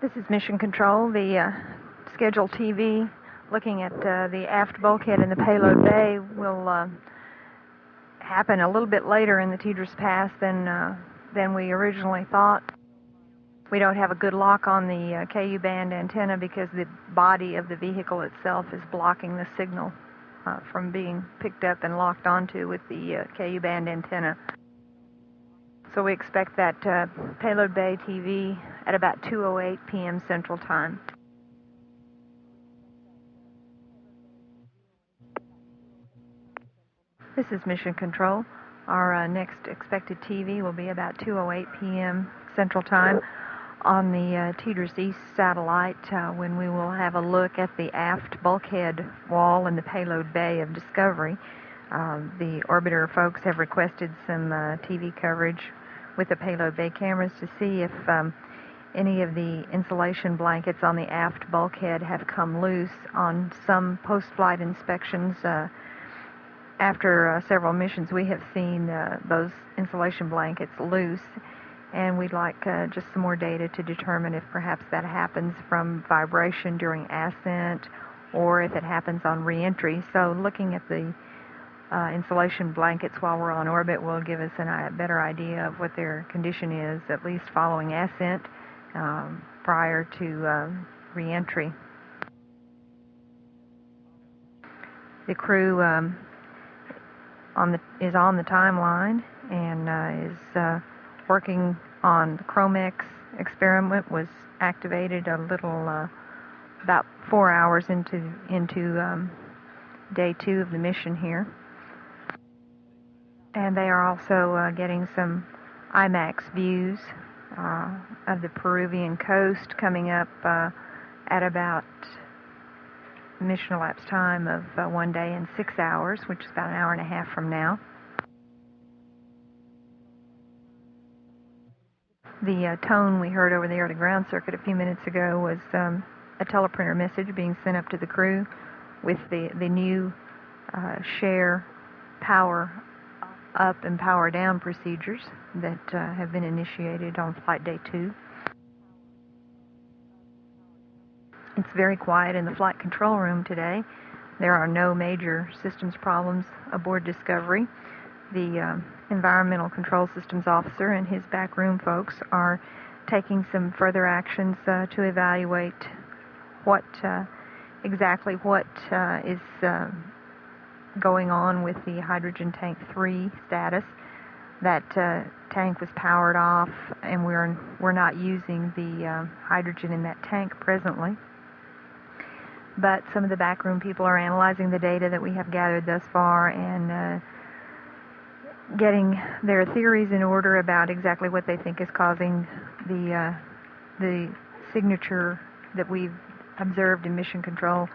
This is Mission Control. The scheduled TV looking at the aft bulkhead in the payload bay will happen a little bit later in the TDRS pass than we originally thought. We don't have a good lock on the KU band antenna because the body of the vehicle itself is blocking the signal from being picked up and locked onto with the KU band antenna. So we expect that payload bay TV at about 2:08 p.m. Central Time. This is Mission Control. Our next expected TV will be about 2:08 p.m. Central Time on the TDRS East satellite when we will have a look at the aft bulkhead wall in the payload bay of Discovery. The orbiter folks have requested some TV coverage with the payload bay cameras to see if any of the insulation blankets on the aft bulkhead have come loose. On some post-flight inspections after several missions, we have seen those insulation blankets loose, and we'd like just some more data to determine if perhaps that happens from vibration during ascent or if it happens on re-entry. So looking at the insulation blankets while we're on orbit will give us a better idea of what their condition is, at least following ascent prior to re-entry. The crew is on the timeline and is working on the Chromex experiment. Was activated a little about 4 hours into day 2 of the mission here. And they are also getting some IMAX views of the Peruvian coast coming up at about mission elapsed time of 1 day and 6 hours, which is about an hour and a half from now. The tone we heard over the air-to-ground circuit a few minutes ago was a teleprinter message being sent up to the crew with the new share power up and power down procedures that have been initiated on flight day 2. It's very quiet in the flight control room today. There are no major systems problems aboard Discovery. The environmental control systems officer and his backroom folks are taking some further actions to evaluate exactly what is going on with the hydrogen tank 3 status. That tank was powered off, and we're not using the hydrogen in that tank presently. But some of the backroom people are analyzing the data that we have gathered thus far and getting their theories in order about exactly what they think is causing the signature that we've observed in mission control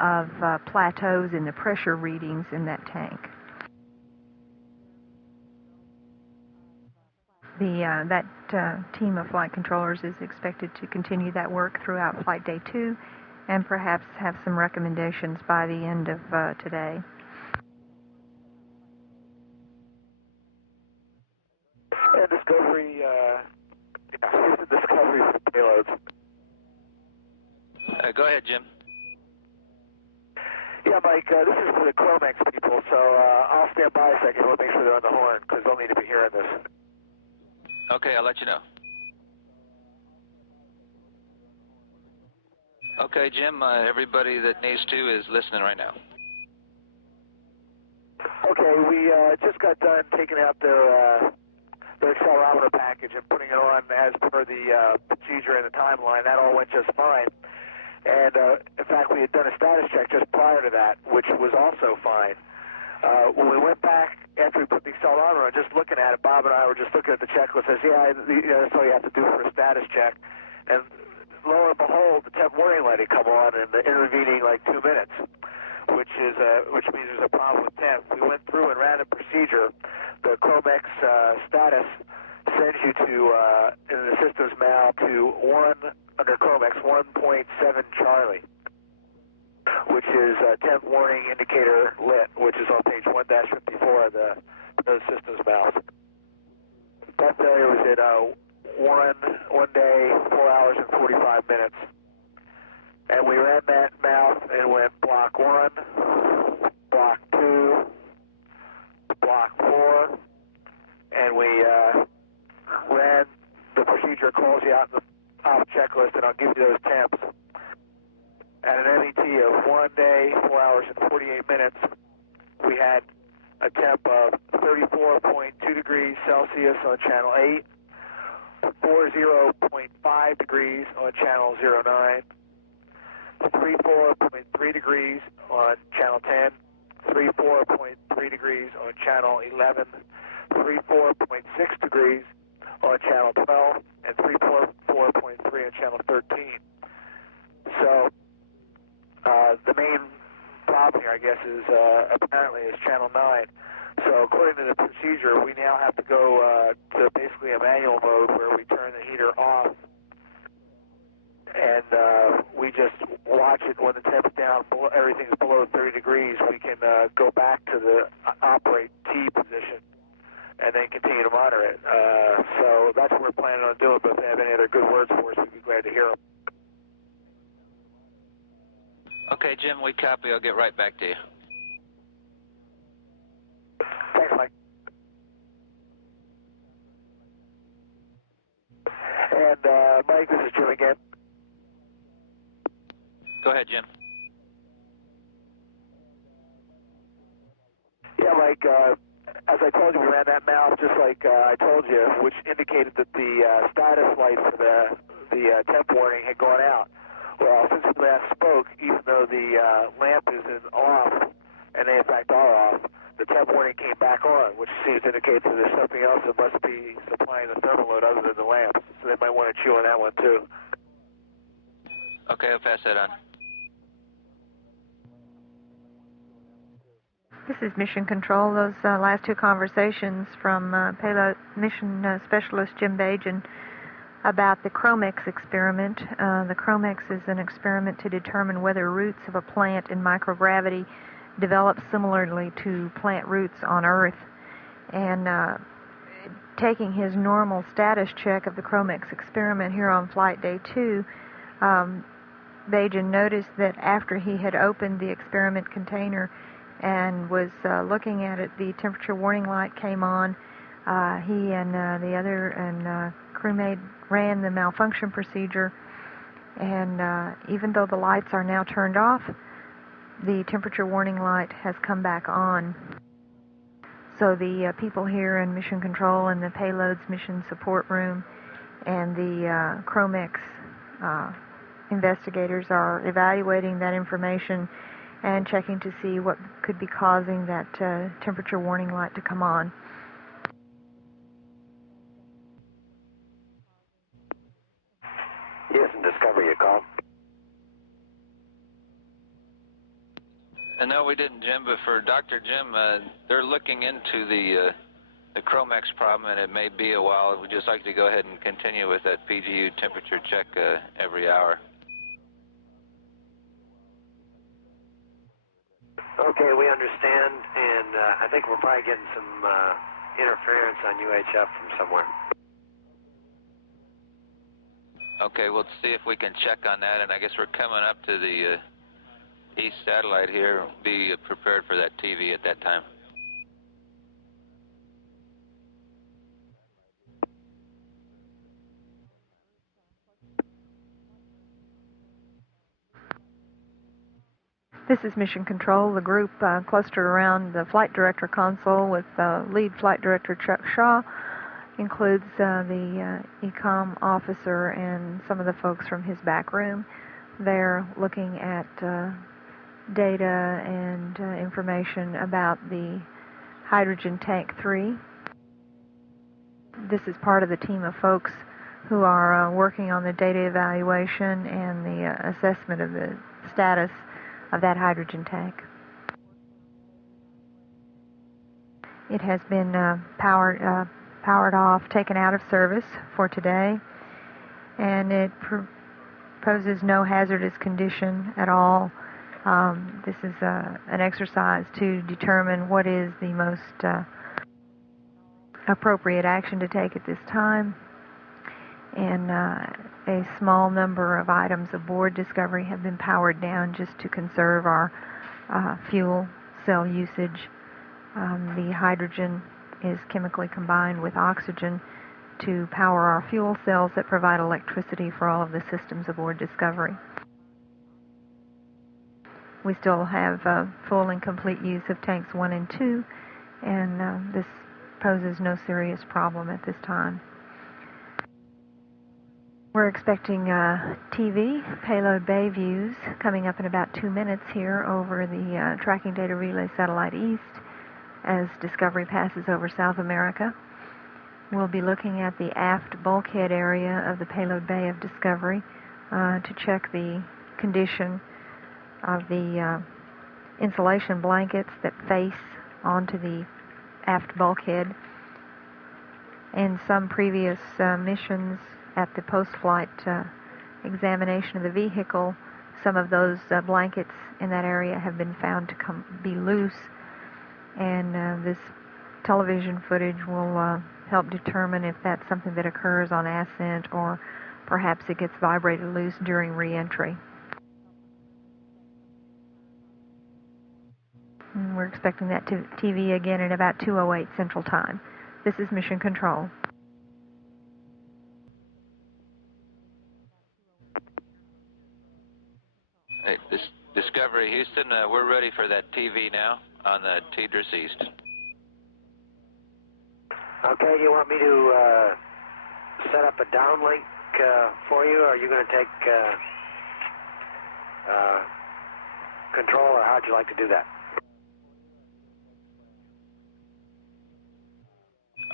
of plateaus in the pressure readings in that tank. That team of flight controllers is expected to continue that work throughout flight day 2 and perhaps have some recommendations by the end of today. And Discovery, Discovery payloads. Go ahead, Jim. Yeah, Mike, this is for the Chromex people, so I'll stand by a second. We'll make sure they're on the horn, because they'll need to be hearing this. Okay, I'll let you know. Okay, Jim, everybody that needs to is listening right now. Okay, we just got done taking out their accelerometer package and putting it on as per the procedure and the timeline. That all went just fine. And, in fact, we had done a status check just prior to that, which was also fine. When we went back after we put the accelerometer on, just looking at it, Bob and I were just looking at the checklist. Says, that's all you have to do for a status check. And lo and behold, the temp warning light had come on in the intervening, 2 minutes, which means there's a problem with temp. We went through and ran the procedure. The Chromex status sends you to, in the systems mail, to under Chromex 1.7 Charlie, which is temp warning indicator lit, which is on page 1-54 of the systems mail. That failure was at 1 day, 4 hours and 45 45 minutes. And we ran that mouth and went block 1, block 2, block 4, and we ran the procedure calls you out in the op checklist, and I'll give you those temps. At an MET of 1 day, 4 hours and 48 minutes, we had a temp of 34.2 degrees Celsius on channel 8, 40.5 degrees on channel 09, 34.3 degrees on channel 10, 34.3 degrees on channel 11, 34.6 degrees on channel 12, and 34.3 on channel 13. So the main problem here, I guess, is apparently is channel 9. So according to the procedure, we now have to go to basically a manual mode where we turn the heater off, and we just watch it when the temp's down, everything's below 30 degrees, we can go back to the operate T position and then continue to monitor it. So that's what we're planning on doing, but if they have any other good words for us, we'd be glad to hear them. Okay, Jim, we copy. I'll get right back to you. Thanks, Mike. And Mike, this is Jim again. Go ahead, Jim. Yeah, Mike, as I told you, we ran that mouth just like I told you, which indicated that the status light for the temp warning had gone out. Well, since we last spoke, even though the lamp is off, and they in fact are off, the temp warning came back on, which seems to indicate that there's something else that must be supplying the thermal load other than the lamps. So they might want to chew on that one too. Okay, I'll pass that on. This is Mission Control. Those last two conversations from Payload Mission Specialist Jim Bajan about the Chromex experiment. The Chromex is an experiment to determine whether roots of a plant in microgravity develop similarly to plant roots on Earth. And taking his normal status check of the Chromex experiment here on Flight Day 2, Bajan noticed that after he had opened the experiment container and was looking at it, the temperature warning light came on. He and the other crewmate ran the malfunction procedure, and even though the lights are now turned off, the temperature warning light has come back on. So the people here in Mission Control and the payload's mission support room and the Chromex investigators are evaluating that information and checking to see what could be causing that temperature warning light to come on. Yes, and Discovery, you call. No, we didn't, Jim, but for Dr. Jim, they're looking into the Chromex problem, and it may be a while. We'd just like to go ahead and continue with that PGU temperature check every hour. Okay, we understand, and I think we're probably getting some interference on UHF from somewhere. Okay, we'll see if we can check on that, and I guess we're coming up to the east satellite here. Be prepared for that TV at that time. This is Mission Control, the group clustered around the Flight Director console with lead Flight Director Chuck Shaw. Includes the ECOM officer and some of the folks from his back room. They're looking at data and information about the hydrogen tank 3. This is part of the team of folks who are working on the data evaluation and the assessment of the status of that hydrogen tank. It has been powered off, taken out of service for today, and it poses no hazardous condition at all. This is an exercise to determine what is the most appropriate action to take at this time, and a small number of items aboard Discovery have been powered down just to conserve our fuel cell usage. The hydrogen is chemically combined with oxygen to power our fuel cells that provide electricity for all of the systems aboard Discovery. We still have full and complete use of tanks 1 and 2, and this poses no serious problem at this time. We're expecting TV payload bay views coming up in about 2 minutes here over the Tracking Data Relay Satellite East as Discovery passes over South America. We'll be looking at the aft bulkhead area of the payload bay of Discovery to check the condition of the insulation blankets that face onto the aft bulkhead. In some previous missions at the post-flight examination of the vehicle, some of those blankets in that area have been found to be loose, and this television footage will help determine if that's something that occurs on ascent or perhaps it gets vibrated loose during re-entry. And we're expecting that TV again at about 2:08 Central Time. This is Mission Control. Hey, Discovery Houston, we're ready for that TV now on the Tidris East. Okay, you want me to set up a downlink for you, or are you going to take control, or how'd you like to do that?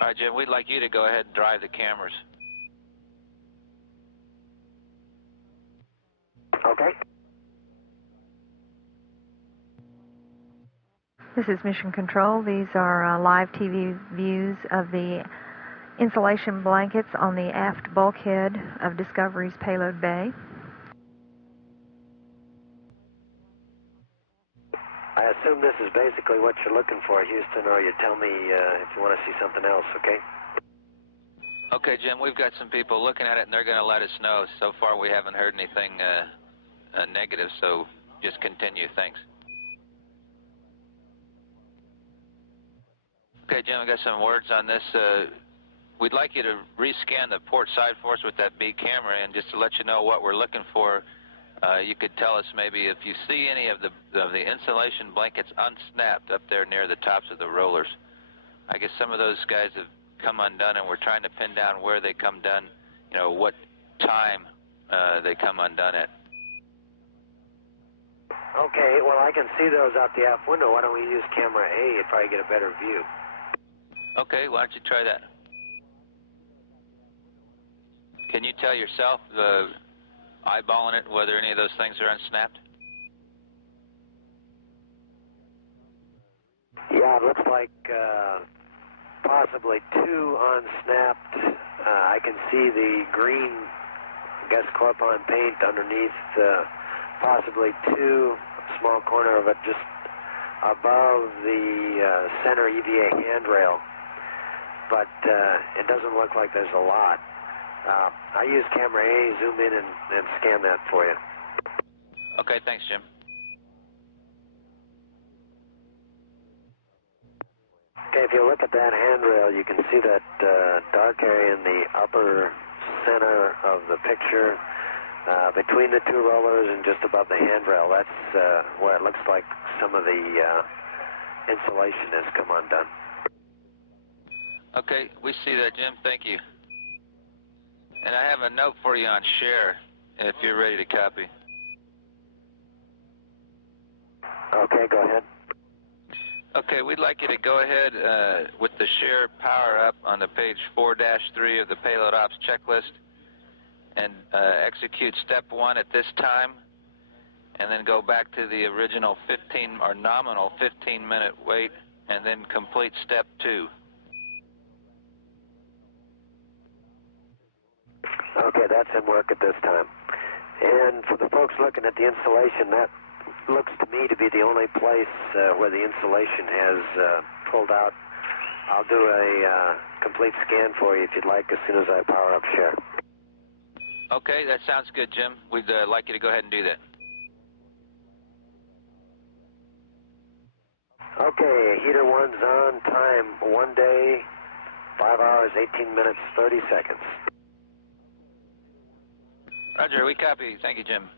All right, Jim, we'd like you to go ahead and drive the cameras. Okay. This is Mission Control. These are live TV views of the insulation blankets on the aft bulkhead of Discovery's payload bay. I assume this is basically what you're looking for, Houston, or you tell me if you want to see something else, okay? Okay, Jim, we've got some people looking at it, and they're going to let us know. So far, we haven't heard anything negative, so just continue. Thanks. Okay, Jim, I got some words on this. We'd like you to rescan the port side for us with that B camera, and just to let you know what we're looking for, you could tell us maybe if you see any of the insulation blankets unsnapped up there near the tops of the rollers. I guess some of those guys have come undone, and we're trying to pin down where they come undone, you know, what time they come undone at. Okay, well, I can see those out the aft window. Why don't we use camera A? You'd probably get a better view. Okay, why don't you try that? Can you tell yourself, eyeballing it, whether any of those things are unsnapped? Yeah, it looks like possibly two unsnapped. I can see the green, I guess, Corpon paint underneath, possibly two, small corner of it just above the center EVA handrail. But it doesn't look like there's a lot. I use camera A, zoom in, and scan that for you. Okay, thanks, Jim. Okay, if you look at that handrail, you can see that dark area in the upper center of the picture, between the two rollers and just above the handrail. That's where it looks like some of the insulation has come undone. Okay, we see that, Jim. Thank you. And I have a note for you on share, if you're ready to copy. Okay, go ahead. Okay, we'd like you to go ahead with the share power-up on the page 4-3 of the Payload Ops checklist and execute step 1 at this time, and then go back to the original 15 or nominal 15-minute wait, and then complete step 2. Okay, that's in work at this time. And for the folks looking at the insulation, that looks to me to be the only place where the insulation has pulled out. I'll do a complete scan for you if you'd like as soon as I power up share. Okay, that sounds good, Jim. We'd like you to go ahead and do that. Okay, heater 1's on. Time 1 day, 5 hours, 18 minutes, 30 seconds. Roger, we copy. Thank you, Jim.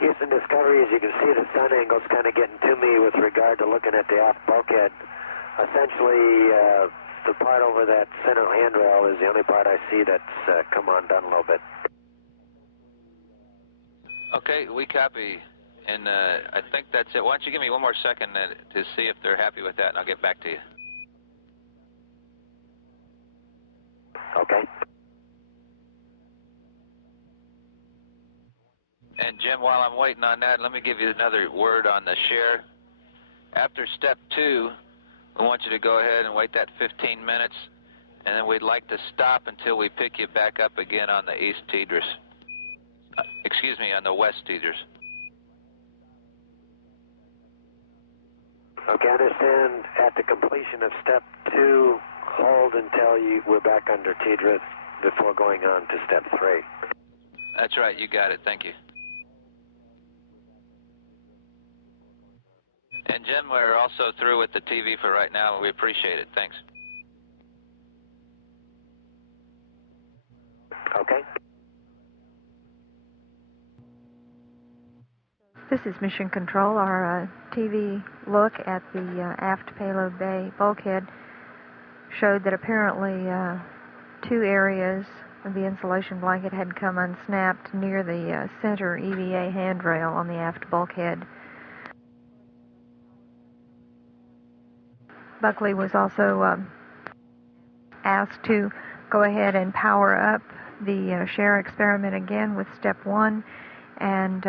Houston Discovery, as you can see, the sun angle's kind of getting to me with regard to looking at the aft bulkhead. Essentially, the part over that center handrail is the only part I see that's come undone a little bit. Okay, we copy. And I think that's it. Why don't you give me one more second to see if they're happy with that, and I'll get back to you. Okay. And Jim, while I'm waiting on that, let me give you another word on the share. After step 2, we want you to go ahead and wait that 15 minutes, and then we'd like to stop until we pick you back up again on the East Tidris. On the West Tidris. Okay, I understand at the completion of step 2, hold until we're back under Tidris before going on to step 3. That's right, you got it. Thank you. And Jim, we're also through with the TV for right now, and we appreciate it. Thanks. Okay. This is Mission Control. Our TV look at the aft payload bay bulkhead showed that apparently 2 areas of the insulation blanket had come unsnapped near the center EVA handrail on the aft bulkhead. Buckley was also asked to go ahead and power up the share experiment again with step 1, and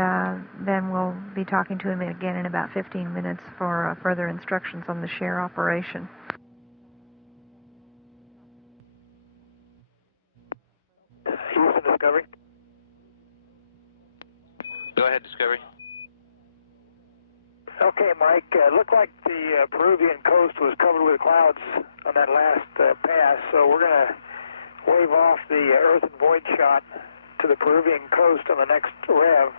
then we'll be talking to him again in about 15 minutes for further instructions on the share operation. Houston Discovery. Go ahead, Discovery. Okay, Mike, looked like the Peruvian coast was covered with clouds on that last pass, so we're going to wave off the Earth and Void shot to the Peruvian coast on the next rev,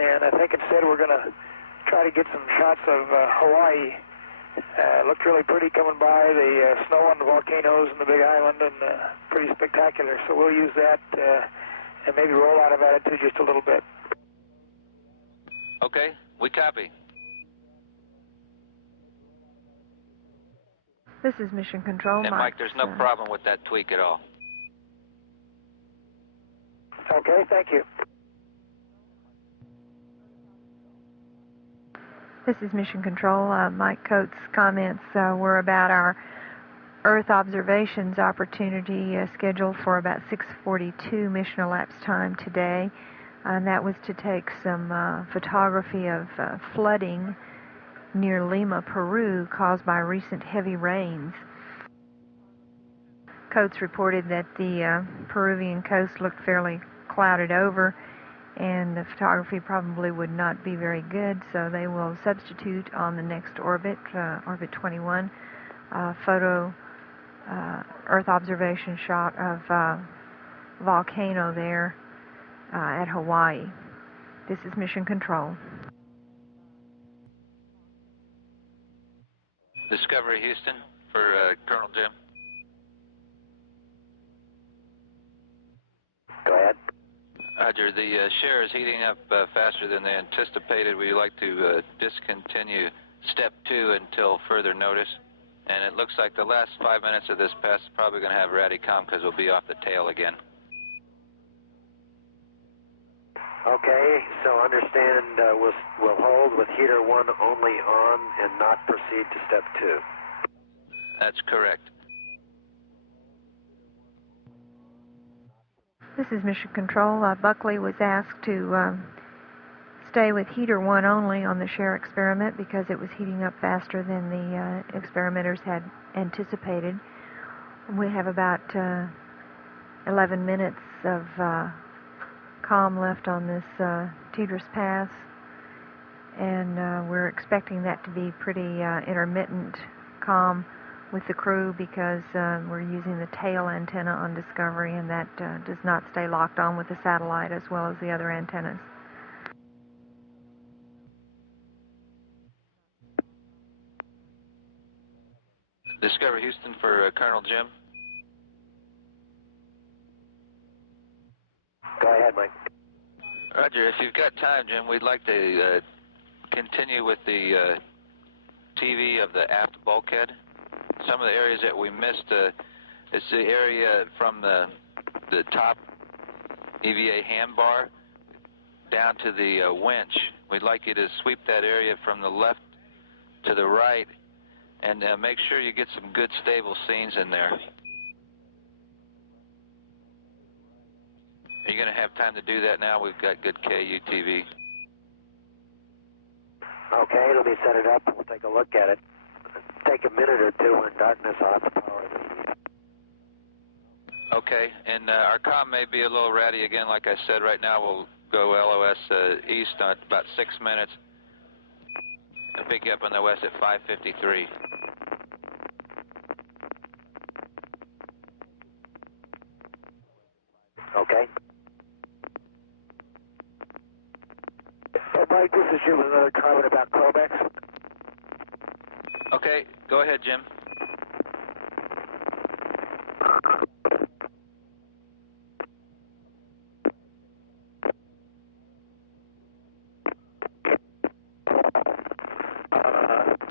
and I think instead we're going to try to get some shots of Hawaii. Looked really pretty coming by, the snow on the volcanoes and the big island, and pretty spectacular, so we'll use that and maybe roll out of attitude just a little bit. Okay, we copy. And Mike, there's no problem with that tweak at all. Okay, thank you. This is Mission Control. Mike Coates' comments were about our Earth observations opportunity scheduled for about 6:42 mission elapsed time today. And that was to take some photography of flooding near Lima, Peru, caused by recent heavy rains. Coates reported that the Peruvian coast looked fairly clouded over, and the photography probably would not be very good, so they will substitute on the next orbit, orbit 21, photo Earth observation shot of volcano there at Hawaii. This is Mission Control. Discovery Houston for Colonel Jim. Go ahead. Roger, the share is heating up faster than they anticipated. We'd like to discontinue step 2 until further notice. And it looks like the last 5 minutes of this pass is probably going to have Radicom because we'll be off the tail again. Okay, so understand we'll hold with heater 1 only on and not proceed to step 2. That's correct. This is Mission Control. Buckley was asked to stay with heater 1 only on the share experiment because it was heating up faster than the experimenters had anticipated. We have about 11 minutes of calm left on this Tidris Pass, and we're expecting that to be pretty intermittent calm with the crew because we're using the tail antenna on Discovery, and that does not stay locked on with the satellite as well as the other antennas. Discovery Houston for Colonel Jim. Go ahead, Mike. Roger. If you've got time, Jim, we'd like to continue with the TV of the aft bulkhead. Some of the areas that we missed, it's the area from the top EVA handbar down to the winch. We'd like you to sweep that area from the left to the right and make sure you get some good stable scenes in there. Are you going to have time to do that now? We've got good KU TV. Okay, let me set it up. We'll take a look at it. Take a minute or two. We're in darkness. I'll have to power the... Okay, and our comm may be a little ratty again. Like I said, right now we'll go LOS east at about 6 minutes and pick you up on the west at 5:53. Okay. Mike, this is Jim with another comment about Chromex. Okay, go ahead, Jim.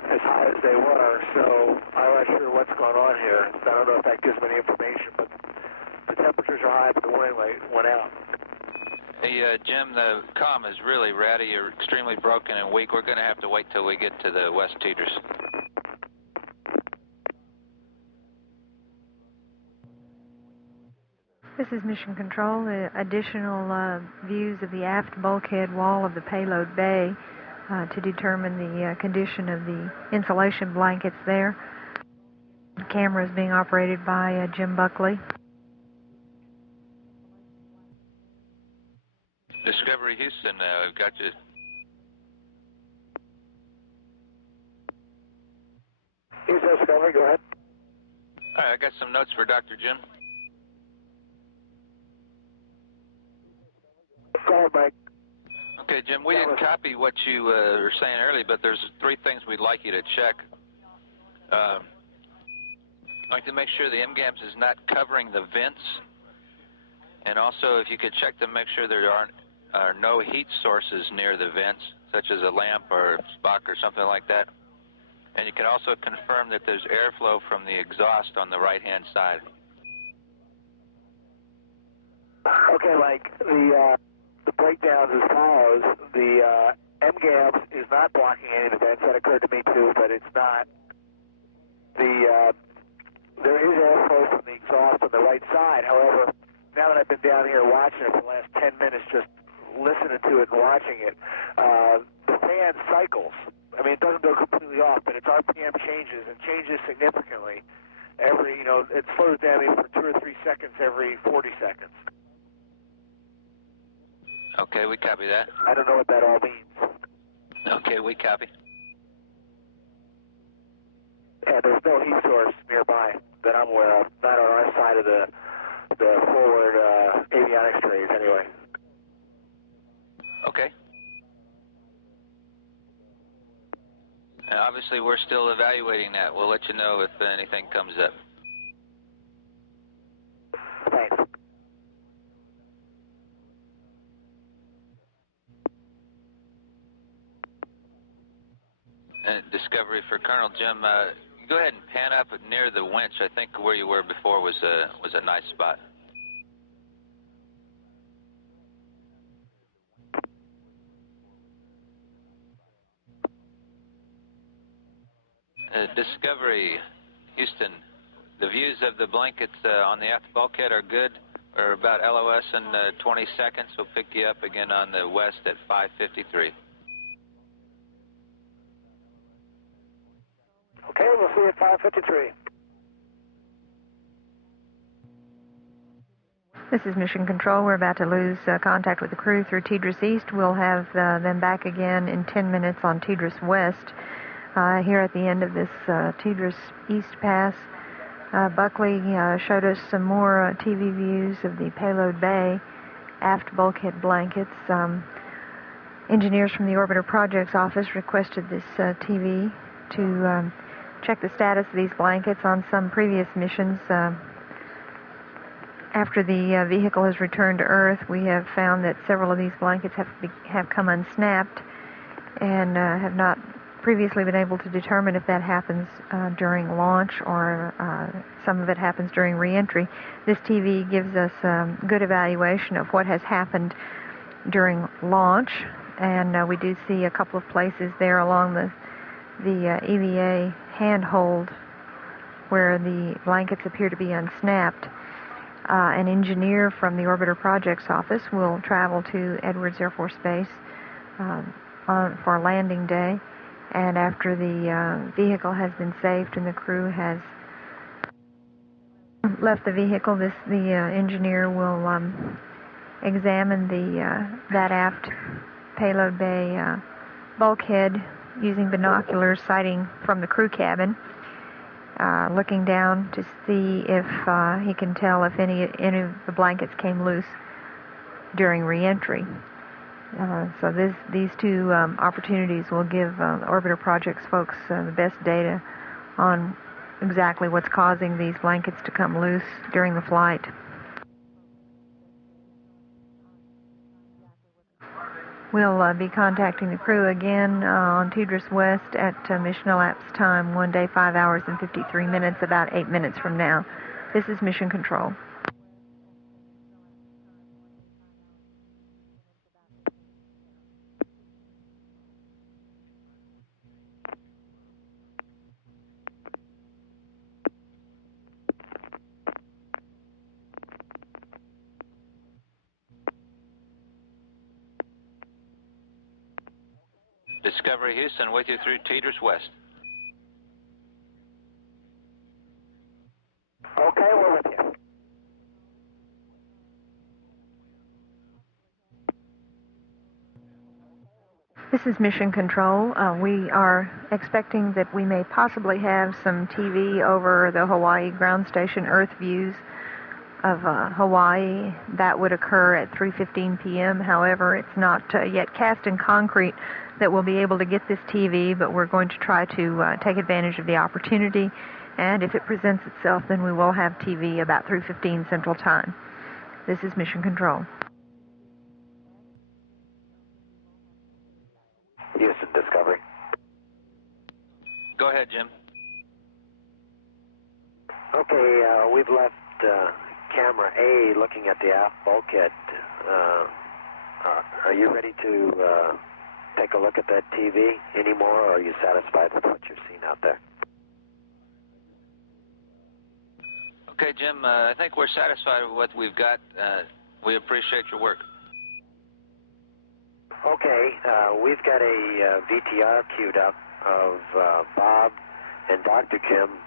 As high as they were, so I'm not sure what's going on here. I don't know if that gives me any information, but the temperatures are high, but the warning light went out. Hey, Jim, the comm is really ratty. You're extremely broken and weak. We're going to have to wait till we get to the West Teeders. This is Mission Control. Additional views of the aft bulkhead wall of the payload bay to determine the condition of the insulation blankets there. The camera is being operated by Jim Buckley. Discovery Houston, we've got you. Houston Discovery, go ahead. All right, I got some notes for Dr. Jim. Go ahead, Mike. Okay, Jim, we didn't copy what you were saying earlier, but there's 3 things we'd like you to check. I'd like to make sure the MGAMS is not covering the vents, and also if you could check to make sure there are no heat sources near the vents, such as a lamp or a Spock or something like that. And you can also confirm that there's airflow from the exhaust on the right-hand side. Okay, Mike, the breakdown is as follows. The MGAMS is not blocking any of the vents. That occurred to me too, but it's not. There is airflow from the exhaust on the right side. However, now that I've been down here watching it for the last 10 minutes, just listening to it and watching it, the fan cycles. I mean, it doesn't go completely off, but its RPM changes and changes significantly. It slows down maybe for 2 or 3 seconds every 40 seconds. Okay, we copy that. I don't know what that all means. Okay, we copy. And there's no heat source nearby that I'm aware of, not on our side of the forward avionics trays anyway. Okay. And obviously, we're still evaluating that. We'll let you know if anything comes up. Thanks. And Discovery for Colonel Jim, go ahead and pan up near the winch. I think where you were before was a nice spot. Discovery, Houston, the views of the blankets on the aft bulkhead are good. We're about LOS in 20 seconds. We'll pick you up again on the west at 5:53. Okay, we'll see you at 5:53. This is Mission Control. We're about to lose contact with the crew through Teedras East. We'll have them back again in 10 minutes on Teedras West. Here at the end of this Tidris East Pass, Buckley showed us some more TV views of the payload bay, aft bulkhead blankets. Engineers from the Orbiter Projects Office requested this TV to check the status of these blankets on some previous missions. After the vehicle has returned to Earth, we have found that several of these blankets have come unsnapped and have not previously been able to determine if that happens during launch or some of it happens during reentry. This TV gives us good evaluation of what has happened during launch, and we do see a couple of places there along the EVA handhold where the blankets appear to be unsnapped. An engineer from the Orbiter Projects Office will travel to Edwards Air Force Base for landing day, and after the vehicle has been saved and the crew has left the vehicle, the engineer will examine that aft payload bay bulkhead using binoculars sighting from the crew cabin, looking down to see if he can tell if any of the blankets came loose during reentry. So these two opportunities will give Orbiter Projects folks the best data on exactly what's causing these blankets to come loose during the flight. We'll be contacting the crew again on Tidris West at mission elapsed time 1 day, 5 hours and 53 minutes, about 8 minutes from now. This is Mission Control. Discovery Houston with you through Tidris West. Okay, we're with you. This is Mission Control. We are expecting that we may possibly have some TV over the Hawaii ground station Earth views of Hawaii. That would occur at 3:15 p.m. However, it's not yet cast in concrete that we'll be able to get this TV, but we're going to try to take advantage of the opportunity, and if it presents itself, then we will have TV about 3:15 Central Time. This is Mission Control. Houston, Discovery. Go ahead, Jim. Okay, we've left camera A looking at the aft bulkhead. Are you ready to take a look at that TV anymore, or are you satisfied with what you're seeing out there? Okay, Jim, I think we're satisfied with what we've got. We appreciate your work. Okay, we've got a VTR queued up of Bob and Dr. Jim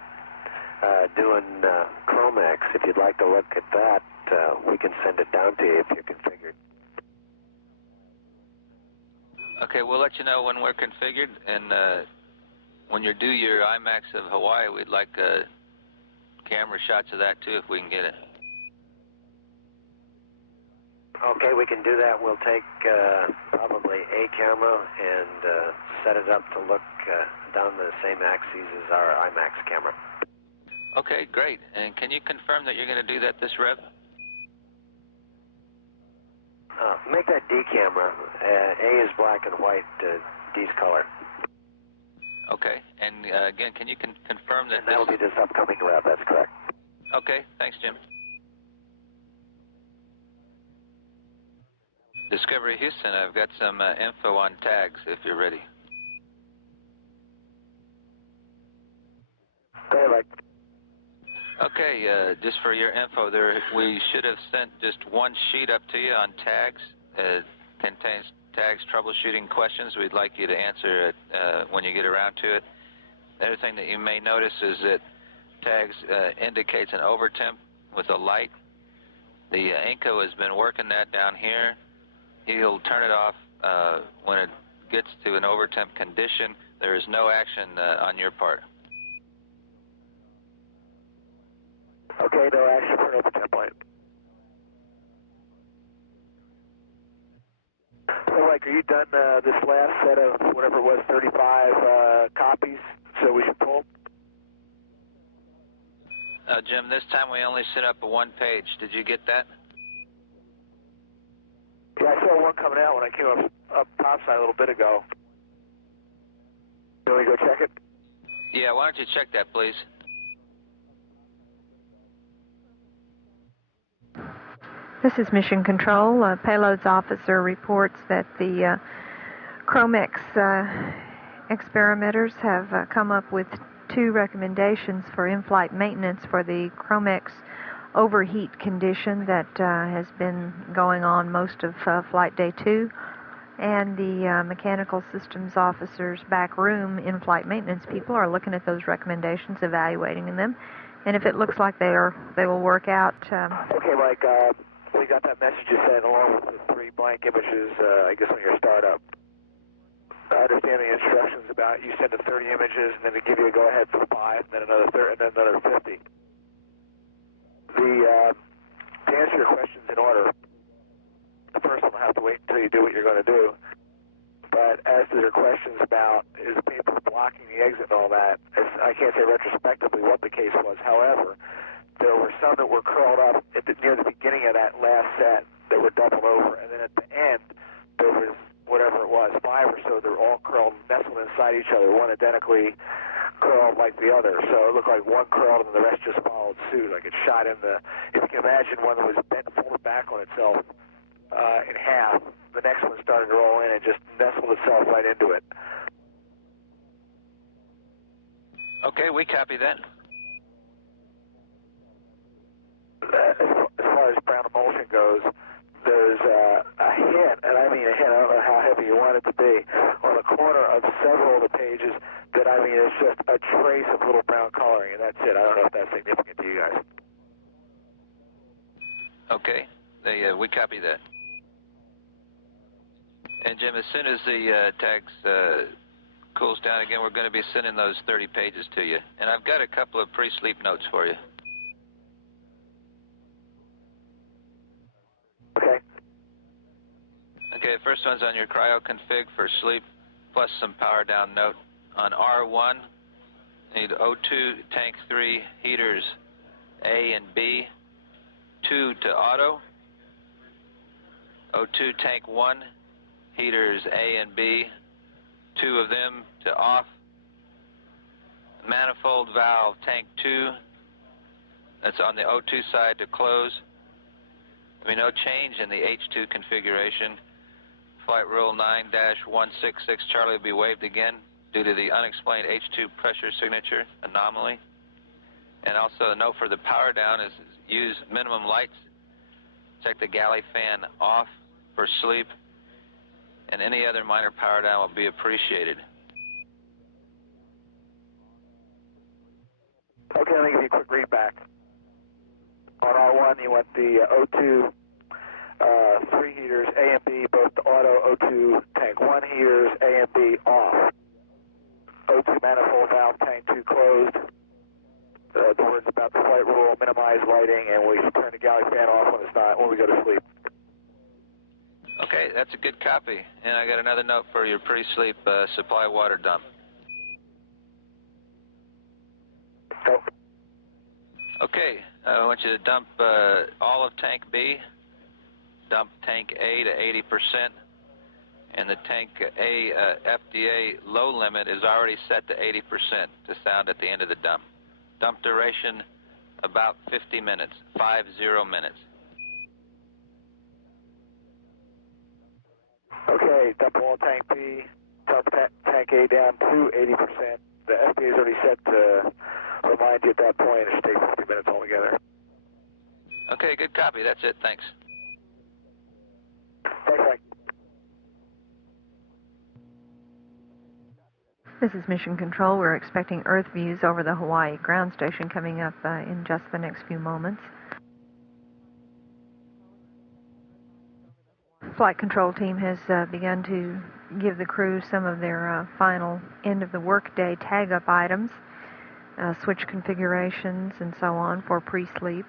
doing Chromax. If you'd like to look at that, we can send it down to you if you're configured. Okay, we'll let you know when we're configured, and when you do your IMAX of Hawaii, we'd like camera shots of that too if we can get it. Okay, we can do that. We'll take probably a camera and set it up to look down the same axes as our IMAX camera. Okay, great. And can you confirm that you're going to do that this rev? Make that D camera. A is black and white, D's color. Okay, and again, can you confirm that that'll be this upcoming rev, that's correct. Okay, thanks, Jim. Discovery Houston, I've got some info on tags if you're ready. Go ahead, Mike. Okay, just for your info, we should have sent just one sheet up to you on tags. It contains tags troubleshooting questions. We'd like you to answer it when you get around to it. The other thing that you may notice is that tags indicates an overtemp with a light. The Inco has been working that down here. He'll turn it off when it gets to an overtemp condition, there is no action on your part. Okay, no action for an overtemp light. So, Mike, are you done this last set of whatever it was, 35 copies? So we should pull? Jim, this time we only sent up a one page. Did you get that? Yeah, I saw one coming out when I came up topside a little bit ago. Can we go check it? Yeah, why don't you check that, please? This is Mission Control. Payloads officer reports that the Chromex experimenters have come up with 2 recommendations for in-flight maintenance for the Chromex overheat condition that has been going on most of Flight Day 2. And the mechanical systems officer's back room in-flight maintenance people are looking at those recommendations, evaluating them, and if it looks like they will work out. Okay, Mike, we got that message you sent along with the 3 blank images, I guess, on your startup. I understand the instructions about you send 30 images and then they give you a go-ahead for 5, and then another 30, and then another 50. To answer your questions in order, the first one will have to wait until you do what you're going to do. But as to their questions about is the paper blocking the exit and all that, I can't say retrospectively what the case was. However, there were some that were curled up near the beginning of that last set that were doubled over, and then at the end there was whatever it was, 5 or so. They're all curled, nestled inside each other, one identically curled like the other. So it looked like one curled and the rest just followed suit, like it shot in the. If you can imagine one that was bent, folded back on itself in half, the next one started to roll in and just nestled itself right into it. Okay, we copy that. As far as brown emulsion goes, there's a hint, and I mean a hint, I don't know how heavy you want it to be, on the corner of several of the pages that, I mean, it's just a trace of little brown coloring, and that's it. I don't know if that's significant to you guys. Okay, we copy that. And Jim, as soon as the tags cools down again, we're going to be sending those 30 pages to you. And I've got a couple of pre-sleep notes for you. Okay. Okay, first one's on your cryo config for sleep, plus some power down note. On R1, need O2 tank 3 heaters A and B, 2 to auto. O2 tank 1 heaters A and B, 2 of them to off. Manifold valve tank 2, that's on the O2 side, to close. There'll be no change in the H2 configuration. Flight rule 9-166 Charlie will be waived again due to the unexplained H2 pressure signature anomaly. And also a note for the power down is use minimum lights. Check the galley fan off for sleep, and any other minor power down will be appreciated. Okay, let me give you a quick read back. On R1, you want the O2 3 heaters A and B, both the auto O2 tank 1 heaters A and B off. O2 manifold valve tank 2 closed. The words about the flight rule, minimize lighting, and we should turn the galley fan off when it's not, when we go to sleep. Okay, that's a good copy. And I got another note for your pre-sleep supply water dump. Oh. Okay, I want you to dump all of tank B, dump tank A to 80%, and the tank A FDA low limit is already set to 80% to sound at the end of the dump. Dump duration about 50 minutes, 50 minutes. Okay, dump all tank B, dump tank A down to 80%. The FDA is already set to remind you at that point. It should take 50 minutes altogether. Okay, good copy. That's it. Thanks. Thanks, Mike. This is Mission Control. We're expecting Earth views over the Hawaii ground station coming up in just the next few moments. Flight control team has begun to give the crew some of their final end of the workday tag-up items, switch configurations, and so on for pre-sleep.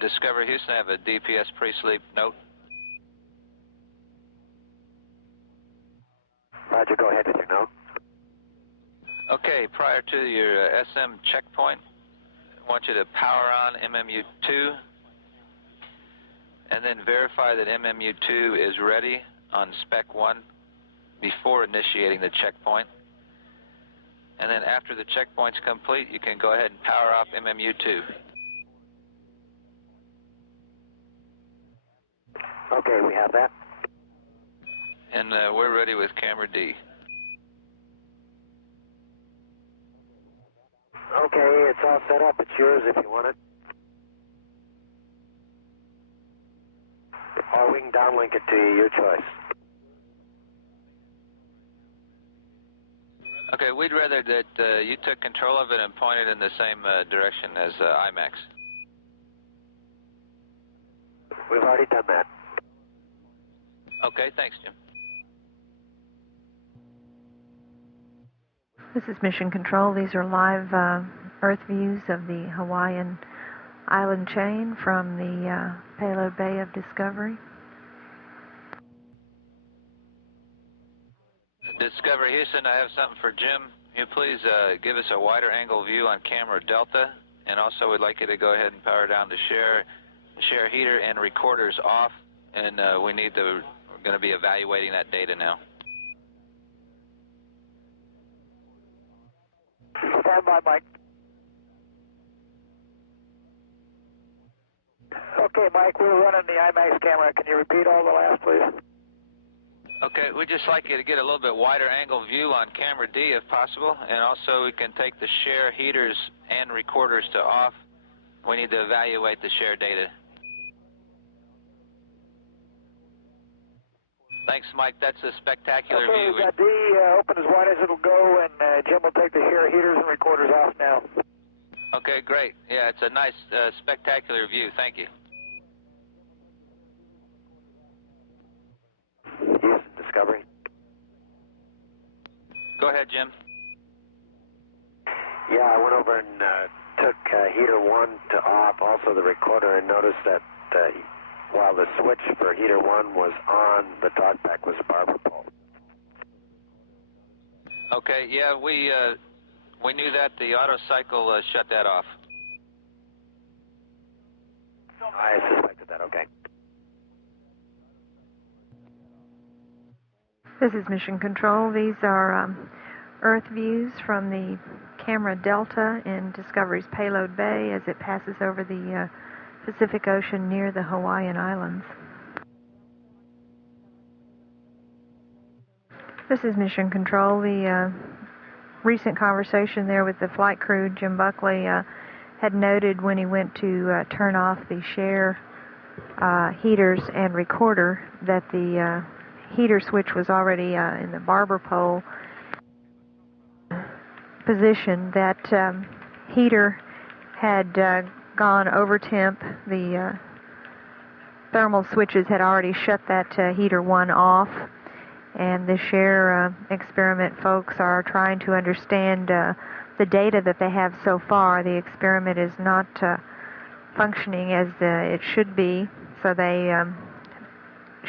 Discovery Houston, I have a DPS pre-sleep note. Roger, go ahead with your note. Okay, prior to your SM checkpoint, I want you to power on MMU-2 and then verify that MMU-2 is ready on Spec 1 before initiating the checkpoint. And then after the checkpoint's complete, you can go ahead and power off MMU-2. Okay, we have that. And we're ready with camera D. Okay, it's all set up. It's yours if you want it. Or we can downlink it to you, your choice. Okay, we'd rather that you took control of it and pointed in the same direction as IMAX. We've already done that. Okay, thanks, Jim. This is Mission Control. These are live Earth views of the Hawaiian island chain from the payload bay of Discovery. Discovery Houston, I have something for Jim. Can you please give us a wider angle view on camera Delta? And also we'd like you to go ahead and power down the share heater and recorders off. And we're going to be evaluating that data now. Stand by, Mike. Okay, Mike, we're running the IMAX camera. Can you repeat all the last, please? Okay, we'd just like you to get a little bit wider angle view on camera D if possible, and also we can take the share heaters and recorders to off. We need to evaluate the share data. Thanks, Mike. That's a spectacular okay, view. We got D open as wide as it'll go, and Jim will take the share heaters and recorders off now. Okay, great. Yeah, it's a nice, spectacular view. Thank you. Houston, Discovery. Go ahead, Jim. Yeah, I went over and took heater 1 to off, also the recorder, and noticed that while the switch for heater 1 was on, the talkback was barber pole. Okay, yeah, we knew that. The auto cycle shut that off. I suspected that, okay. This is Mission Control. These are Earth views from the camera Delta in Discovery's payload bay as it passes over the Pacific Ocean near the Hawaiian Islands. This is Mission Control. The recent conversation there with the flight crew, Jim Buckley, had noted when he went to turn off the share heaters and recorder that the heater switch was already in the barber pole position. That heater had gone over temp. The thermal switches had already shut that heater 1 off, and the share experiment folks are trying to understand the data that they have so far. The experiment is not functioning as it should be, so they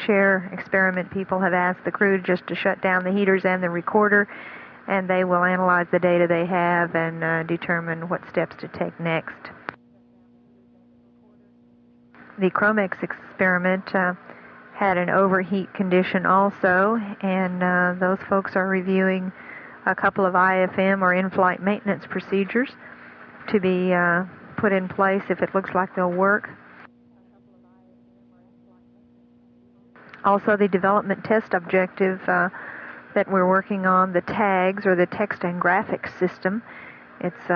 share experiment people have asked the crew just to shut down the heaters and the recorder, and they will analyze the data they have and determine what steps to take next. The Chromex experiment had an overheat condition also, and those folks are reviewing a couple of IFM or in-flight maintenance procedures to be put in place if it looks like they'll work. Also, the development test objective that we're working on, the tags or the text and graphics system. It's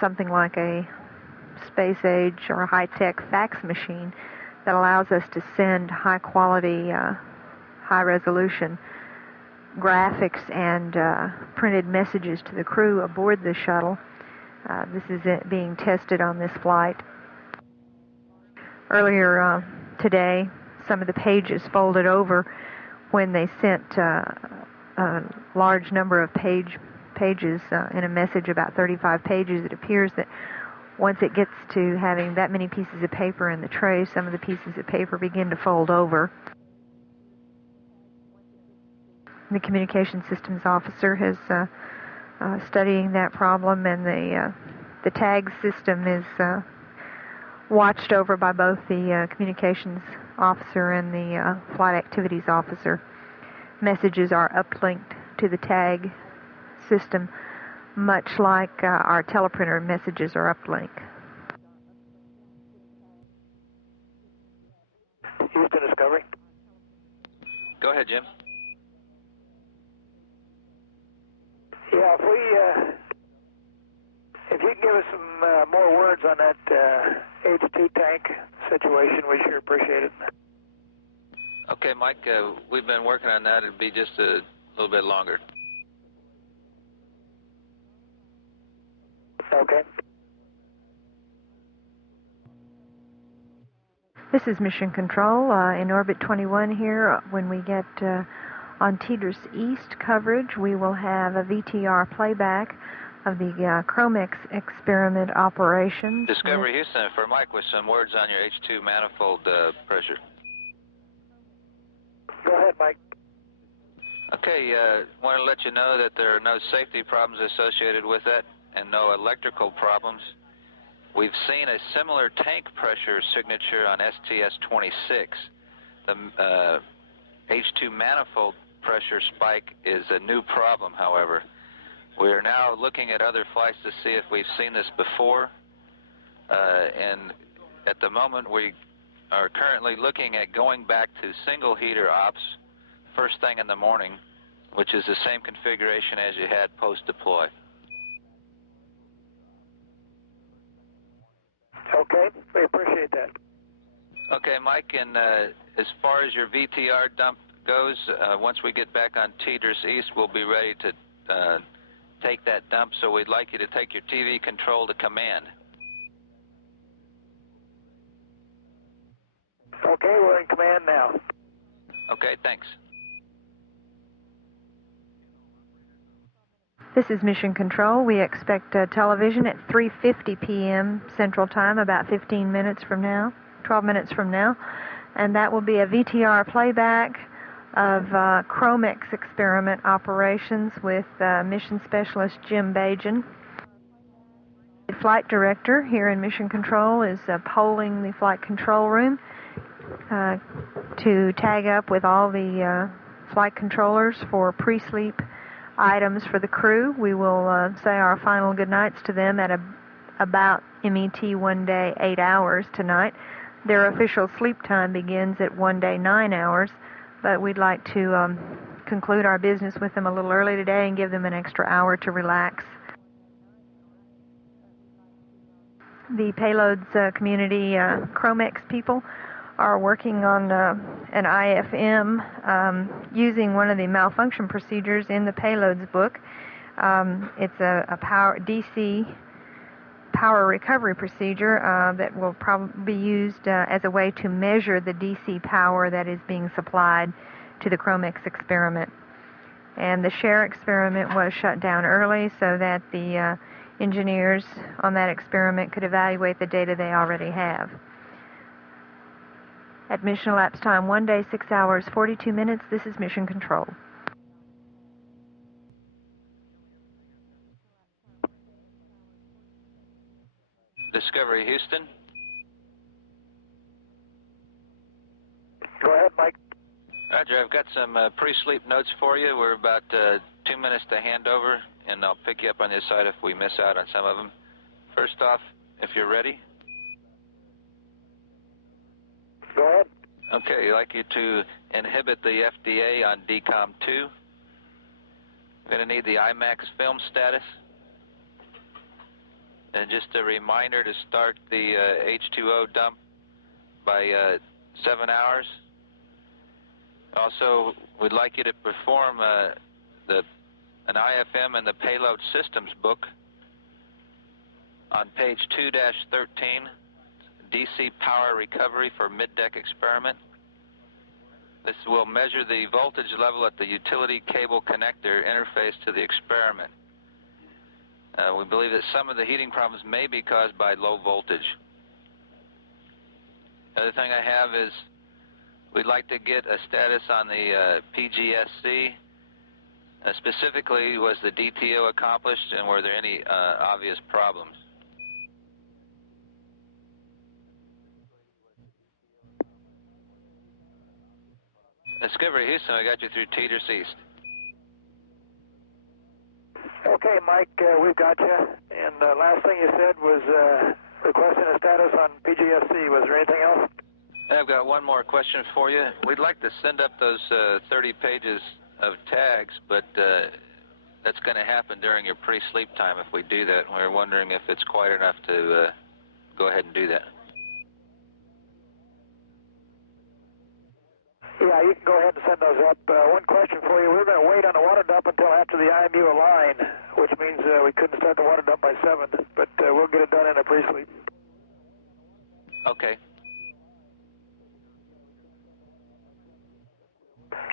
something like a space age or high-tech fax machine that allows us to send high-quality, high-resolution graphics and printed messages to the crew aboard the shuttle. This is being tested on this flight. Earlier today, some of the pages folded over when they sent a large number of pages in a message about 35 pages. It appears that once it gets to having that many pieces of paper in the tray, some of the pieces of paper begin to fold over. The communication systems officer is studying that problem, and the tag system is watched over by both the communications officer and the flight activities officer. Messages are uplinked to the tag system, much like our teleprinter messages are uplinked. Houston Discovery. Go ahead, Jim. Yeah, if you can give us some more words on that H2 tank situation, we sure appreciate it. Okay, Mike, we've been working on that. It'll be just a little bit longer. Okay. This is Mission Control in Orbit 21 here. When we get on TDRS East coverage, we will have a VTR playback of the Chromex experiment operation. Discovery Houston for Mike with some words on your H2 manifold pressure. Go ahead, Mike. Okay, want to let you know that there are no safety problems associated with that and no electrical problems. We've seen a similar tank pressure signature on STS-29. The H2 manifold pressure spike is a new problem, however. We are now looking at other flights to see if we've seen this before, and at the moment we are currently looking at going back to single heater ops first thing in the morning, which is the same configuration as you had post-deploy. Okay, we appreciate that. Okay, Mike, and as far as your VTR dump goes, once we get back on TDRS East, we'll be ready to take that dump, so we'd like you to take your TV control to command. Okay, we're in command now. Okay, thanks. This is Mission Control. We expect television at 3:50 p.m. Central Time, about 15 minutes from now, 12 minutes from now. And that will be a VTR playback of Chromex experiment operations with Mission Specialist Jim Bajan. The flight director here in Mission Control is polling the flight control room to tag up with all the flight controllers for pre-sleep items for the crew. We will say our final good nights to them at about MET 1 day 8 hours tonight. Their official sleep time begins at 1 day 9 hours, but we'd like to conclude our business with them a little early today and give them an extra hour to relax. The payloads community Chromex people are working on an IFM using one of the malfunction procedures in the payloads book. It's a DC power recovery procedure that will probably be used as a way to measure the DC power that is being supplied to the Chromex experiment. And the share experiment was shut down early so that the engineers on that experiment could evaluate the data they already have. At mission elapsed time 1 day 6 hours 42 minutes, this is Mission Control. Discovery Houston. Go ahead, Mike. Roger, I've got some pre-sleep notes for you. We're about 2 minutes to hand over, and I'll pick you up on this side if we miss out on some of them. First off, if you're ready. Go ahead. Okay, I'd like you to inhibit the FDA on DCOM 2. We're going to need the IMAX film status. And just a reminder to start the H2O dump by 7 hours. Also, we'd like you to perform an IFM in the payload systems book on page 2-13, DC power recovery for mid-deck experiment. This will measure the voltage level at the utility cable connector interface to the experiment. We believe that some of the heating problems may be caused by low voltage. The other thing I have is we'd like to get a status on the PGSC. Specifically, was the DTO accomplished, and were there any obvious problems? Discovery Houston, I got you through Teeters East. Okay, Mike, we've got you. And the last thing you said was requesting a status on PGSC. Was there anything else? I've got one more question for you. We'd like to send up those 30 pages of tags, but that's going to happen during your pre-sleep time if we do that. We're wondering if it's quite enough to go ahead and do that. Yeah, you can go ahead and send those up. One question for you. We're going to wait on the water dump until after the IMU align, which means we couldn't start the water dump by 7, but we'll get it done in a pre-sleep. Okay.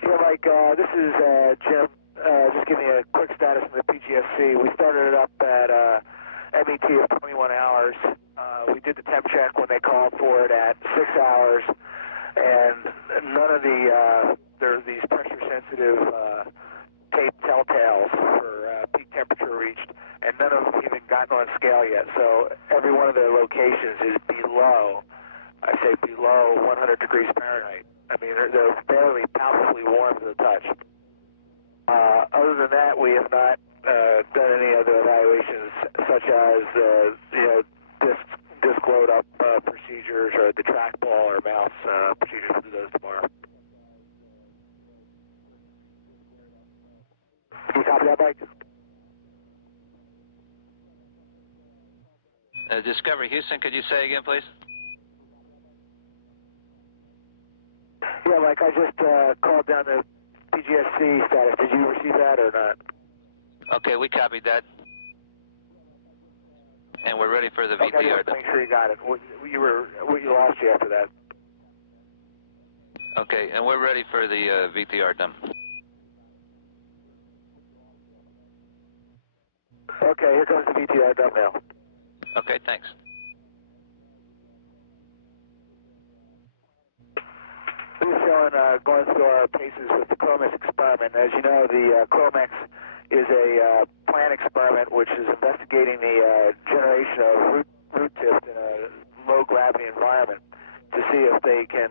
Yeah, Mike, this is Jim. Just giving you a quick status on the PGSC. We started it up at MET of 21 hours. We did the temp check when they called for it at 6 hours. And none of there's these pressure-sensitive tape telltales for peak temperature reached, and none of them even gotten on scale yet. So every one of their locations is below, I say below 100 degrees Fahrenheit. I mean, they're fairly palpably warm to the touch. Other than that, we have not done any other evaluations, such as disc load up procedures or the trackball or mouse procedures. We'll do those tomorrow. Can you copy that, Mike? Discovery Houston, could you say again, please? Yeah, Mike, I just called down the PGSC status. Did you receive that or not? Okay, we copied that. And we're ready for the VTR. Okay, just make sure you got it. We lost you after that. Okay, and we're ready for the VTR dump. Okay, here comes the VTR dump now. Okay, thanks. This is showing going through our paces with the Chromex experiment. As you know, the Chromex is a plant experiment which is investigating the generation of root tips in a low-gravity environment to see if they can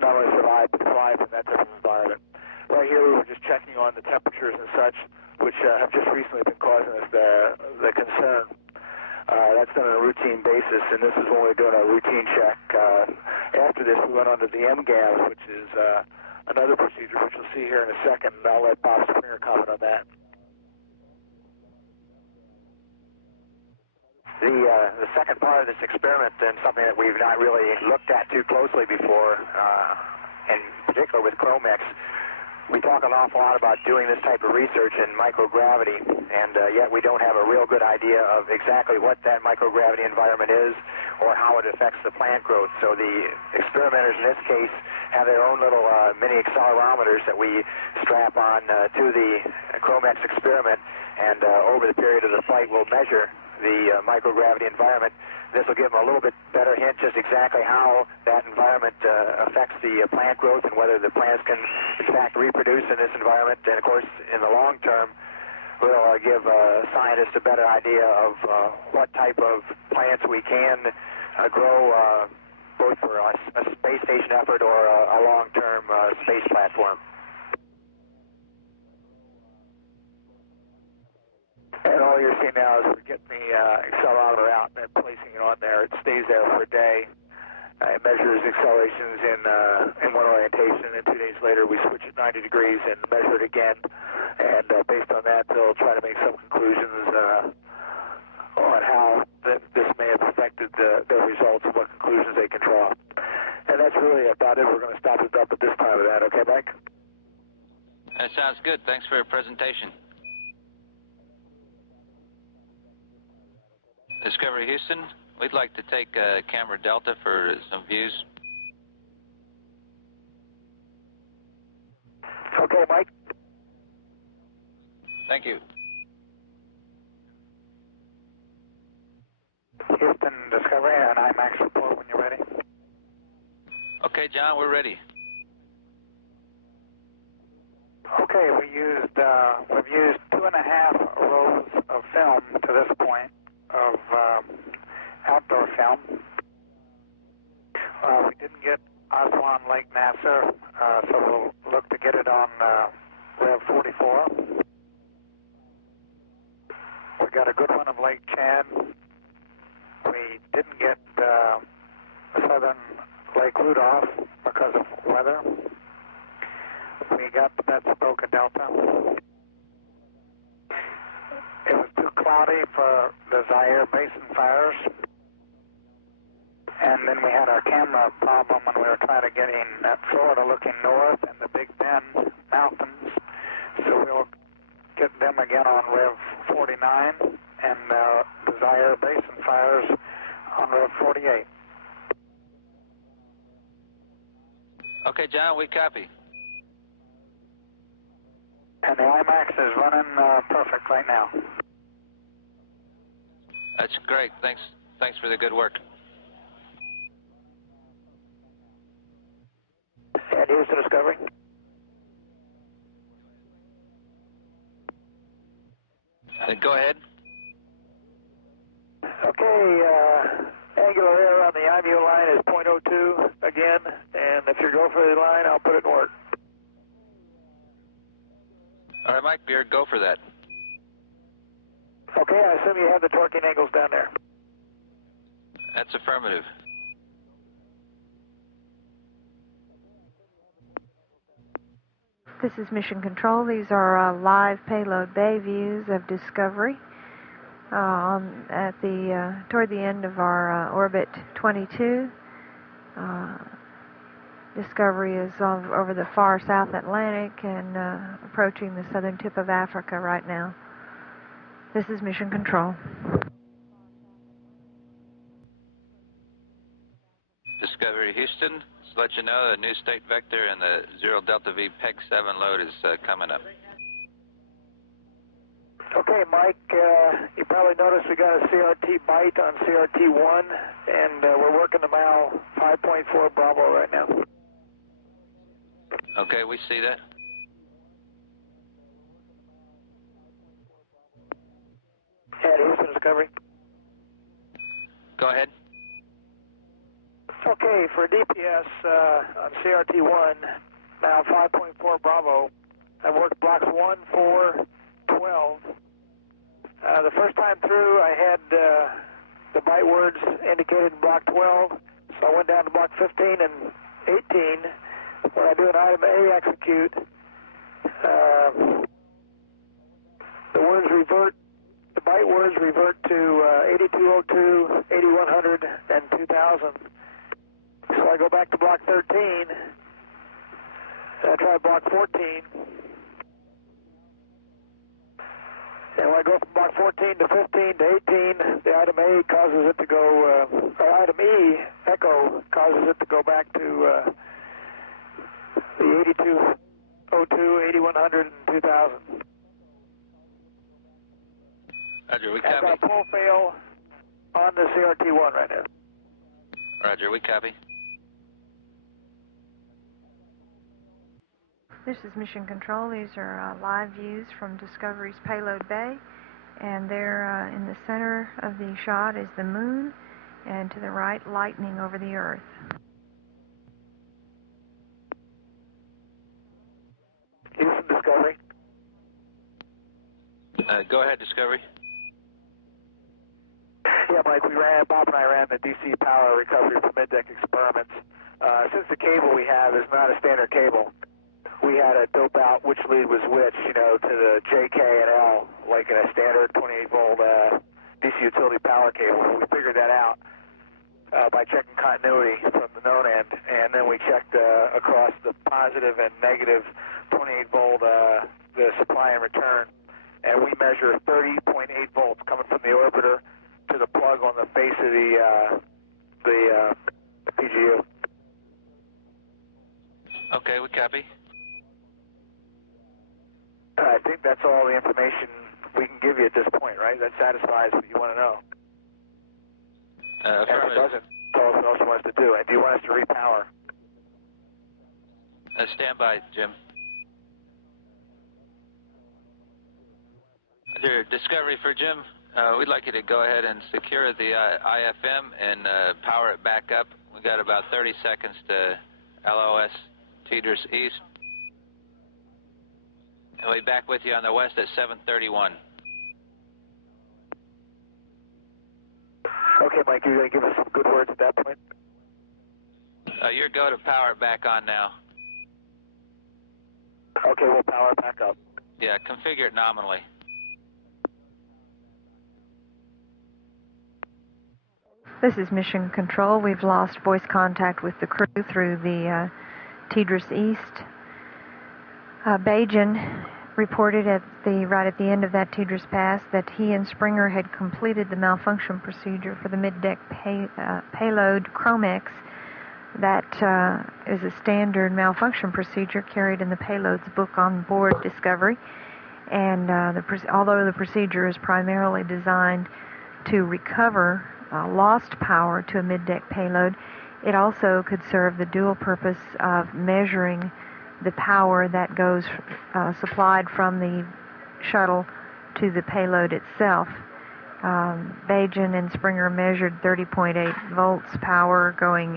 not only survive but thrive in that type of environment. Right here we were just checking on the temperatures and such, which have just recently been causing us the concern. That's done on a routine basis, and this is when we're doing our routine check. After this, we went on to the MGAS, which is another procedure, which you'll see here in a second, and I'll let Bob Springer comment on that. The second part of this experiment, and something that we've not really looked at too closely before, in particular with Chromex, we talk an awful lot about doing this type of research in microgravity, and yet we don't have a real good idea of exactly what that microgravity environment is or how it affects the plant growth. So the experimenters in this case have their own little mini accelerometers that we strap on to the Chromex experiment, and over the period of the flight we'll measure the microgravity environment. This will give them a little bit better hint just exactly how that environment affects the plant growth and whether the plants can in fact reproduce in this environment. And of course, in the long term, will give scientists a better idea of what type of plants we can grow both for a space station effort or a long-term space platform. And all you're seeing now is we're getting the accelerometer out and placing it on there. It stays there for a day. It measures accelerations in one orientation, and 2 days later we switch it 90 degrees and measure it again. And based on that, they'll try to make some conclusions on how this may have affected their results and what conclusions they can draw. And that's really about it. We're going to stop it up at this time of that. Okay, Mike? That sounds good. Thanks for your presentation. Discovery Houston, we'd like to take camera Delta for some views. Okay, Mike. Thank you. Houston Discovery, and IMAX report when you're ready. Okay, John, we're ready. Okay, we've used 2.5 rows of film to this point of outdoor film. We didn't get Aswan Lake NASA, so we'll look to get it on Rev 44. We got a good one of Lake Chad. We didn't get southern Lake Rudolph because of weather. We got the Betsaboka Delta. It was too cloudy for the Zaire Basin fires. And then we had our camera problem when we were trying to get in Florida looking north and the Big Bend Mountains. So we'll get them again on Rev 49 and the Zaire Basin fires on Rev 48. Okay, John, we copy. And the IMAX is running perfect right now. That's great. Thanks for the good work. And Houston Discovery. Go ahead. Okay, angular error on the IMU line is .02 again, and if you go for the line, I'll put it in work. All right, Mike Beard, go for that. Okay, I assume you have the torquing angles down there. That's affirmative. This is Mission Control. These are live payload bay views of Discovery. Toward the end of our orbit 22, Discovery is over the far South Atlantic and approaching the southern tip of Africa right now. This is Mission Control. Discovery Houston, just let you know the new state vector and the 0 Delta V PEG 7 load is coming up. Okay, Mike, you probably noticed we got a CRT bite on CRT1, and we're working the mile 5.4 Bravo right now. Okay, we see that. And Houston Discovery. Go ahead. Okay, for DPS on CRT1, now 5.4 Bravo, I worked blocks 1, 4, 12. The first time through, I had the byte words indicated in block 12, so I went down to block 15 and 18. When I do an item A execute, the byte words revert to 8202, 8100, and 2000. So I go back to block 13, and I try block 14. And when I go from block 14 to 15 to 18, the item A causes it to go, or item E, echo, causes it to go back to the 8202, 8100, and 2000. Roger, we I've got a copy. pull fail on the CRT1 right now. Roger, we copy. Houston Discovery. Go ahead, Discovery. Yeah, Mike, Bob and I ran the DC power recovery for mid-deck experiments. Since the cable we have is not a standard cable, we had to dope out which lead was which, to the J, K, and L, like in a standard 28-volt DC utility power cable. We figured that out by checking continuity from the known end, and then we checked across the positive and negative 28-volt, the supply and return, and we measure 30.8 volts coming from the orbiter to the plug on the face of the PGU. Okay, we copy. I think that's all the information we can give you at this point, right? That satisfies what you want to know. And if it doesn't, tell us what else you want us to do. And do you want us to repower? Stand by, Jim. Discovery for Jim. We'd like you to go ahead and secure the IFM and power it back up. We got about 30 seconds to LOS Teeters East. And we'll be back with you on the west at 7:31. Okay, Mike, you're going to give us some good words at that point? You're go to power it back on now. Okay, we'll power it back up. Yeah, configure it nominally. This is Mission Control. We've lost voice contact with the crew through the Teeters East. Bajan reported right at the end of that Teeters Pass that he and Springer had completed the malfunction procedure for the mid-deck payload Chromex. That is a standard malfunction procedure carried in the payload's book on board Discovery. And although the procedure is primarily designed to recover lost power to a mid-deck payload, it also could serve the dual purpose of measuring the power that goes supplied from the shuttle to the payload itself. Bajan and Springer measured 30.8 volts power going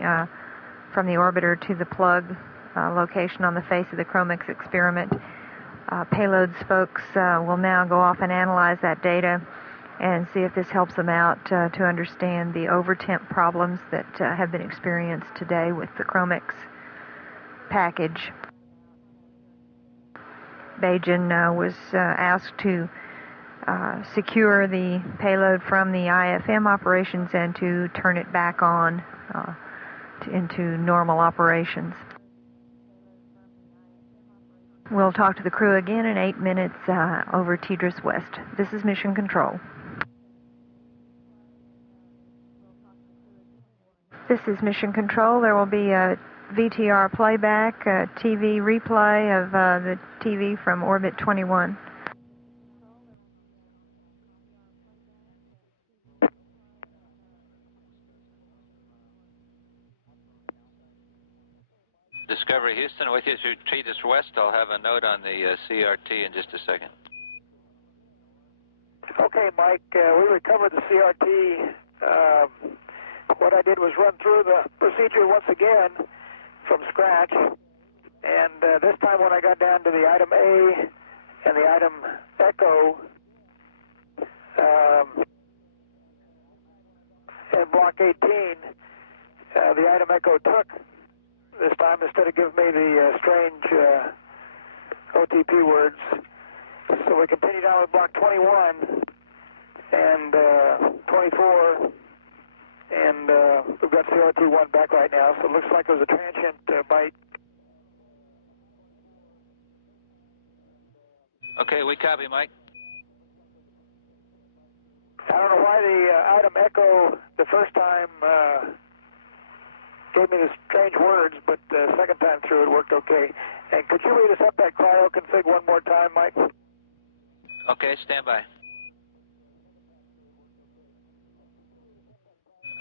from the orbiter to the plug location on the face of the Chromex experiment. Payloads folks will now go off and analyze that data and see if this helps them out to understand the overtemp problems that have been experienced today with the Chromex package. Bajan was asked to secure the payload from the IFM operations and to turn it back on into normal operations. We'll talk to the crew again in 8 minutes over Teeters West. This is Mission Control. This is Mission Control. There will be a VTR playback, a TV replay of the TV from Orbit 21. Discovery Houston, with you through Teeters West. I'll have a note on the CRT in just a second. Okay, Mike, we recovered the CRT. What I did was run through the procedure once again from scratch, and this time when I got down to the item A and the item Echo and block 18, the item Echo took this time instead of giving me the strange OTP words. So we continued on with block 21 and 24, and we've got CRT1 back right now, so it looks like it was a transient bite. Okay, we copy, Mike. I don't know why the item Echo the first time gave me the strange words, but the second time through it worked okay. And could you read us up that cryo config one more time, Mike? Okay, stand by.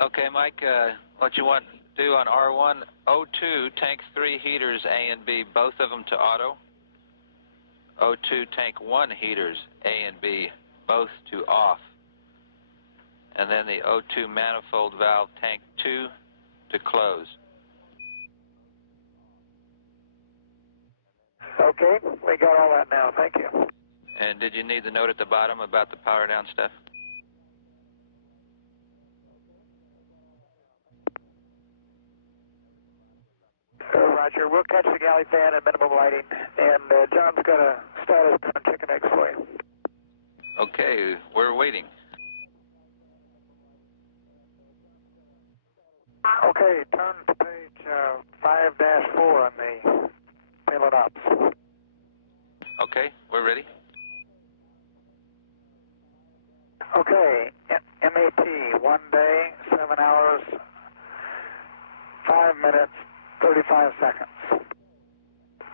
Okay, Mike, what you want to do on R1, O2, tank 3 heaters A and B, both of them to auto. O2, tank 1 heaters A and B, both to off. And then the O2 manifold valve tank 2 to close. Okay, we got all that now, thank you. And did you need the note at the bottom about the power down stuff? Roger, we'll catch the galley fan at minimum lighting, and John's got a status on chicken eggs for you. Okay, we're waiting. Okay, turn to page 5-4 on the payload ops. Okay, we're ready. Okay, MAT, 1 day, 7 hours, 5 minutes, 35 seconds.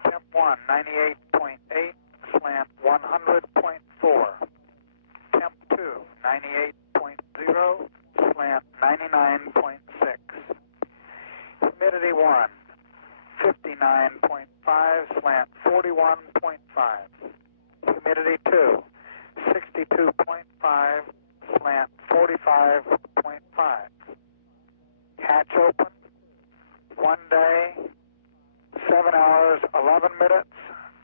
Temp 1, 98.8, slant 100.4. Temp 2, 98.0, slant 99.6. Humidity 1, 59.5, slant 41.5. Humidity 2, 62.5, slant 45.5. Hatch open, 1 day, 7 hours, 11 minutes.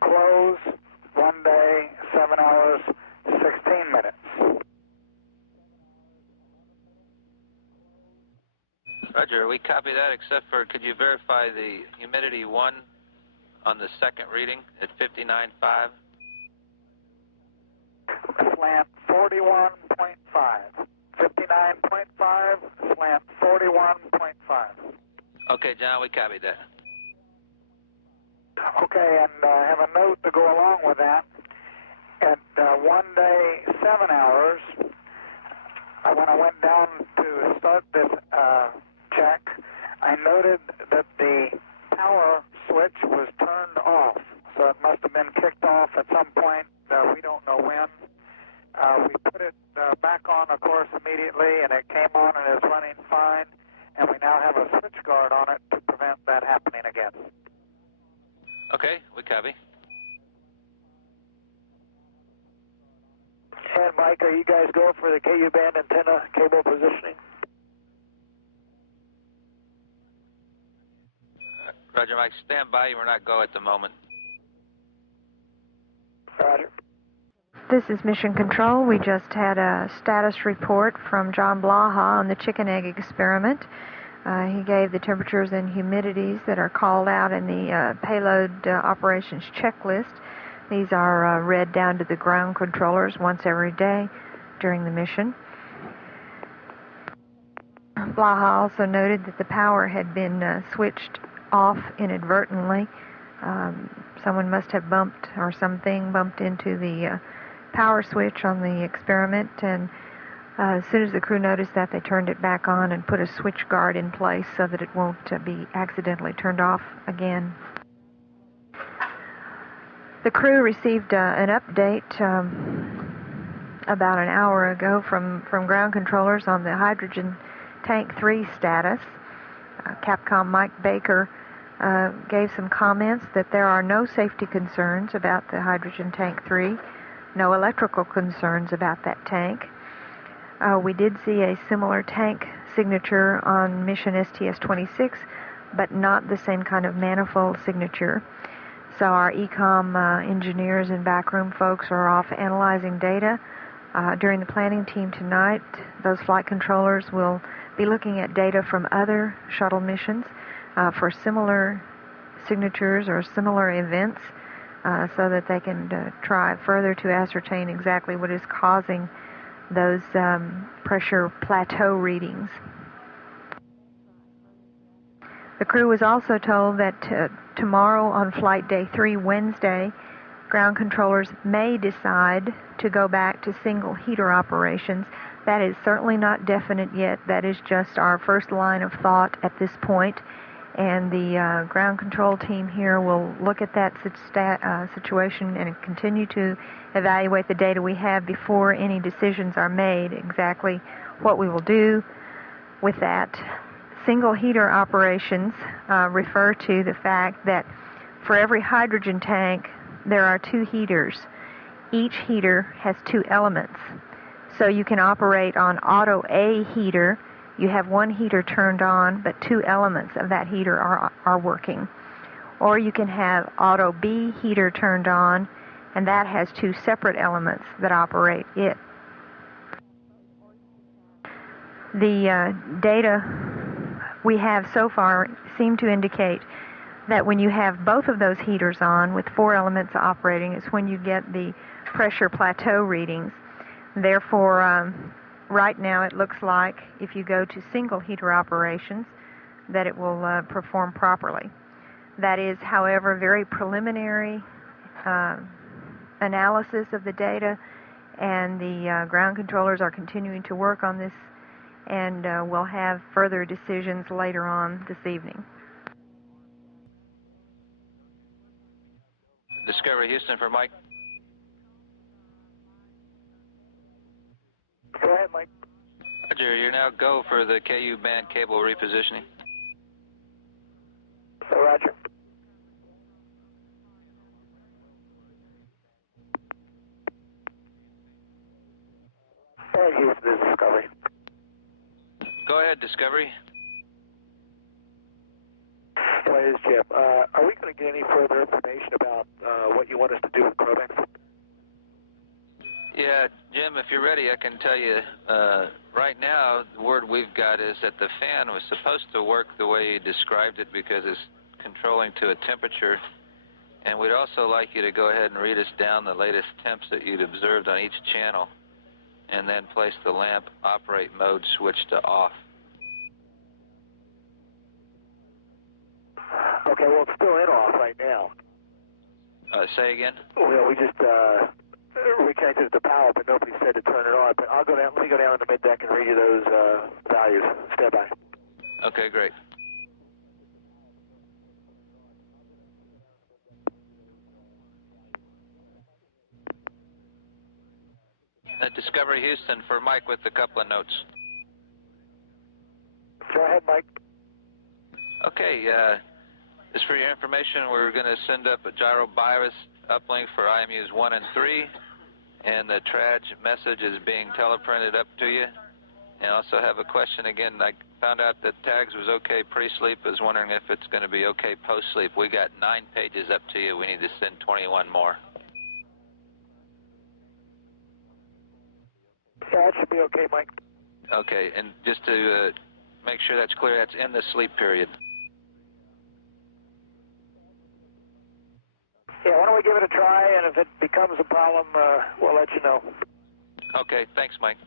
Close, 1 day, 7 hours, 16 minutes. Roger, we copy that, except for could you verify the humidity 1 on the second reading at 59.5? Slant 41.5. 59.5, slant 41.5. Okay, John, we copied that. Okay, and have a note to go along with that. At 1 day, 7 hours, when I went down to start this check, I noted that the power switch was turned off. So it must have been kicked off at some point. We don't know when. We put it back on, of course, immediately, and it came on and is running fine. And we now have a switch guard on it to prevent that happening again. Okay, we copy. And Mike, are you guys going for the KU band antenna cable positioning? Roger, Mike, stand by. We're not go at the moment. Roger. This is Mission Control. We just had a status report from John Blaha on the chicken egg experiment. He gave the temperatures and humidities that are called out in the payload operations checklist. These are read down to the ground controllers once every day during the mission. Blaha also noted that the power had been switched off inadvertently. Someone must have bumped, or something bumped into the power switch on the experiment, and as soon as the crew noticed that, they turned it back on and put a switch guard in place so that it won't be accidentally turned off again. The crew received an update about an hour ago from ground controllers on the hydrogen tank 3 status. Capcom Mike Baker gave some comments that there are no safety concerns about the hydrogen tank 3, no electrical concerns about that tank. We did see a similar tank signature on mission STS-26, but not the same kind of manifold signature. So our ECOM engineers and backroom folks are off analyzing data. During the planning team tonight, those flight controllers will be looking at data from other shuttle missions for similar signatures or similar events so that they can try further to ascertain exactly what is causing those pressure plateau readings. The crew was also told that tomorrow on flight day 3, Wednesday, ground controllers may decide to go back to single heater operations. That is certainly not definite yet. That is just our first line of thought at this point. And the ground control team here will look at that situation and continue to evaluate the data we have before any decisions are made, exactly what we will do with that. Single heater operations refer to the fact that for every hydrogen tank, there are 2 heaters. Each heater has 2 elements. So you can operate on auto A heater. You have 1 heater turned on, but 2 elements of that heater are working. Or you can have auto B heater turned on, and that has 2 separate elements that operate it. The data we have so far seem to indicate that when you have both of those heaters on with 4 elements operating is when you get the pressure plateau readings. Therefore, right now it looks like if you go to single heater operations that it will perform properly. That is, however, very preliminary analysis of the data, and the ground controllers are continuing to work on this, and we'll have further decisions later on this evening. Discovery Houston for Mike. Go ahead, Mike. Roger, you're now go for the KU band cable repositioning. Roger. And Houston, this is Discovery. Go ahead, Discovery. Anyway, this is Jim. Are we going to get any further information about what you want us to do with Chromex? Yeah, Jim, if you're ready, I can tell you right now the word we've got is that the fan was supposed to work the way you described it because it's controlling to a temperature. And we'd also like you to go ahead and read us down the latest temps that you'd observed on each channel and then place the lamp operate mode switch to off. Okay, well, it's still in off right now. Say again? Well, we just reconnected it to power, but nobody said to turn it on. But I'll go down. Let me go down to the mid deck and read you those values. Stand by. Okay, great. Discovery Houston for Mike with a couple of notes. Go ahead, Mike. Okay, just for your information, we're going to send up a gyro BIOS uplink for IMUs 1 and 3, and the TRAG message is being teleprinted up to you. And also have a question again. I found out that tags was okay pre-sleep. I was wondering if it's going to be okay post-sleep. We got 9 pages up to you. We need to send 21 more. Yeah, that should be okay, Mike. Okay, and just to make sure that's clear, that's in the sleep period. Yeah, why don't we give it a try, and if it becomes a problem, we'll let you know. Okay, thanks, Mike.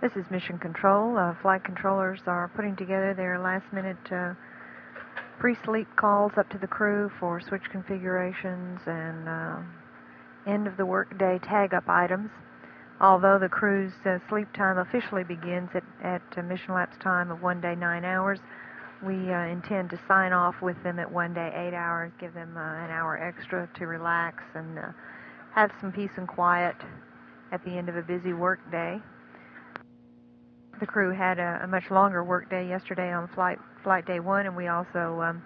This is Mission Control. Flight controllers are putting together their last-minute pre-sleep calls up to the crew for switch configurations and end-of-the-workday tag-up items. Although the crew's sleep time officially begins at mission lapse time of 1 day 9 hours, we intend to sign off with them at 1 day 8 hours, give them an hour extra to relax and have some peace and quiet at the end of a busy work day. The crew had a much longer work day yesterday on flight day 1, and we also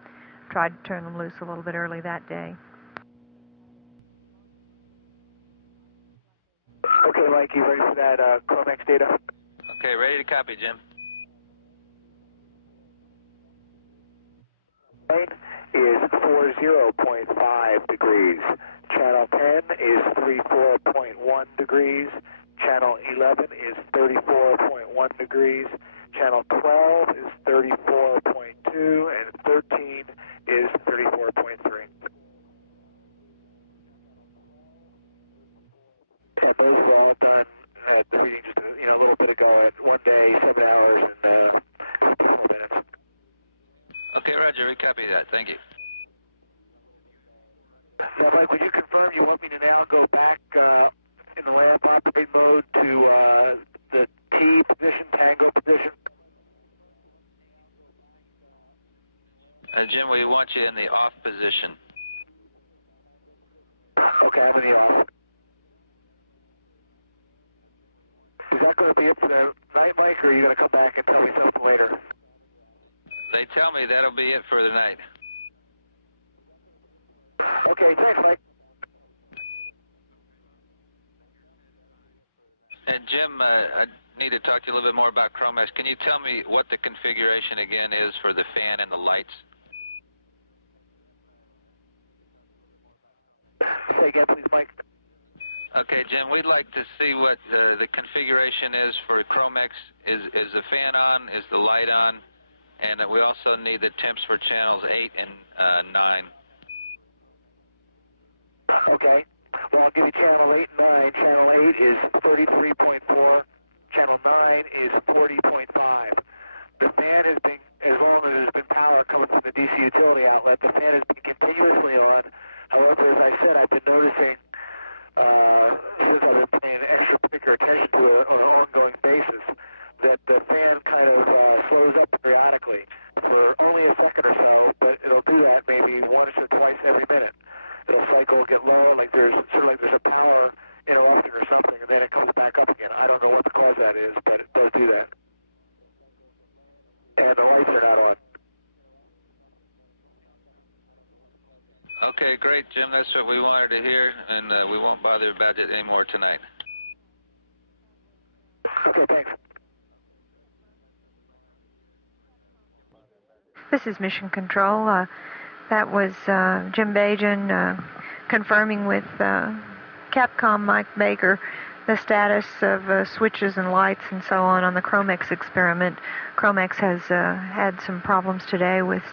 tried to turn them loose a little bit early that day. Okay, Mike, you ready for that Chromex data? Okay, ready to copy, Jim. Plane is 40.5 degrees. Channel 10 is 34.1 degrees. Channel 11 is 34.1 degrees. Channel 12 is 34.2, and 13 is 34.3. And those were all done at the reading just a little bit ago at 1 day, 7 hours, and 54 minutes. Okay, Roger, we copy that. Thank you. Now, Mike, would you confirm you want me to now go back in the lamp operate mode to the T position, tango position? Jim, we want you in the off position. Okay, I'm in the off. Is that going to be it for the night, Mike, or are you going to come back and tell me something later? They tell me that'll be it for the night. Okay, thanks, Mike. And Jim, I need to talk to you a little bit more about Chromex. Can you tell me what the configuration again is for the fan and the lights? Say again, please, Mike. Okay, Jim, we'd like to see what the configuration is for Chromex. Is the fan on? Is the light on? And we also need the temps for channels 8 and 9. Okay. Well, I'll give you channel 8 and 9. Channel 8 is 33.4. Channel 9 is 40.5. The fan has been, as long as there's been power coming from the DC utility outlet, the fan has been continuously on. However, as I said, I've been noticing since I've been paying extra particular attention to it on an ongoing basis, that the fan kind of slows up periodically for only a second or so, but it'll do that maybe once or twice every minute. It'll cycle, get low, like there's a power then it comes back up again. I don't know what the cause of that is, but it does do that. And the lights are not on. Okay, great, Jim. That's what we wanted to hear, and we won't bother about it anymore tonight. Okay, thanks. This is Mission Control. That was Jim Bajan confirming with Capcom Mike Baker the status of switches and lights and so on the Chromex experiment. Chromex has had some problems today with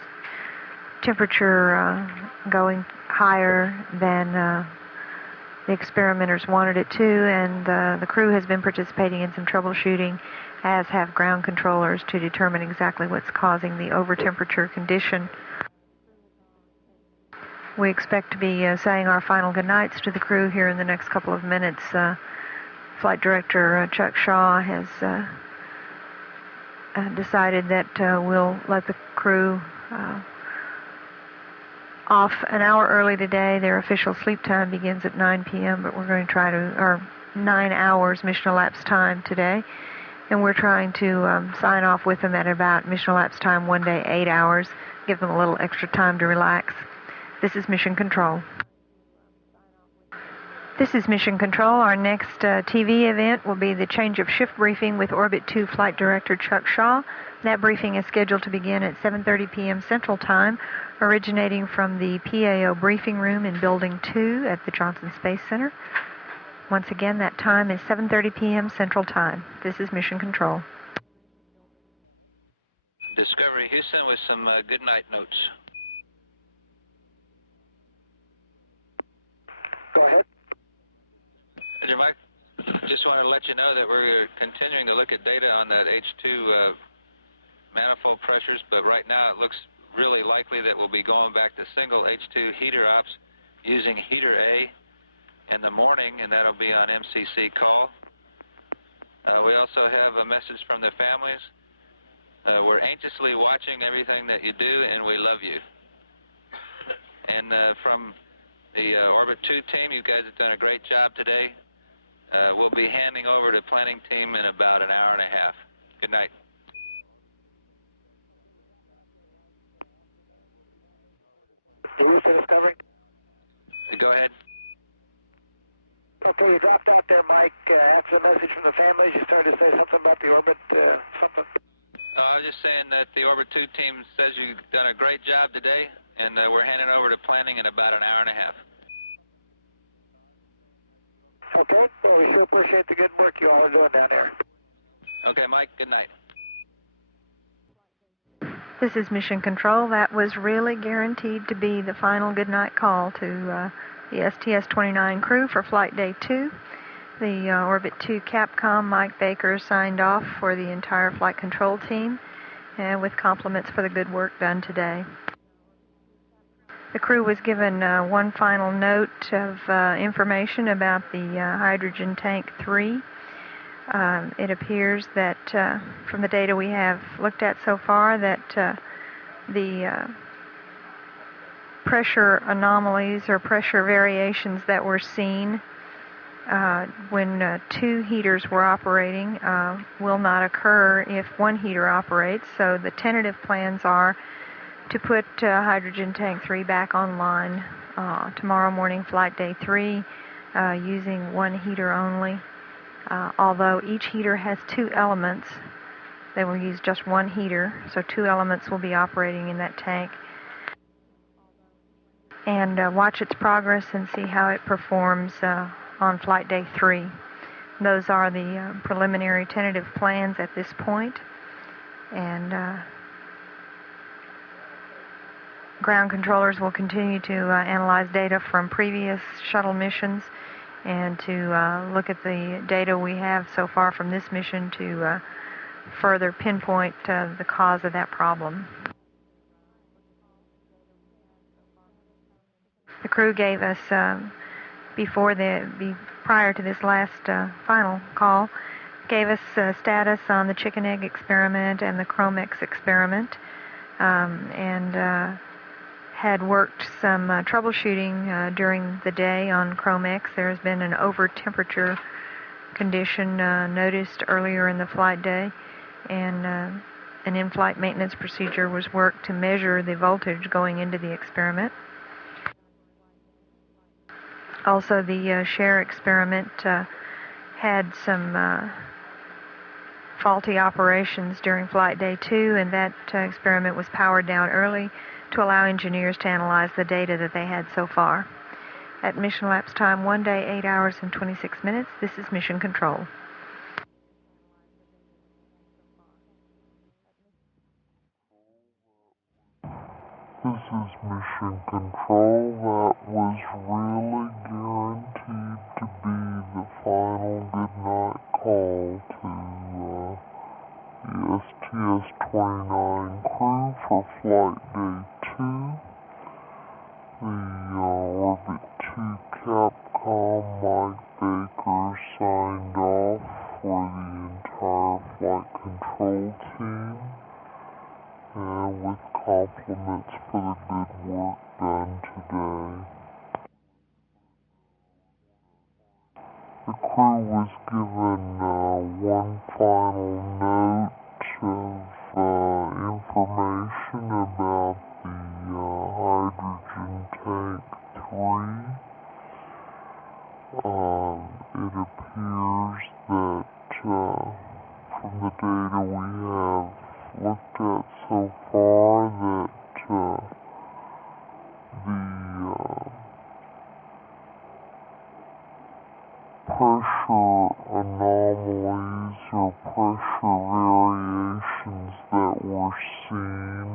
temperature going higher than the experimenters wanted it to, and the crew has been participating in some troubleshooting, as have ground controllers, to determine exactly what's causing the over-temperature condition. We expect to be saying our final goodnights to the crew here in the next couple of minutes. Flight Director Chuck Shaw has decided that we'll let the crew off an hour early today. Their official sleep time begins at 9 p.m., but we're going to try to, or 9 hours mission elapsed time today, and we're trying to sign off with them at about mission elapsed time one day, 8 hours, give them a little extra time to relax. This is Mission Control. This is Mission Control. Our next TV event will be the change of shift briefing with Orbit 2 Flight Director Chuck Shaw. That briefing is scheduled to begin at 7:30 p.m. Central Time, originating from the PAO briefing room in Building 2 at the Johnson Space Center. Once again, that time is 7:30 p.m. Central Time. This is Mission Control. Discovery Houston with some good night notes. Go ahead. Roger, Mike. Just wanted to let you know that we're continuing to look at data on that H2 manifold pressures, but right now it looks really likely that we'll be going back to single H2 heater ops using heater A in the morning, and that'll be on MCC call. We also have a message from the families. We're anxiously watching everything that you do, and we love you. And from the Orbit 2 team, you guys have done a great job today. We'll be handing over to planning team in about an hour and a half. Good night. Houston Discovery. Go ahead. Okay, you dropped out there, Mike. After the message from the families, you started to say something about the Orbit something. I was just saying that the Orbit 2 team says you've done a great job today, and we're handing over to planning in about an hour and a half. Okay, well, we sure appreciate the good work you all are doing down there. Okay, Mike, good night. This is Mission Control. That was really guaranteed to be the final goodnight call to the STS-29 crew for Flight Day 2. The Orbit 2 Capcom Mike Baker signed off for the entire flight control team, and with compliments for the good work done today. The crew was given one final note of information about the hydrogen tank 3. It appears that from the data we have looked at so far that the pressure anomalies or pressure variations that were seen when 2 heaters were operating will not occur if 1 heater operates. So the tentative plans are to put hydrogen tank 3 back online tomorrow morning, Flight Day 3, using 1 heater only. Although each heater has 2 elements, they will use just 1 heater, so 2 elements will be operating in that tank. And watch its progress and see how it performs on Flight Day 3. Those are the preliminary tentative plans at this point. And ground controllers will continue to analyze data from previous shuttle missions and to look at the data we have so far from this mission to further pinpoint the cause of that problem. The crew gave us, prior to this last final call, gave us status on the chicken egg experiment and the Chromex experiment, and had worked some troubleshooting during the day on Chromex. There's been an over temperature condition noticed earlier in the flight day, and an in-flight maintenance procedure was worked to measure the voltage going into the experiment. Also, the share experiment had some faulty operations during flight day 2, and that experiment was powered down early to allow engineers to analyze the data that they had so far. At mission elapsed time 1 day, 8 hours and 26 minutes, this is Mission Control. This is Mission Control. That was really guaranteed to be the final goodnight call to the STS-29 crew for Flight Day 2. The Orbit 2 Capcom Mike Baker signed off for the entire flight control team, with compliments for the good work done today. The crew was given one final note of information about the hydrogen tank 3. It appears that from the data we have looked at so far that the pressure anomalies or pressure variations that were seen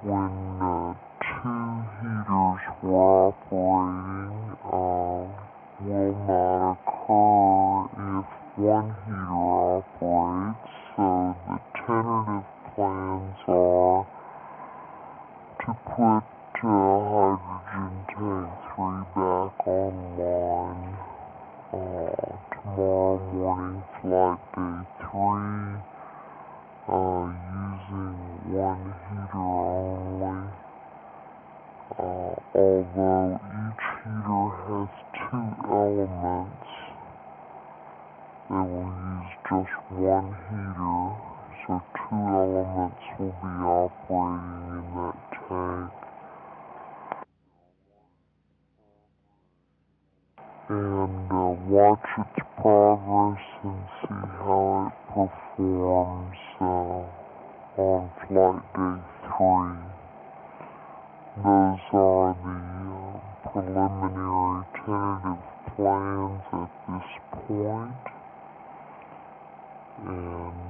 when 2 heaters were operating will not occur if 1 heater operates, so the tentative plans are to put hydrogen tank 3 back online tomorrow morning, flight day 3, using 1 heater only. Although each heater has 2 elements, they will use just 1 heater, so 2 elements will be operating in that tank. And watch its progress and see how it performs on flight day 3. Those are the preliminary tentative plans at this point, and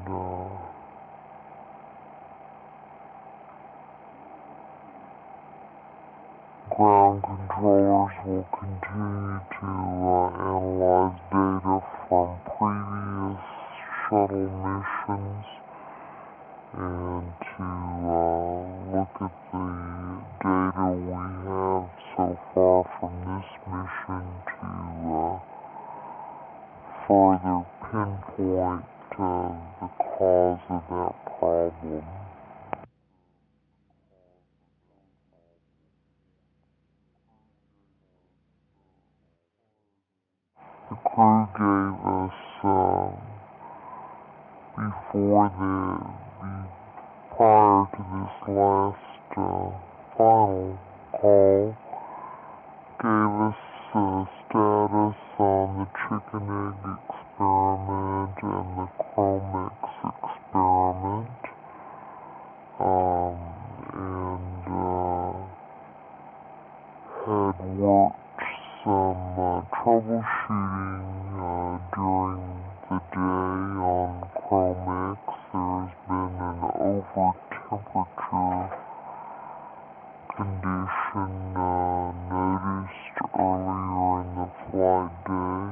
ground controllers will continue to analyze data from previous shuttle missions and to look at the data we have so far from this mission to further pinpoint the cause of that problem. The crew gave us, prior to this last final call, gave us status on the chicken egg experiment and the Chromex experiment, and had worked some troubleshooting during the day on Chromex. There's been an over-temperature condition noticed earlier in the flight day,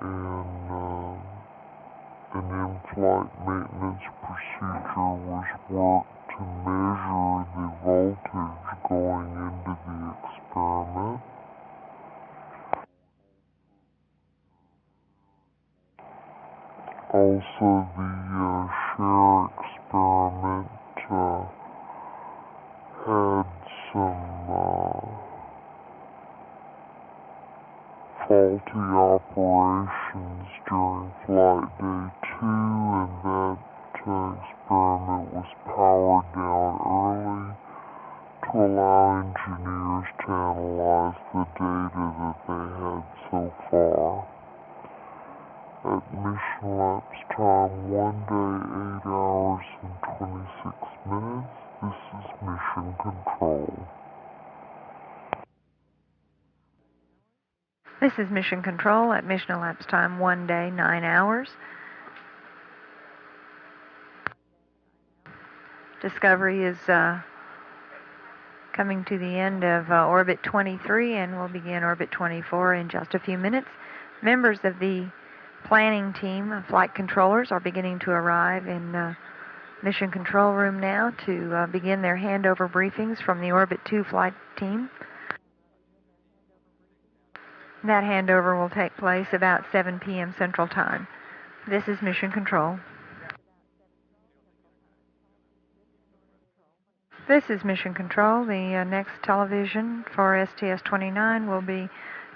and an in-flight maintenance procedure was worked to measure the voltage going into the experiment. Also, the share experiment had some faulty operations during Flight Day 2, and that experiment was powered down early to allow engineers to analyze the data that they had so far. At mission lapse time 1 day 8 hours and 26 minutes, this is Mission Control. This is Mission Control at mission elapsed time 1 day 9 hours. Discovery is coming to the end of orbit 23 and will begin orbit 24 in just a few minutes. Members of the planning team of flight controllers are beginning to arrive in Mission Control Room now to begin their handover briefings from the Orbit 2 flight team. That handover will take place about 7 p.m. Central Time. This is Mission Control. This is Mission Control. The next television for STS-29 will be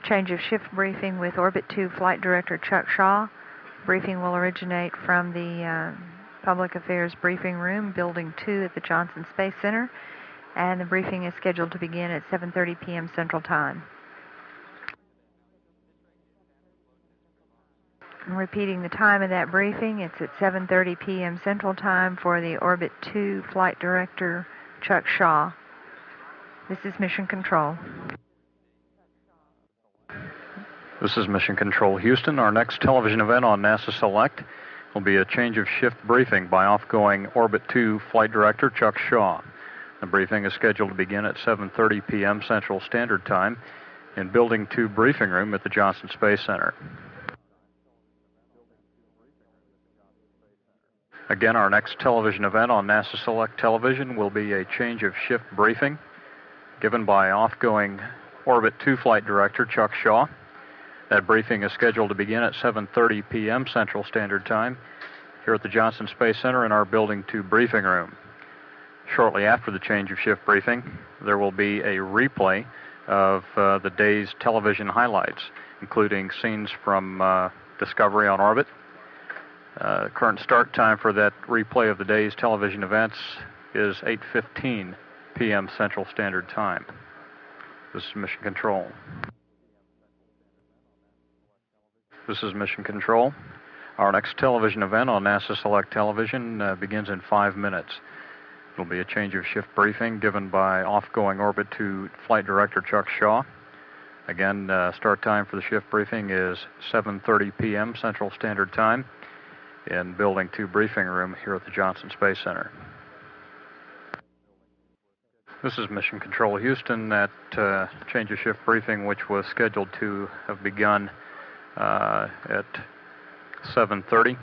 change of shift briefing with Orbit 2 Flight Director Chuck Shaw. Briefing will originate from the Public Affairs Briefing Room, Building 2 at the Johnson Space Center, and the briefing is scheduled to begin at 7:30 p.m. Central Time. And repeating the time of that briefing, it's at 7:30 p.m. Central Time for the Orbit 2 Flight Director Chuck Shaw. This is Mission Control. This is Mission Control Houston. Our next television event on NASA Select will be a change of shift briefing by outgoing Orbit 2 Flight Director Chuck Shaw. The briefing is scheduled to begin at 7:30 p.m. Central Standard Time in Building 2 Briefing Room at the Johnson Space Center. Again, our next television event on NASA Select Television will be a change of shift briefing given by outgoing Orbit 2 Flight Director Chuck Shaw. That briefing is scheduled to begin at 7:30 p.m. Central Standard Time here at the Johnson Space Center in our Building 2 Briefing Room. Shortly after the change of shift briefing, there will be a replay of the day's television highlights, including scenes from Discovery on orbit. Current start time for that replay of the day's television events is 8:15 p.m. Central Standard Time. This is Mission Control. This is Mission Control. Our next television event on NASA Select Television begins in 5 minutes. It will be a change of shift briefing given by off-going Orbit 2 Flight Director Chuck Shaw. Again, start time for the shift briefing is 7:30 p.m. Central Standard Time in Building 2 Briefing Room here at the Johnson Space Center. This is Mission Control Houston. That change of shift briefing, which was scheduled to have begun at 7:30,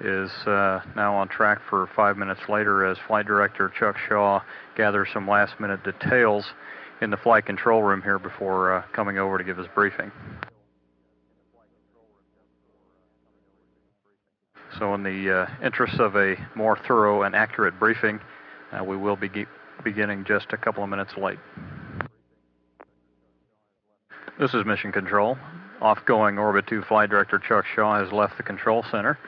is now on track for 5 minutes later as Flight Director Chuck Shaw gathers some last-minute details in the flight control room here before coming over to give his briefing. So in the interest of a more thorough and accurate briefing, we will be beginning just a couple of minutes late. This is Mission Control. Off-going Orbit 2 Flight Director Chuck Shaw has left the control center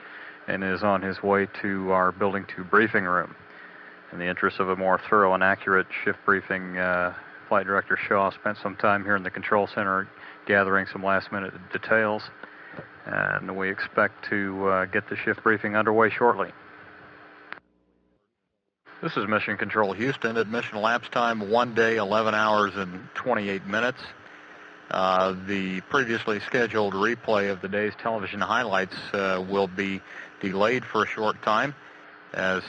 and is on his way to our Building 2 briefing room. In the interest of a more thorough and accurate shift briefing, Flight Director Shaw spent some time here in the control center gathering some last-minute details, and we expect to get the shift briefing underway shortly. This is Mission Control Houston. At mission elapsed time 1 day, 11 hours and 28 minutes. The previously scheduled replay of the day's television highlights will be delayed for a short time as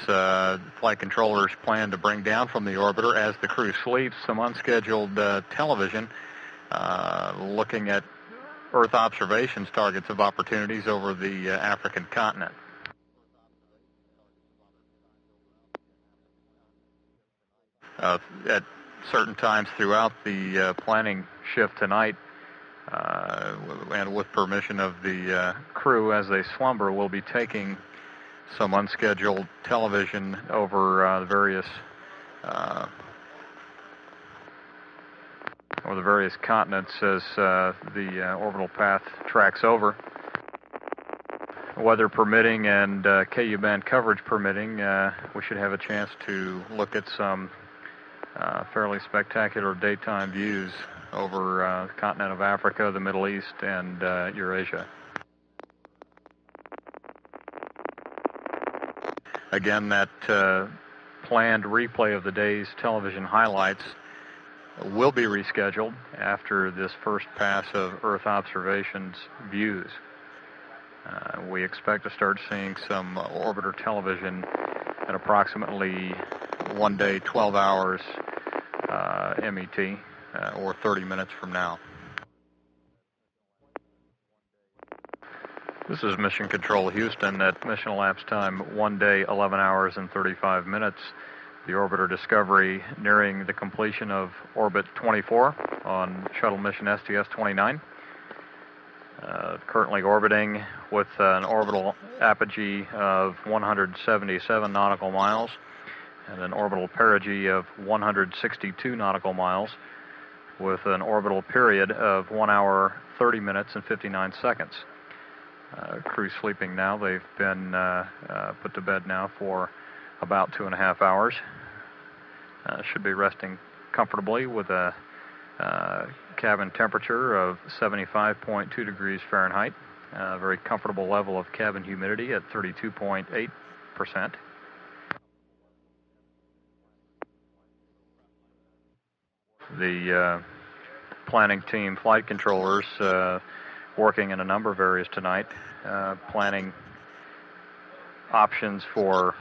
flight controllers plan to bring down from the orbiter as the crew sleeps some unscheduled television looking at Earth observations targets of opportunities over the African continent. At certain times throughout the planning shift tonight, and with permission of the crew as they slumber, we'll be taking some unscheduled television over the various over the various continents as the orbital path tracks over. Weather permitting and KU band coverage permitting, we should have a chance to look at some fairly spectacular daytime views over the continent of Africa, the Middle East, and Eurasia. Again, that planned replay of the day's television highlights will be rescheduled after this first pass of Earth observations views. We expect to start seeing some orbiter television at approximately 1 day, 12 hours MET, or 30 minutes from now. This is Mission Control Houston at mission elapsed time 1 day, 11 hours and 35 minutes. The orbiter Discovery nearing the completion of orbit 24 on shuttle mission STS-29. Currently orbiting with an orbital apogee of 177 nautical miles and an orbital perigee of 162 nautical miles with an orbital period of 1 hour, 30 minutes and 59 seconds. Crew's sleeping now. They've been put to bed now for about 2.5 hours. Should be resting comfortably with a cabin temperature of 75.2 degrees Fahrenheit. A very comfortable level of cabin humidity at 32.8%. The planning team flight controllers working in a number of areas tonight, planning options for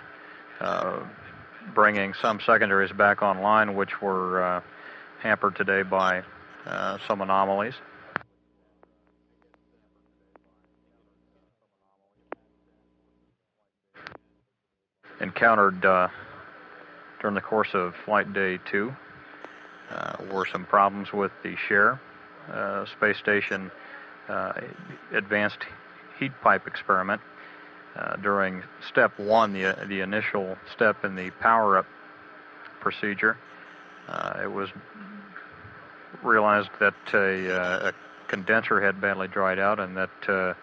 bringing some secondaries back online, which were hampered today by some anomalies. Encountered during the course of flight day 2 were some problems with the Share space station advanced heat pipe experiment. During step 1, the initial step in the power-up procedure, it was realized that a condenser had badly dried out and that a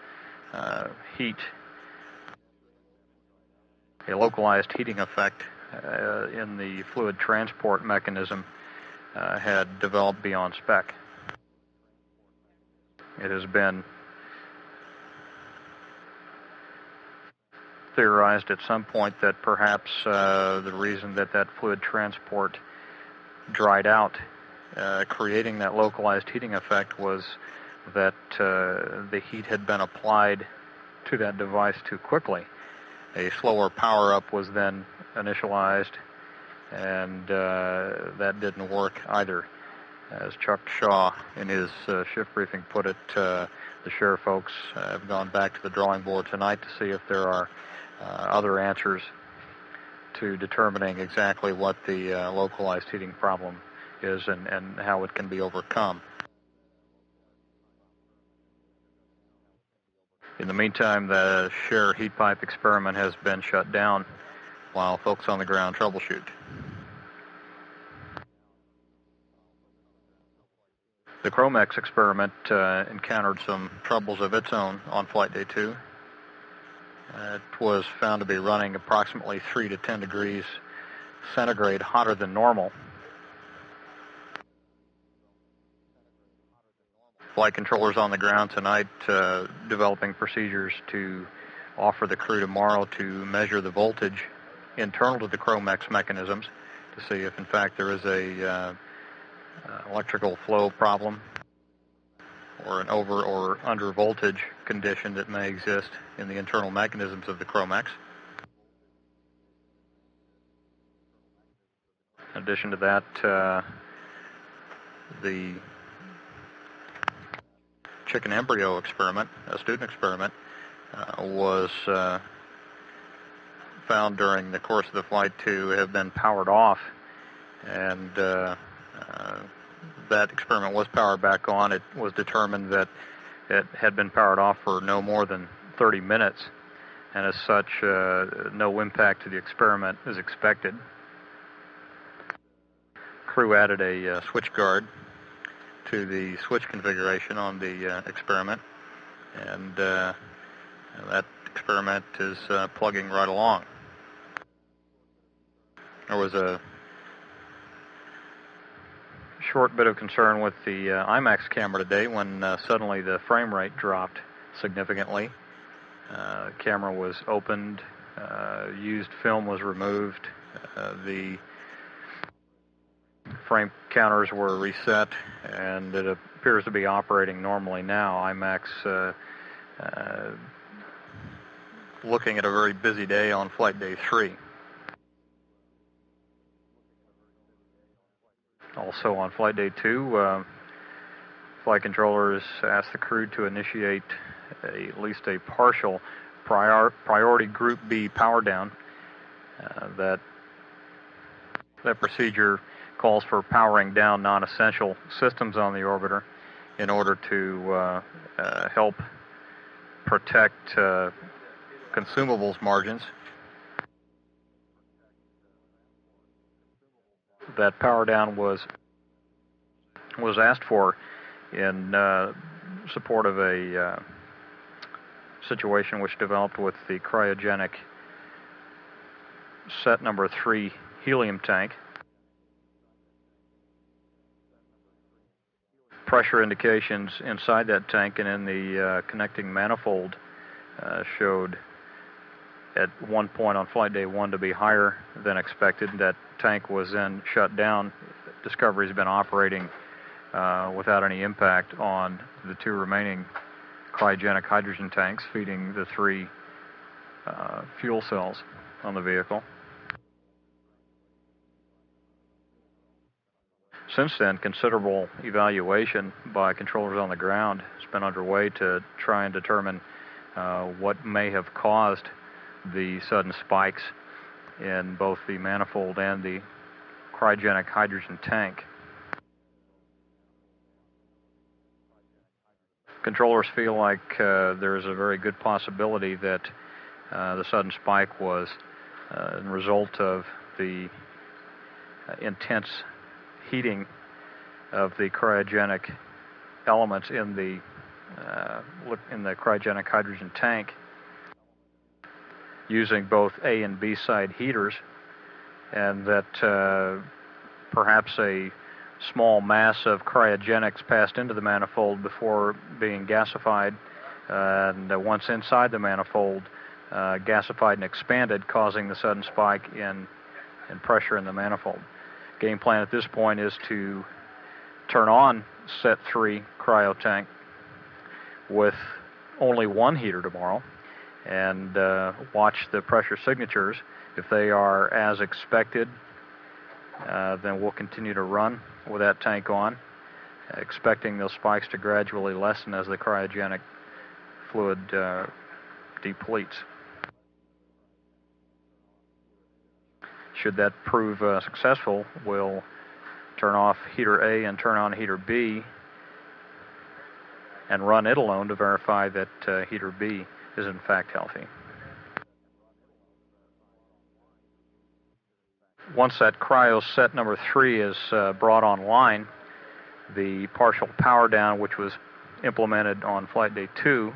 localized heating effect in the fluid transport mechanism had developed beyond spec. It has been theorized at some point that perhaps the reason that fluid transport dried out, creating that localized heating effect, was that the heat had been applied to that device too quickly. A slower power-up was then initialized, and that didn't work either. As Chuck Shaw in his shift briefing put it, the Share folks have gone back to the drawing board tonight to see if there are other answers to determining exactly what the localized heating problem is and how it can be overcome. In the meantime, the Share heat pipe experiment has been shut down while folks on the ground troubleshoot. The Chromex experiment encountered some troubles of its own on flight day 2. It was found to be running approximately 3 to 10 degrees centigrade hotter than normal. Flight controllers on the ground tonight developing procedures to offer the crew tomorrow to measure the voltage internal to the Chromex mechanisms to see if in fact there is a electrical flow problem or an over or under voltage condition that may exist in the internal mechanisms of the Chromex. In addition to that, the chicken embryo experiment, a student experiment, was found during the course of the flight to have been powered off, and that experiment was powered back on. It was determined that it had been powered off for no more than 30 minutes, and as such, no impact to the experiment is expected. Crew added a switch guard to the switch configuration on the experiment, and that experiment is plugging right along. There was a short bit of concern with the IMAX camera today when suddenly the frame rate dropped significantly. The camera was opened, used film was removed, the frame counters were reset, and it appears to be operating normally now. IMAX looking at a very busy day on flight day 3. Also on flight day 2, flight controllers asked the crew to initiate at least a partial priority Group B power down. That procedure calls for powering down non-essential systems on the orbiter in order to help protect consumables margins. That power down was asked for in support of a situation which developed with the cryogenic set number 3 helium tank. Pressure indications inside that tank and in the connecting manifold showed at one point on flight day 1 to be higher than expected. That tank was then shut down. Discovery's been operating without any impact on the 2 remaining cryogenic hydrogen tanks feeding the 3 fuel cells on the vehicle. Since then, considerable evaluation by controllers on the ground has been underway to try and determine what may have caused the sudden spikes in both the manifold and the cryogenic hydrogen tank. Controllers feel like there's a very good possibility that the sudden spike was a result of the intense heating of the cryogenic elements in the cryogenic hydrogen tank using both A and B side heaters, and that perhaps a small mass of cryogenics passed into the manifold before being gasified, and once inside the manifold, gasified and expanded, causing the sudden spike in pressure in the manifold. Game plan at this point is to turn on set 3 cryo tank with only 1 heater tomorrow and watch the pressure signatures. If they are as expected, then we'll continue to run with that tank on, expecting those spikes to gradually lessen as the cryogenic fluid depletes. Should that prove successful, we'll turn off heater A and turn on heater B and run it alone to verify that heater B is in fact healthy. Once that cryo set number 3 is brought online, the partial power down, which was implemented on flight day 2,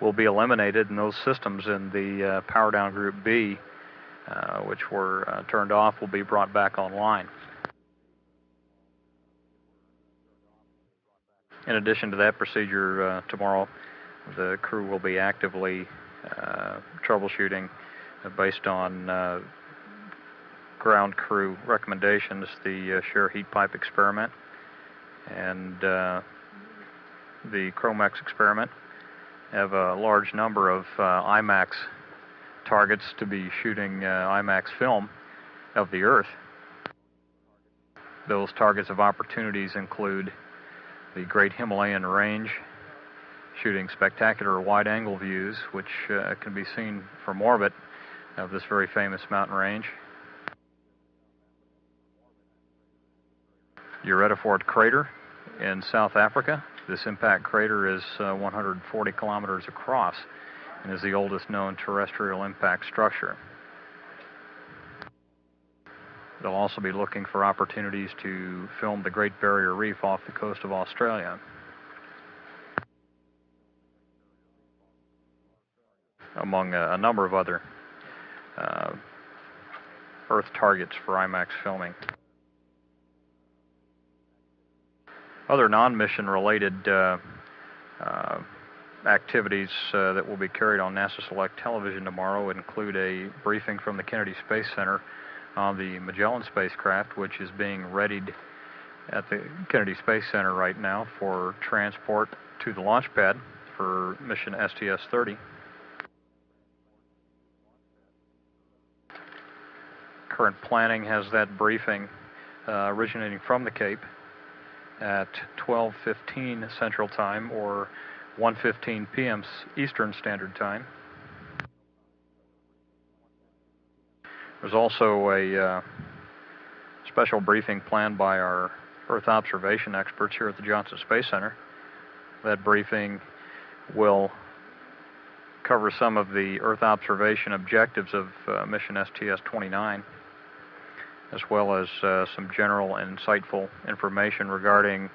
will be eliminated, and those systems in the power down Group B, which were turned off, will be brought back online. In addition to that procedure, tomorrow the crew will be actively troubleshooting based on ground crew recommendations, the shear heat pipe experiment and the Chromex experiment. Have a large number of IMAX targets to be shooting IMAX film of the Earth. Those targets of opportunities include the Great Himalayan Range, shooting spectacular wide-angle views, which can be seen from orbit of this very famous mountain range. Uretafort Crater in South Africa. This impact crater is 140 kilometers across and is the oldest known terrestrial impact structure. They'll also be looking for opportunities to film the Great Barrier Reef off the coast of Australia, among a number of other Earth targets for IMAX filming. Other non-mission related activities that will be carried on NASA Select Television tomorrow include a briefing from the Kennedy Space Center on the Magellan spacecraft, which is being readied at the Kennedy Space Center right now for transport to the launch pad for mission STS-30. Current planning has that briefing originating from the Cape at 12:15 Central Time or 1:15 p.m. Eastern Standard Time. There's also a special briefing planned by our Earth observation experts here at the Johnson Space Center. That briefing will cover some of the Earth observation objectives of mission STS-29, as well as some general and insightful information regarding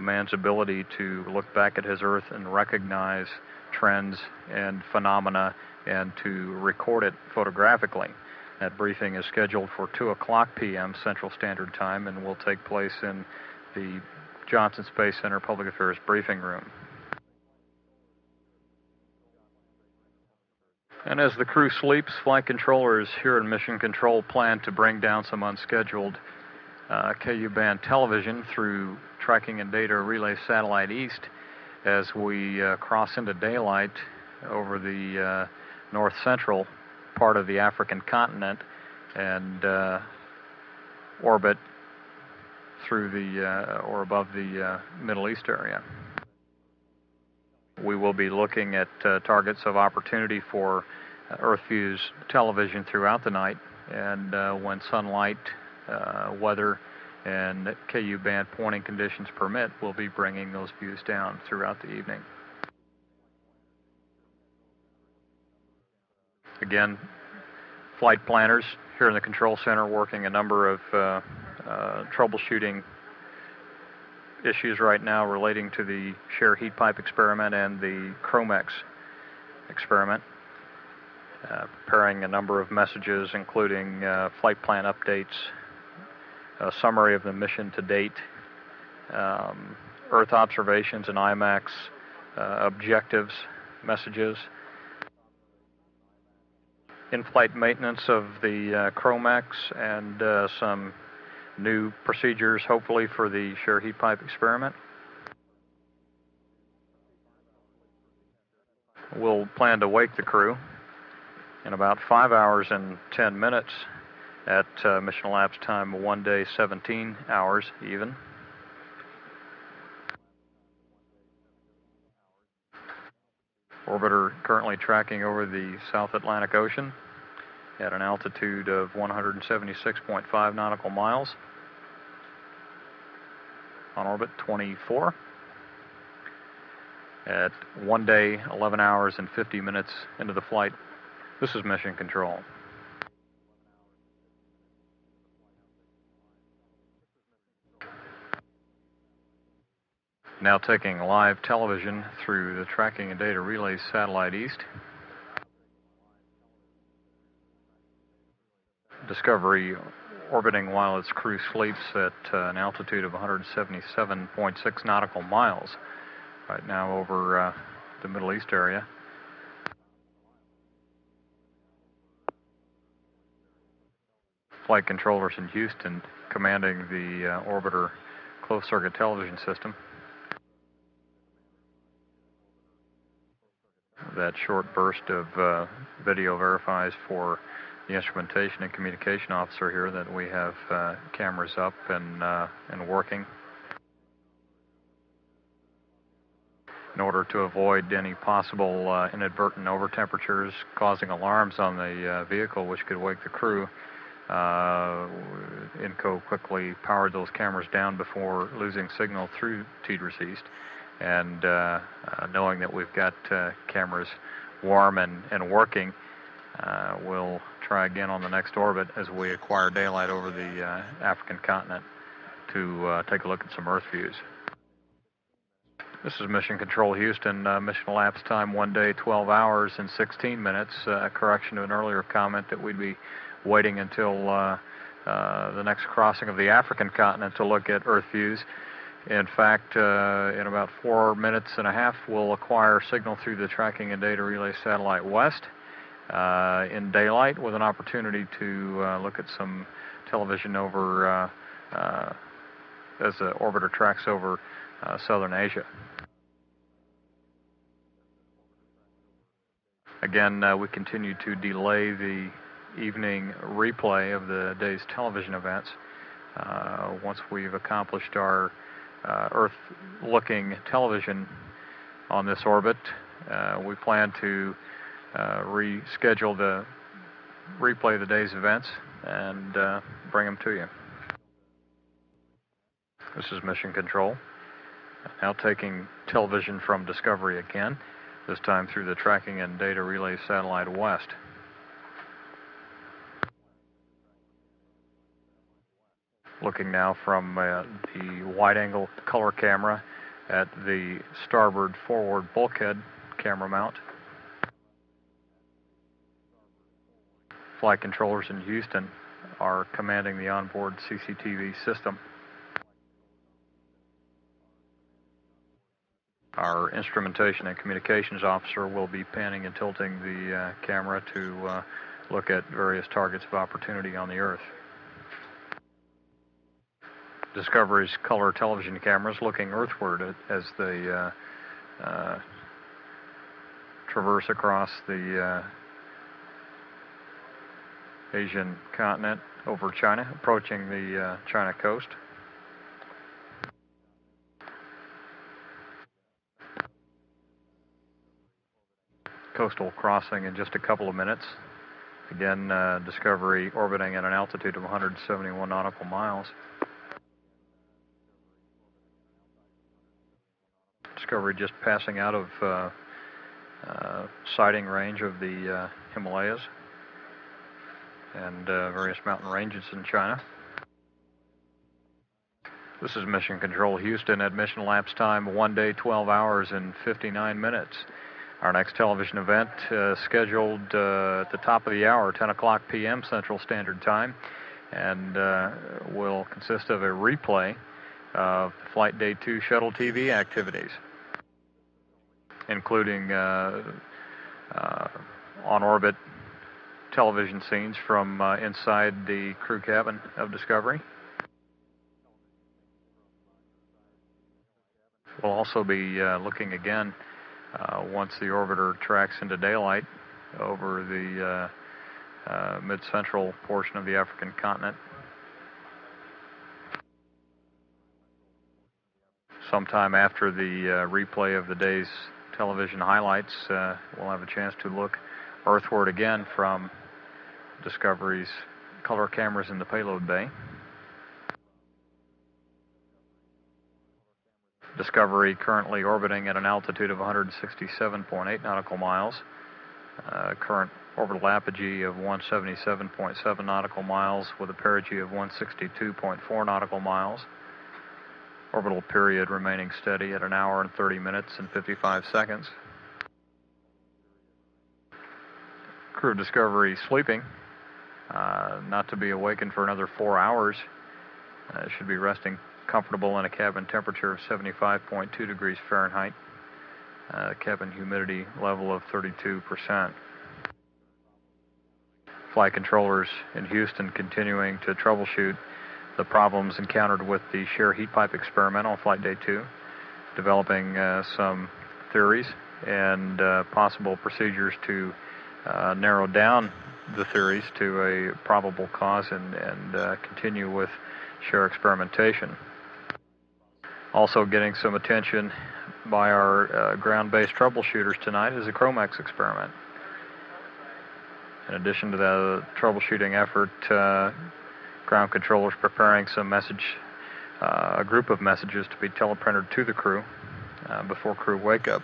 man's ability to look back at his Earth and recognize trends and phenomena and to record it photographically. That briefing is scheduled for 2:00 p.m. Central Standard Time and will take place in the Johnson Space Center Public Affairs Briefing Room. And as the crew sleeps, flight controllers here in Mission Control plan to bring down some unscheduled KU band television through Tracking and Data Relay Satellite East as we cross into daylight over the north central part of the African continent and orbit through the or above the Middle East area. We will be looking at targets of opportunity for Earthview's television throughout the night, and when sunlight, weather, and KU band pointing conditions permit, we'll be bringing those views down throughout the evening. Again, flight planners here in the control center working a number of troubleshooting issues right now relating to the Share Heat Pipe experiment and the Chromex experiment, preparing a number of messages including flight plan updates, a summary of the mission to date, Earth observations and IMAX objectives messages, in-flight maintenance of the Chromex, and some new procedures, hopefully, for the Share Heat Pipe experiment. We'll plan to wake the crew in about 5 hours and 10 minutes at mission elapsed time 1 day 17 hours even. Orbiter currently tracking over the South Atlantic Ocean at an altitude of 176.5 nautical miles. On orbit 24 at 1 day, 11 hours, and 50 minutes into the flight. This is Mission Control. Now taking live television through the Tracking and Data Relay Satellite East. Discovery orbiting while its crew sleeps at an altitude of 177.6 nautical miles right now over the Middle East area. Flight controllers in Houston commanding the orbiter closed-circuit television system. That short burst of video verifies for the instrumentation and communication officer here that we have cameras up and working. In order to avoid any possible inadvertent overtemperatures causing alarms on the vehicle which could wake the crew, INCO quickly powered those cameras down before losing signal through TDRS East. And knowing that we've got cameras warm and working, we'll try again on the next orbit as we acquire daylight over the African continent to take a look at some Earth views. This is Mission Control Houston. Mission elapsed time 1 day, 12 hours and 16 minutes. A correction to an earlier comment that we'd be waiting until the next crossing of the African continent to look at Earth views. In fact, in about 4 minutes and a half, we'll acquire signal through the Tracking and Data Relay Satellite West in daylight, with an opportunity to look at some television over as the orbiter tracks over southern Asia. Again, we continue to delay the evening replay of the day's television events. Once we've accomplished our Earth-looking television on this orbit, we plan to reschedule the replay of the day's events and bring them to you. This is Mission Control. Now taking television from Discovery again, this time through the Tracking and Data Relay Satellite West. Looking now from the wide-angle color camera at the starboard forward bulkhead camera mount. Flight controllers in Houston are commanding the onboard CCTV system. Our instrumentation and communications officer will be panning and tilting the camera to look at various targets of opportunity on the Earth. Discovery's color television cameras looking earthward as they traverse across the Asian continent over China, approaching the China coast. Coastal crossing in just a couple of minutes. Again, Discovery orbiting at an altitude of 171 nautical miles. Discovery just passing out of sighting range of the Himalayas and various mountain ranges in China. This is Mission Control Houston at mission elapsed time 1 day, 12 hours and 59 minutes. Our next television event scheduled at the top of the hour, 10 o'clock p.m. Central Standard Time, and will consist of a replay of Flight Day 2 shuttle TV activities, including on-orbit television scenes from inside the crew cabin of Discovery. We'll also be looking again once the orbiter tracks into daylight over the mid-central portion of the African continent. Sometime after the replay of the day's television highlights, we'll have a chance to look earthward again from Discovery's color cameras in the payload bay. Discovery currently orbiting at an altitude of 167.8 nautical miles. Current orbital apogee of 177.7 nautical miles with a perigee of 162.4 nautical miles. Orbital period remaining steady at 1 hour and 30 minutes and 55 seconds. Crew of Discovery sleeping, not to be awakened for another 4 hours. Should be resting comfortable in a cabin temperature of 75.2 degrees Fahrenheit. Cabin humidity level of 32%. Flight controllers in Houston continuing to troubleshoot the problems encountered with the shear heat pipe experiment on Flight Day 2, developing some theories and possible procedures to narrow down the theories to a probable cause and continue with shear experimentation. Also getting some attention by our ground-based troubleshooters tonight is a Chromex experiment. In addition to the troubleshooting effort, ground controllers preparing some a group of messages to be teleprinted to the crew before crew wake up,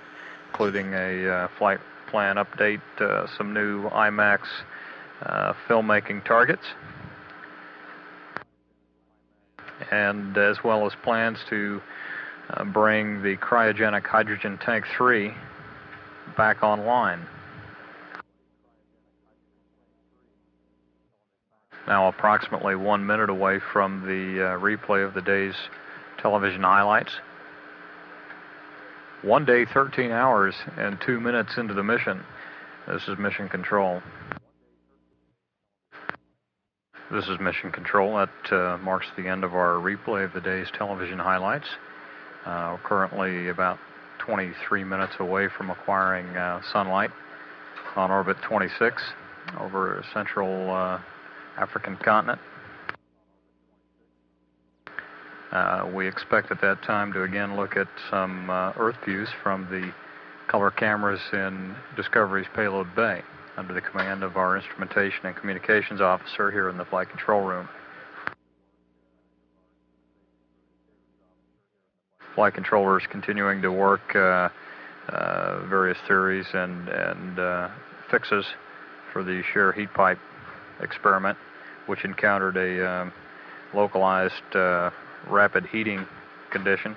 including a flight plan update, some new IMAX filmmaking targets, and as well as plans to bring the cryogenic hydrogen tank 3 back online. Now approximately 1 minute away from the replay of the day's television highlights. 1 day, 13 hours, and 2 minutes into the mission. This is Mission Control. This is Mission Control. That marks the end of our replay of the day's television highlights. We're currently about 23 minutes away from acquiring sunlight on orbit 26 over central African continent. We expect at that time to again look at some Earth views from the color cameras in Discovery's payload bay under the command of our instrumentation and communications officer here in the flight control room. Flight controllers continuing to work various theories and fixes for the shear heat pipe experiment, which encountered a localized rapid heating condition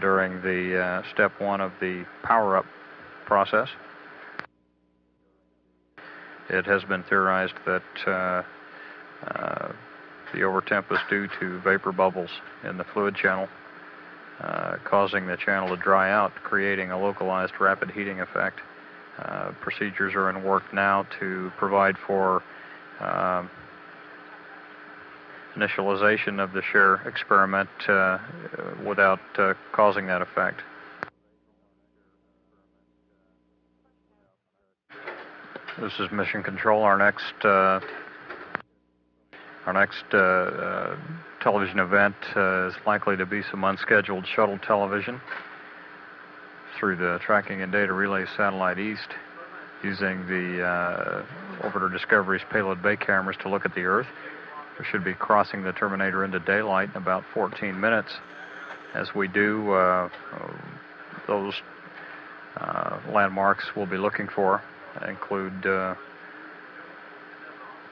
during the step 1 of the power-up process. It has been theorized that the overtemp was due to vapor bubbles in the fluid channel, causing the channel to dry out, creating a localized rapid heating effect. Procedures are in work now to provide for initialization of the shear experiment without causing that effect. This is Mission Control. Our next television event is likely to be some unscheduled shuttle television through the Tracking and Data Relay Satellite East, using the Orbiter Discovery's payload bay cameras to look at the Earth. We should be crossing the terminator into daylight in about 14 minutes. As we do, those landmarks we'll be looking for include the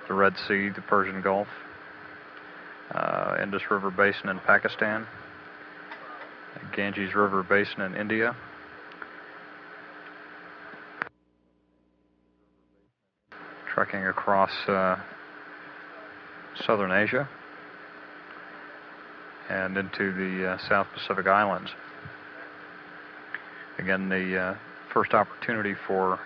Red Sea, the Persian Gulf, Indus River Basin in Pakistan, Ganges River Basin in India, trekking across southern Asia and into the South Pacific Islands. Again, the first opportunity for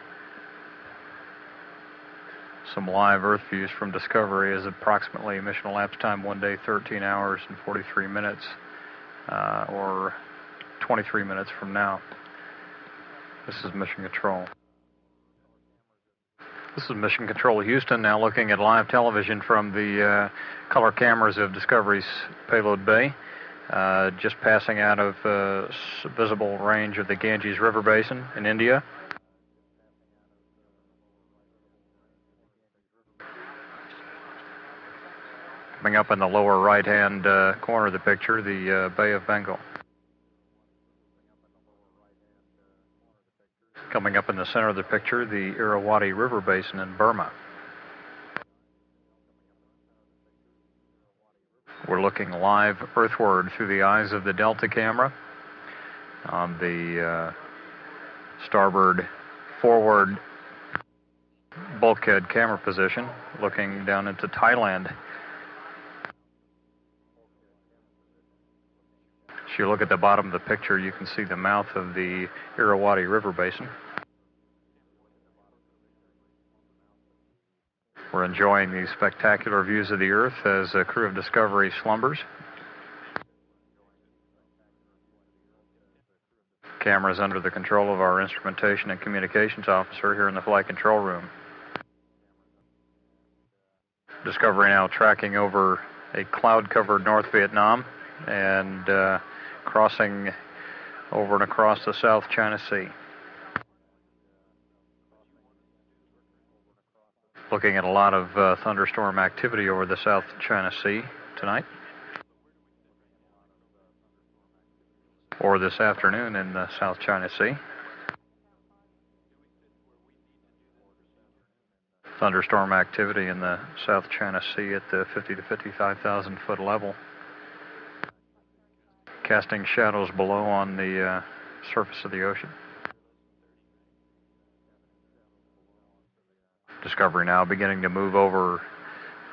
some live Earth views from Discovery is approximately mission elapsed time 1 day, 13 hours and 43 minutes, or 23 minutes from now. This is Mission Control. This is Mission Control Houston, now looking at live television from the color cameras of Discovery's payload bay, just passing out of visible range of the Ganges River Basin in India. Coming up in the lower right-hand corner of the picture, the Bay of Bengal. Coming up in the center of the picture, the Irrawaddy River Basin in Burma. We're looking live earthward through the eyes of the Delta camera on the starboard forward bulkhead camera position, looking down into Thailand. If you look at the bottom of the picture, you can see the mouth of the Irrawaddy River Basin. We're enjoying these spectacular views of the Earth as a crew of Discovery slumbers. Cameras under the control of our instrumentation and communications officer here in the flight control room. Discovery now tracking over a cloud-covered North Vietnam and crossing over and across the South China Sea. Looking at a lot of thunderstorm activity over the South China Sea tonight, or this afternoon in the South China Sea. thunderstorm activity in the South China Sea at the 50 to 55,000 foot level, casting shadows below on the surface of the ocean. Discovery now beginning to move over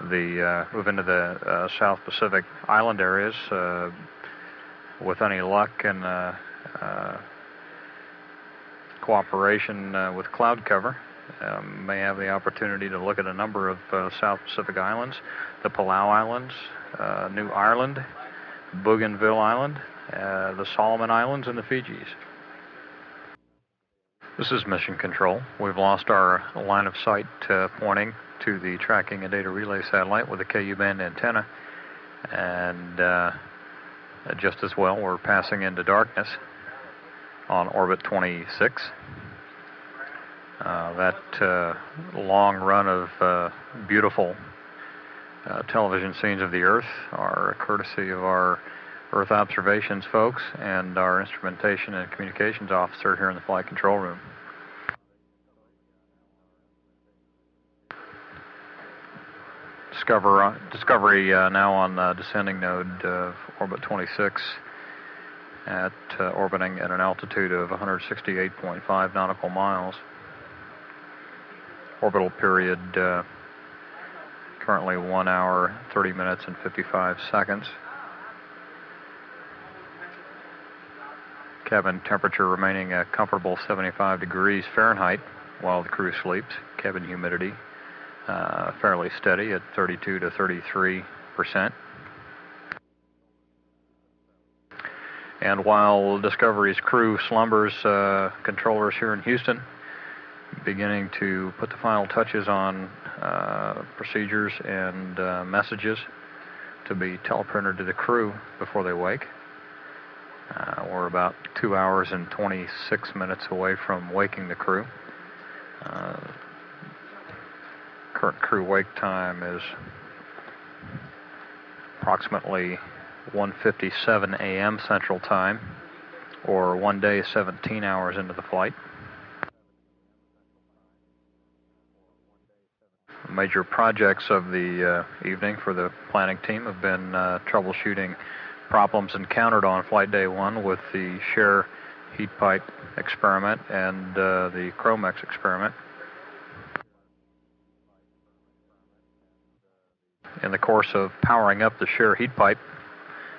move into the South Pacific island areas. With any luck and cooperation with cloud cover, may have the opportunity to look at a number of South Pacific islands, the Palau Islands, New Ireland, Bougainville Island, the Solomon Islands, and the Fijis. This is Mission Control. We've lost our line of sight pointing to the tracking and data relay satellite with a KU band antenna, and just as well, we're passing into darkness on orbit 26. That long run of beautiful television scenes of the Earth are courtesy of our Earth observations folks and our instrumentation and communications officer here in the flight control room. Discovery now on the descending node of orbit 26 at orbiting at an altitude of 168.5 nautical miles. Orbital period currently 1 hour, 30 minutes, and 55 seconds. Cabin temperature remaining a comfortable 75 degrees Fahrenheit while the crew sleeps. Cabin humidity fairly steady at 32 to 33%. And while Discovery's crew slumbers, controllers here in Houston beginning to put the final touches on procedures and messages to be teleprinted to the crew before they wake. We're about 2 hours and 26 minutes away from waking the crew. Current crew wake time is approximately 1:57 a.m. Central Time, or 1 day 17 hours into the flight. Major projects of the evening for the planning team have been troubleshooting problems encountered on Flight Day 1 with the Share heat pipe experiment and the Chromex experiment. In the course of powering up the Share heat pipe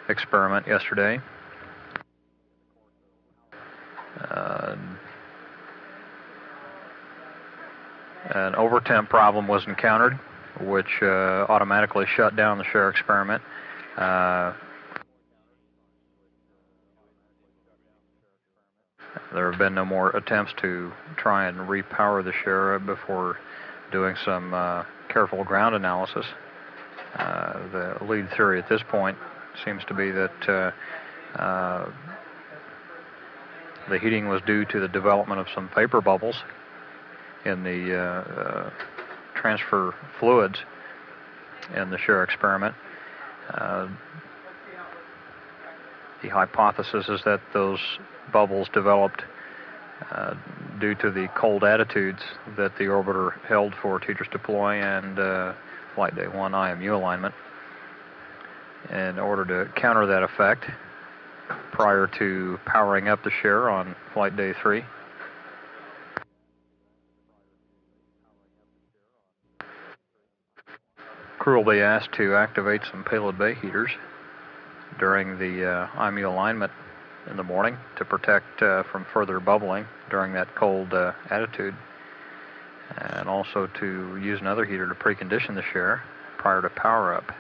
experiment yesterday, an overtemp problem was encountered, which automatically shut down the Share experiment. There have been no more attempts to try and repower the Share before doing some careful ground analysis. The lead theory at this point seems to be that the heating was due to the development of some vapor bubbles in the transfer fluids in the Share experiment. The hypothesis is that those bubbles developed due to the cold attitudes that the orbiter held for Teachers Deploy and Flight Day 1 IMU alignment. In order to counter that effect, prior to powering up the Share on Flight Day 3, crew will be asked to activate some payload bay heaters during the IMU alignment in the morning to protect from further bubbling during that cold attitude, and also to use another heater to precondition the Share prior to power up.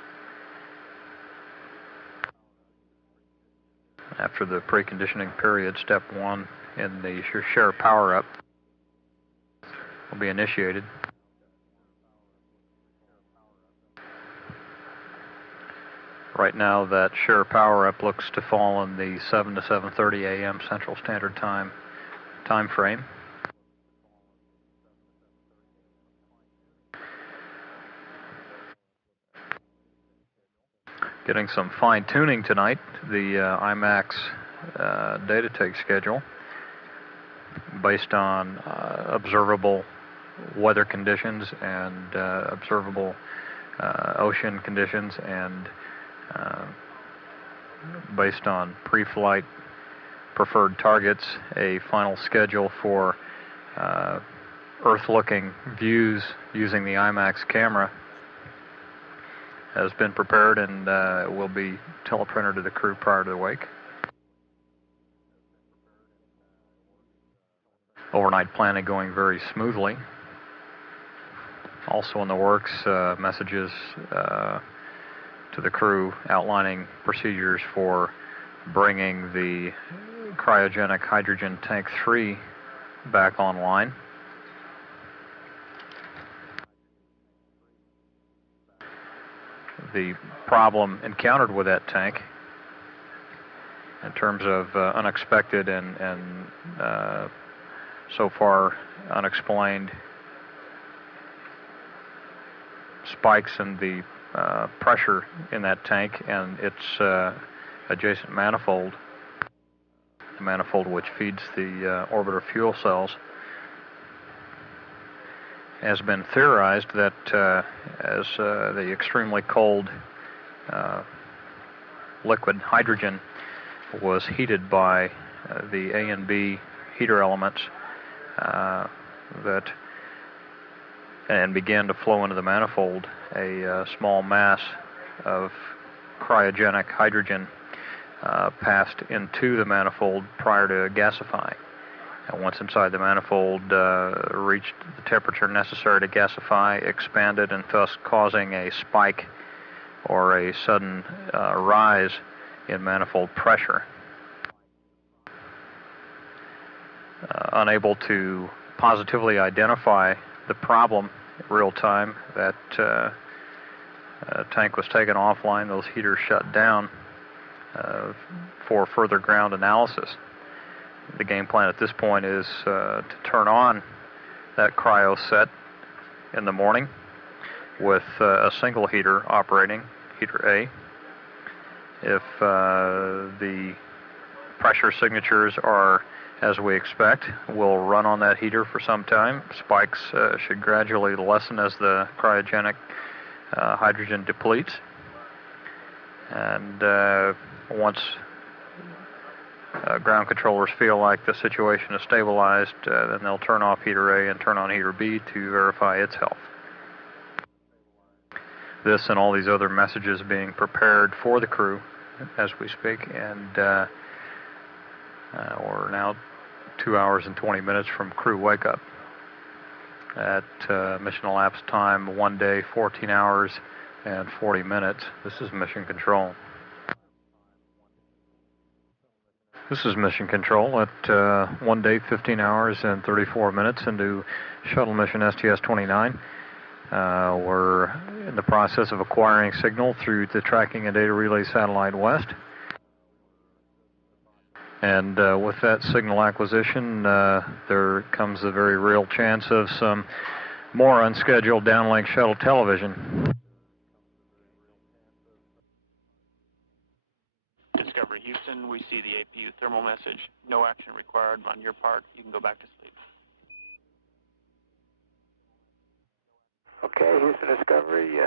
After the preconditioning period, step 1 in the Share power up will be initiated. Right now, that Share power-up looks to fall in the 7 to 7:30 a.m. Central Standard Time frame. Getting some fine-tuning tonight, the IMAX data take schedule based on observable weather conditions and observable ocean conditions, and based on pre-flight preferred targets, a final schedule for Earth-looking views using the IMAX camera has been prepared and will be teleprinted to the crew prior to the wake. Overnight planning going very smoothly. Also in the works, messages to the crew outlining procedures for bringing the cryogenic hydrogen tank 3 back online. The problem encountered with that tank in terms of unexpected and so far unexplained spikes in the pressure in that tank and its adjacent manifold, the manifold which feeds the orbiter fuel cells, has been theorized that as the extremely cold liquid hydrogen was heated by the A and B heater elements and began to flow into the manifold, a small mass of cryogenic hydrogen passed into the manifold prior to gasifying. And once inside the manifold, reached the temperature necessary to gasify, expanded, and thus causing a spike or a sudden rise in manifold pressure. Unable to positively identify the problem in real time, that tank was taken offline, those heaters shut down for further ground analysis. The game plan at this point is to turn on that cryo set in the morning with a single heater operating, heater A. If the pressure signatures are as we expect, we'll run on that heater for some time. Spikes should gradually lessen as the cryogenic hydrogen depletes. And once ground controllers feel like the situation is stabilized, then they'll turn off heater A and turn on heater B to verify its health. This and all these other messages being prepared for the crew as we speak, and we're now 2 hours and 20 minutes from crew wake up. At mission elapsed time 1 day, 14 hours and 40 minutes. This is Mission Control. This is Mission Control at 1 day, 15 hours and 34 minutes into shuttle mission STS-29. We're in the process of acquiring signal through the Tracking and Data Relay Satellite West. And with that signal acquisition, there comes the very real chance of some more unscheduled downlink shuttle television. Discovery Houston, we see the APU thermal message. No action required on your part. You can go back to sleep. Okay, Houston Discovery,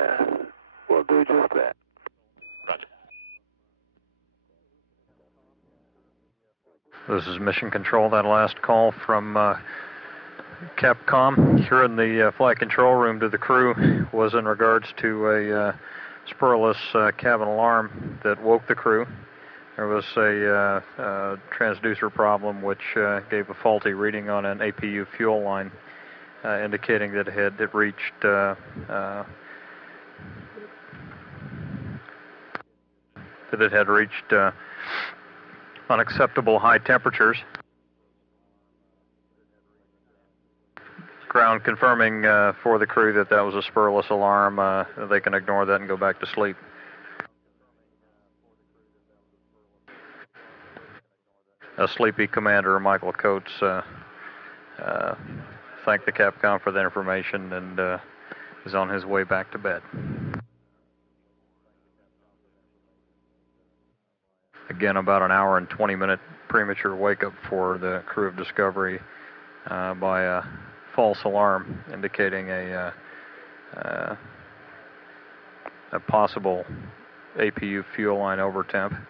we'll do just that. Roger. This is Mission Control. That last call from Capcom here in the flight control room to the crew was in regards to a spurless cabin alarm that woke the crew. There was a transducer problem which gave a faulty reading on an APU fuel line, indicating that it reached unacceptable high temperatures. Ground confirming for the crew that that was a spurless alarm. They can ignore that and go back to sleep. A sleepy Commander Michael Coates thanked the Capcom for the information and is on his way back to bed. Again, about an hour and 20-minute premature wake-up for the crew of Discovery by a false alarm indicating a possible APU fuel line overtemp.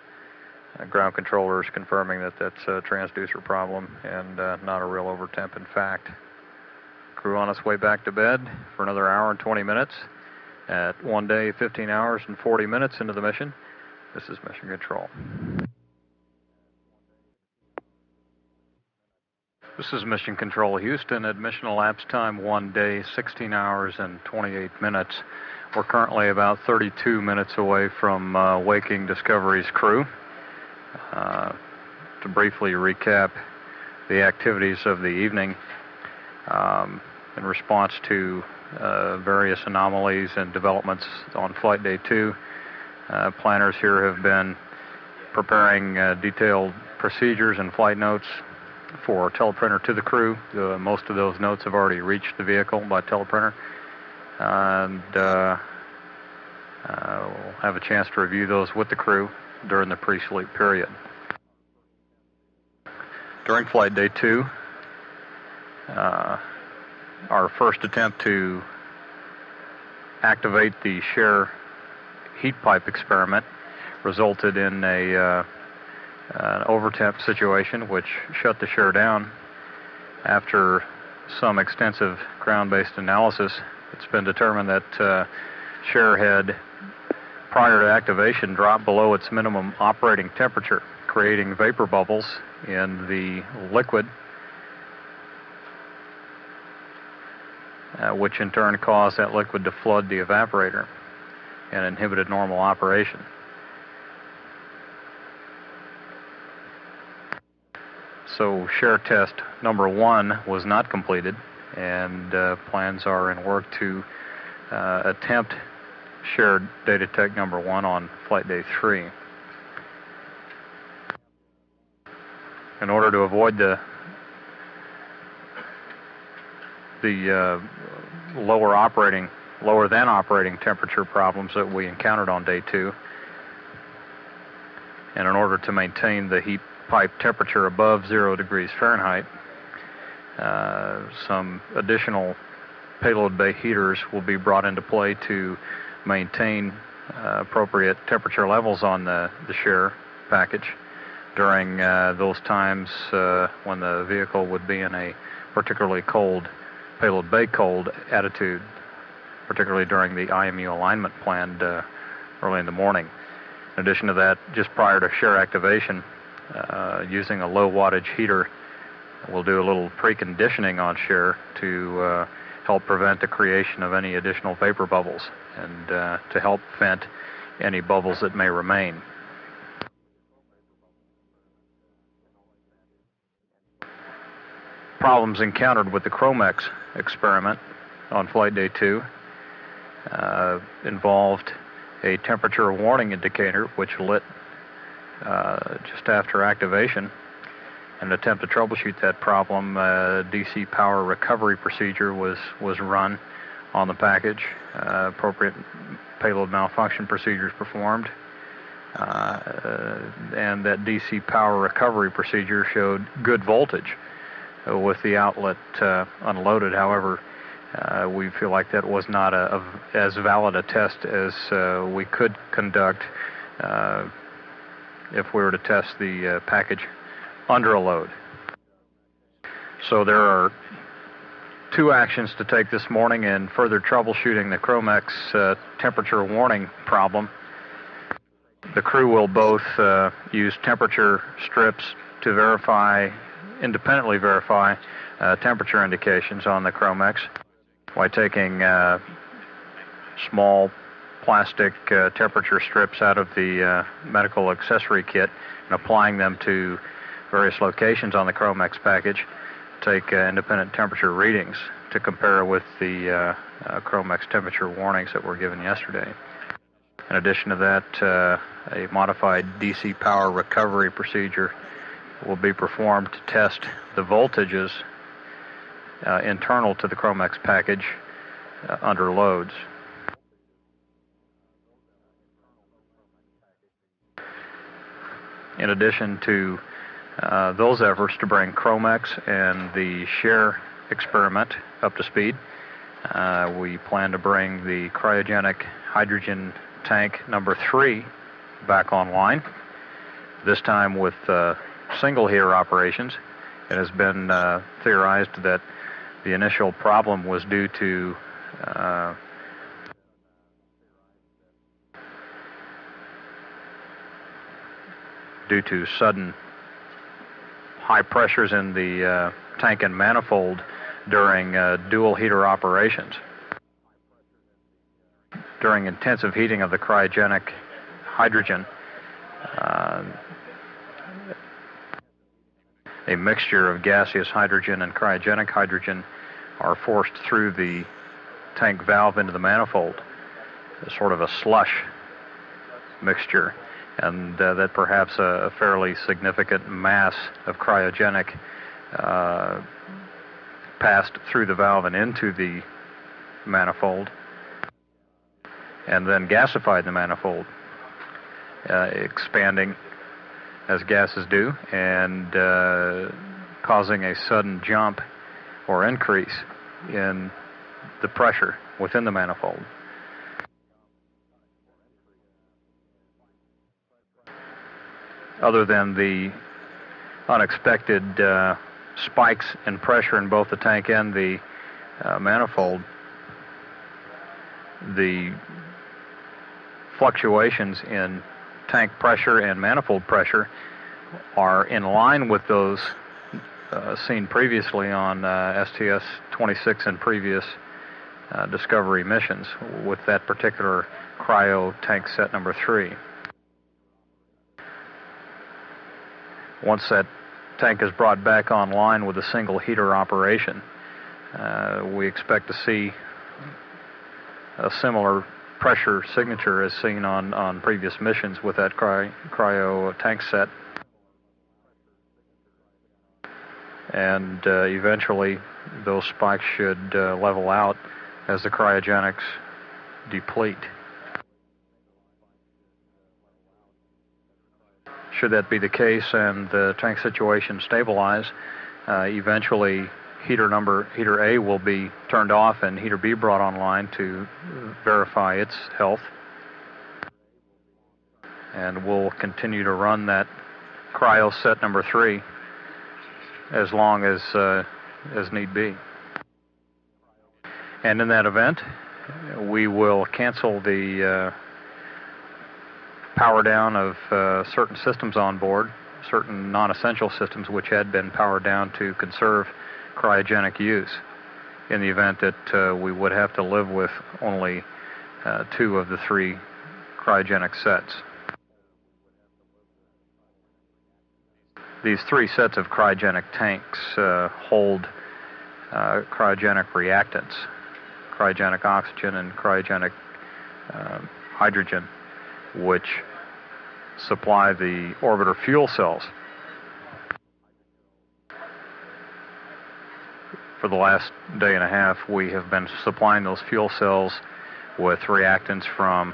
Ground controllers confirming that that's a transducer problem and not a real overtemp in fact. Crew on its way back to bed for another hour and 20 minutes at 1 day, 15 hours and 40 minutes into the mission. This is Mission Control. This is Mission Control Houston at mission elapsed time 1 day, 16 hours and 28 minutes. We're currently about 32 minutes away from waking Discovery's crew. To briefly recap the activities of the evening, in response to various anomalies and developments on Flight Day 2, planners here have been preparing detailed procedures and flight notes for teleprinter to the crew. Most of those notes have already reached the vehicle by teleprinter, and we'll have a chance to review those with the crew during the pre-sleep period. During Flight Day 2, our first attempt to activate the Share heat pipe experiment resulted in an overtemp situation which shut the Share down. After some extensive ground-based analysis, it's been determined that Share had, prior to activation, dropped below its minimum operating temperature, creating vapor bubbles in the liquid, which in turn caused that liquid to flood the evaporator and inhibited normal operation. So Share test number 1 was not completed, and plans are in work to attempt Share data tech number 1 on Flight Day 3. In order to avoid the lower than operating temperature problems that we encountered on Day 2, and in order to maintain the heat pipe temperature above 0 degrees Fahrenheit, some additional payload bay heaters will be brought into play to maintain appropriate temperature levels on the Share package during those times when the vehicle would be in a particularly cold, payload bay cold attitude, particularly during the IMU alignment planned early in the morning. In addition to that, just prior to Share activation, using a low wattage heater, we'll do a little preconditioning on Share to help prevent the creation of any additional vapor bubbles and to help vent any bubbles that may remain. Problems encountered with the Chromex experiment on Flight Day 2 involved a temperature warning indicator which lit just after activation. In an attempt to troubleshoot that problem, DC power recovery procedure was run on the package. Appropriate payload malfunction procedures performed, and that DC power recovery procedure showed good voltage with the outlet unloaded. However, we feel like that was not as valid a test as we could conduct if we were to test the package under a load. So there are 2 actions to take this morning in further troubleshooting the Chromex temperature warning problem. The crew will both use temperature strips to independently verify temperature indications on the Chromex by taking small plastic temperature strips out of the medical accessory kit and applying them to various locations on the Chromex package. Take independent temperature readings to compare with the Chromex temperature warnings that were given yesterday. In addition to that, a modified DC power recovery procedure will be performed to test the voltages internal to the Chromex package under loads. In addition to those efforts to bring Chromex and the Share experiment up to speed. We plan to bring the cryogenic hydrogen tank number 3 back online, this time with single heater operations. It has been theorized that the initial problem was due to sudden high pressures in the tank and manifold during dual heater operations. During intensive heating of the cryogenic hydrogen, a mixture of gaseous hydrogen and cryogenic hydrogen are forced through the tank valve into the manifold, sort of a slush mixture, and that perhaps a fairly significant mass of cryogenic passed through the valve and into the manifold, and then gasified the manifold, expanding as gases do, and causing a sudden jump or increase in the pressure within the manifold. Other than the unexpected spikes in pressure in both the tank and the manifold, the fluctuations in tank pressure and manifold pressure are in line with those seen previously on STS-29 and previous Discovery missions with that particular cryo tank set number 3. Once that tank is brought back online with a single heater operation, we expect to see a similar pressure signature as seen on previous missions with that cryo tank set. And eventually those spikes should level out as the cryogenics deplete. Should that be the case and the tank situation stabilize, eventually heater A will be turned off and heater B brought online to verify its health. And we'll continue to run that cryo set number 3 as long as need be. And in that event, we will cancel the power down of certain systems on board, certain non-essential systems which had been powered down to conserve cryogenic use, in the event that we would have to live with only 2 of the 3 cryogenic sets. These 3 sets of cryogenic tanks hold cryogenic reactants, cryogenic oxygen and cryogenic hydrogen, which supply the orbiter fuel cells. For the last day and a half, we have been supplying those fuel cells with reactants from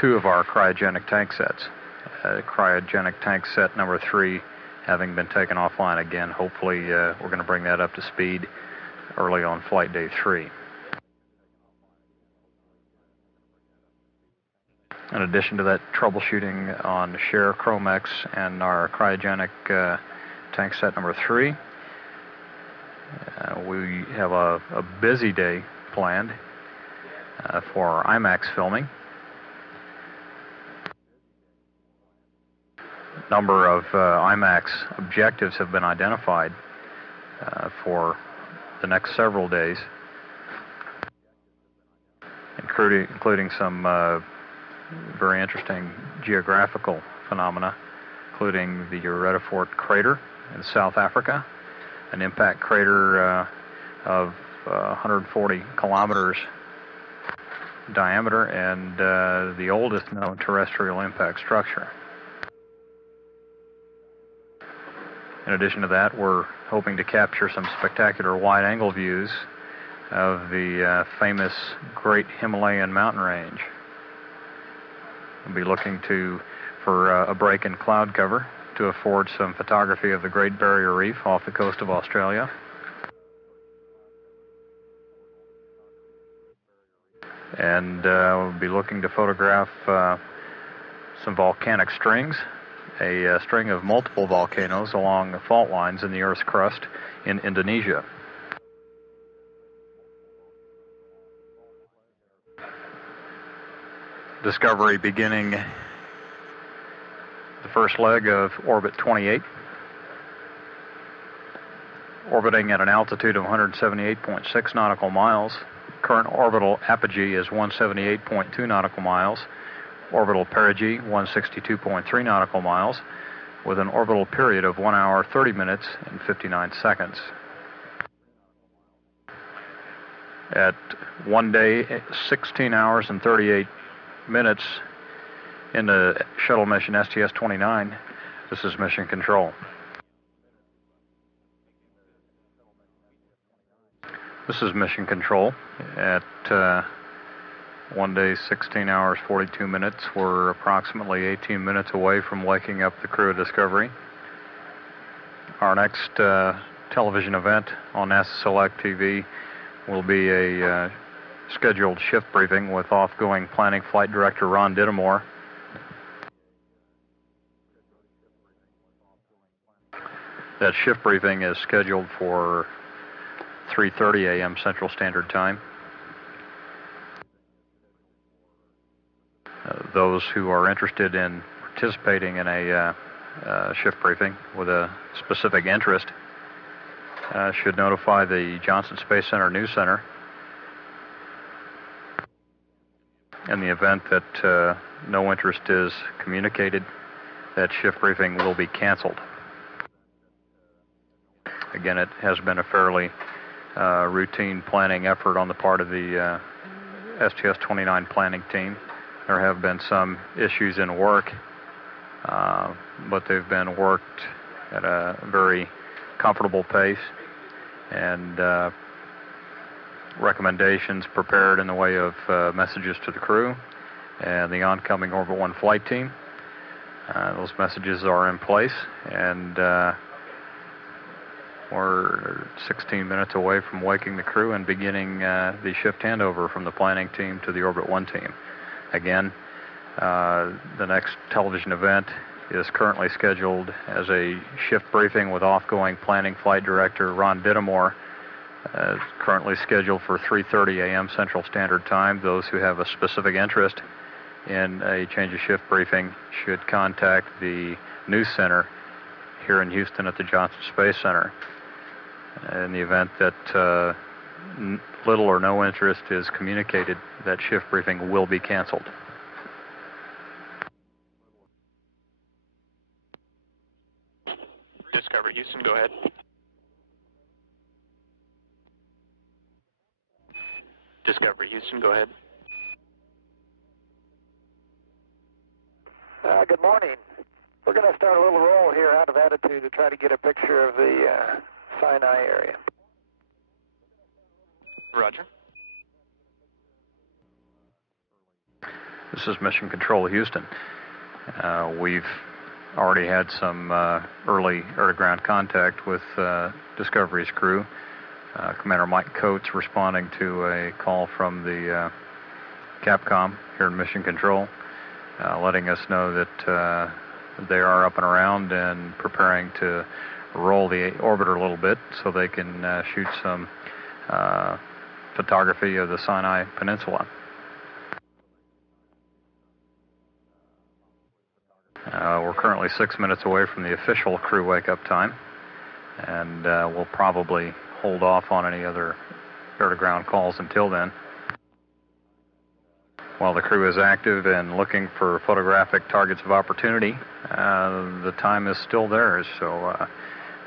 2 of our cryogenic tank sets. Cryogenic tank set number 3 having been taken offline again. Hopefully we're going to bring that up to speed early on flight day 3. In addition to that troubleshooting on Share, Chromex, and our cryogenic tank set number 3, we have a busy day planned for IMAX filming. A number of IMAX objectives have been identified for the next several days, including some very interesting geographical phenomena, including the Uretafort crater in South Africa, an impact crater of 140 kilometers diameter and the oldest known terrestrial impact structure. In addition to that, we're hoping to capture some spectacular wide-angle views of the famous Great Himalayan mountain range. We'll be looking for a break in cloud cover to afford some photography of the Great Barrier Reef off the coast of Australia. And we'll be looking to photograph some volcanic strings, a string of multiple volcanoes along the fault lines in the Earth's crust in Indonesia. Discovery beginning the first leg of orbit 28, orbiting at an altitude of 178.6 nautical miles. Current orbital apogee is 178.2 nautical miles. Orbital perigee, 162.3 nautical miles, with an orbital period of 1 hour, 30 minutes, and 59 seconds. At 1 day, 16 hours, and 38 minutes in the shuttle mission STS-29, this is Mission Control. This is Mission Control at 1 day, 16 hours, 42 minutes. We're approximately 18 minutes away from waking up the crew of Discovery. Our next television event on NASA Select TV will be a scheduled shift briefing with off-going planning flight director Ron Dittemore. That shift briefing is scheduled for 3:30 a.m. Central Standard Time. Those who are interested in participating in a shift briefing with a specific interest should notify the Johnson Space Center News Center. In the event that no interest is communicated, that shift briefing will be canceled. Again, it has been a fairly routine planning effort on the part of the STS-29 planning team. There have been some issues in work, but they've been worked at a very comfortable pace, and recommendations prepared in the way of messages to the crew and the oncoming Orbit 1 flight team. Those messages are in place, and we're 16 minutes away from waking the crew and beginning the shift handover from the planning team to the Orbit 1 team. Again, the next television event is currently scheduled as a shift briefing with off-going planning flight director Ron Dittemore. Currently scheduled for 3:30 a.m. Central Standard Time. Those who have a specific interest in a change of shift briefing should contact the News Center here in Houston at the Johnson Space Center. In the event that little or no interest is communicated, that shift briefing will be canceled. Discovery Houston, go ahead. Discovery Houston, go ahead. Good morning. We're going to start a little roll here out of attitude to try to get a picture of the Sinai area. Roger. This is Mission Control Houston. We've already had some early air-to-ground contact with Discovery's crew. Commander Mike Coates responding to a call from the Capcom here in Mission Control, letting us know that they are up and around and preparing to roll the orbiter a little bit so they can shoot some photography of the Sinai Peninsula. We're currently 6 minutes away from the official crew wake-up time, and we'll probably hold off on any other air-to-ground calls until then. While the crew is active and looking for photographic targets of opportunity, the time is still theirs, so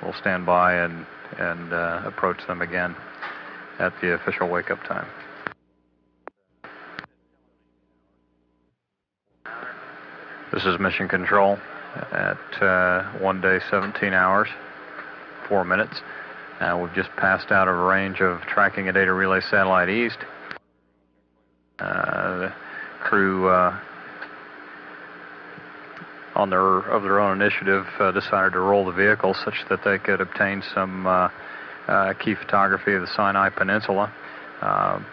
we'll stand by and approach them again at the official wake-up time. This is Mission Control at 1 day, 17 hours, 4 minutes. We've just passed out of a range of tracking a data relay satellite east. The crew, of their own initiative, decided to roll the vehicle such that they could obtain some key photography of the Sinai Peninsula.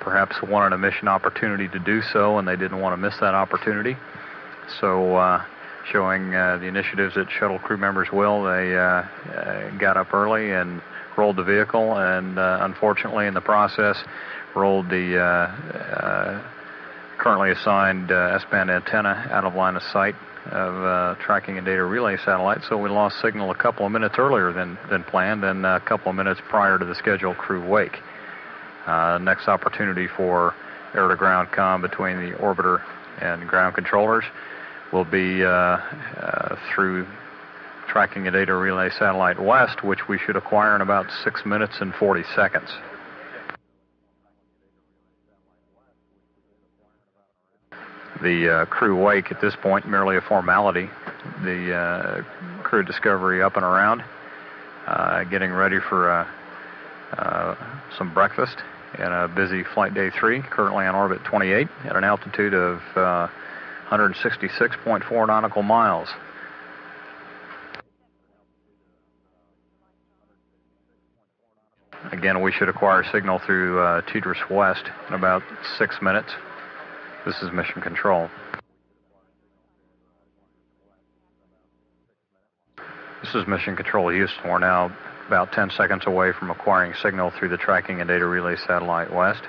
perhaps wanted a mission opportunity to do so, and they didn't want to miss that opportunity. So, showing the initiatives that shuttle crew members will, they got up early and rolled the vehicle, and unfortunately in the process rolled the currently assigned S-band antenna out of line of sight of tracking and data relay satellite, so we lost signal a couple of minutes earlier than planned, and a couple of minutes prior to the scheduled crew wake. Next opportunity for air-to-ground comm between the orbiter and ground controllers will be through tracking and data relay satellite west, which we should acquire in about 6 minutes and 40 seconds. The crew wake at this point, merely a formality. The crew Discovery up and around, getting ready for some breakfast in a busy flight day 3, currently on orbit 28 at an altitude of 166.4 nautical miles. Again, we should acquire signal through TDRS West in about 6 minutes. This is Mission Control. This is Mission Control Houston. We're now about 10 seconds away from acquiring signal through the tracking and data relay satellite west,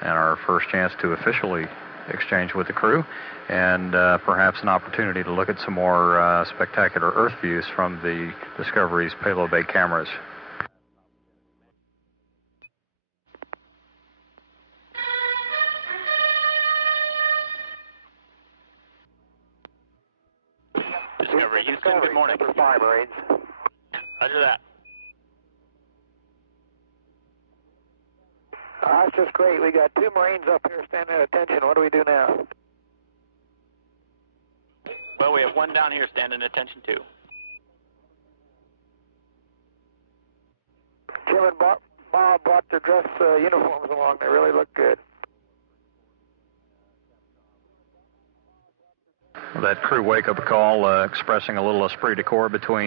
and our first chance to officially exchange with the crew, and perhaps an opportunity to look at some more spectacular Earth views from the Discovery's payload bay cameras. Discovery Houston, good morning. Number 5, Marines. Roger that. That's just great. We got 2 Marines up here standing at attention. What do we do now? Well, we have 1 down here standing attention too. Jim and Bob brought their dress uniforms along. They really look good.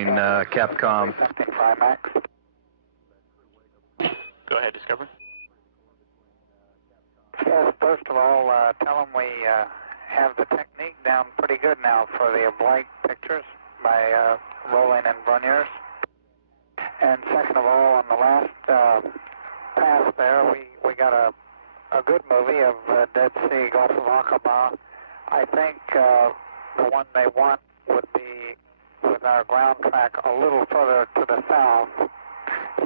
And Houston Discovery, something Primax. Go ahead, Discovery. Yes, first of all, tell them we have the technique down pretty good now for the oblique pictures by rolling in verniers. And second of all, on the last pass there, we got a good movie of Dead Sea, Gulf of Aqaba. I think the one they want would be with our ground track a little further to the south.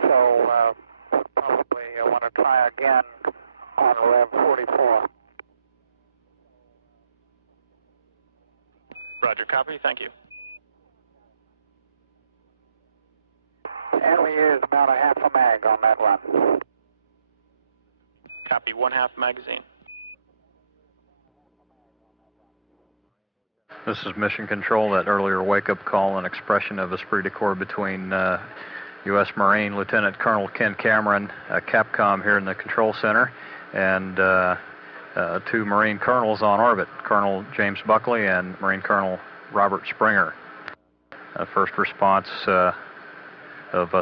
So we'll probably want to try again on Rev 44. Roger, copy. Thank you. And we use about a half a mag on that run. Copy, 1/2 magazine. This is Mission Control. That earlier wake-up call, an expression of esprit de corps between U.S. Marine Lieutenant Colonel Ken Cameron, Capcom here in the control center, and 2 Marine colonels on orbit, Colonel James Buckley and Marine Colonel Robert Springer. First response of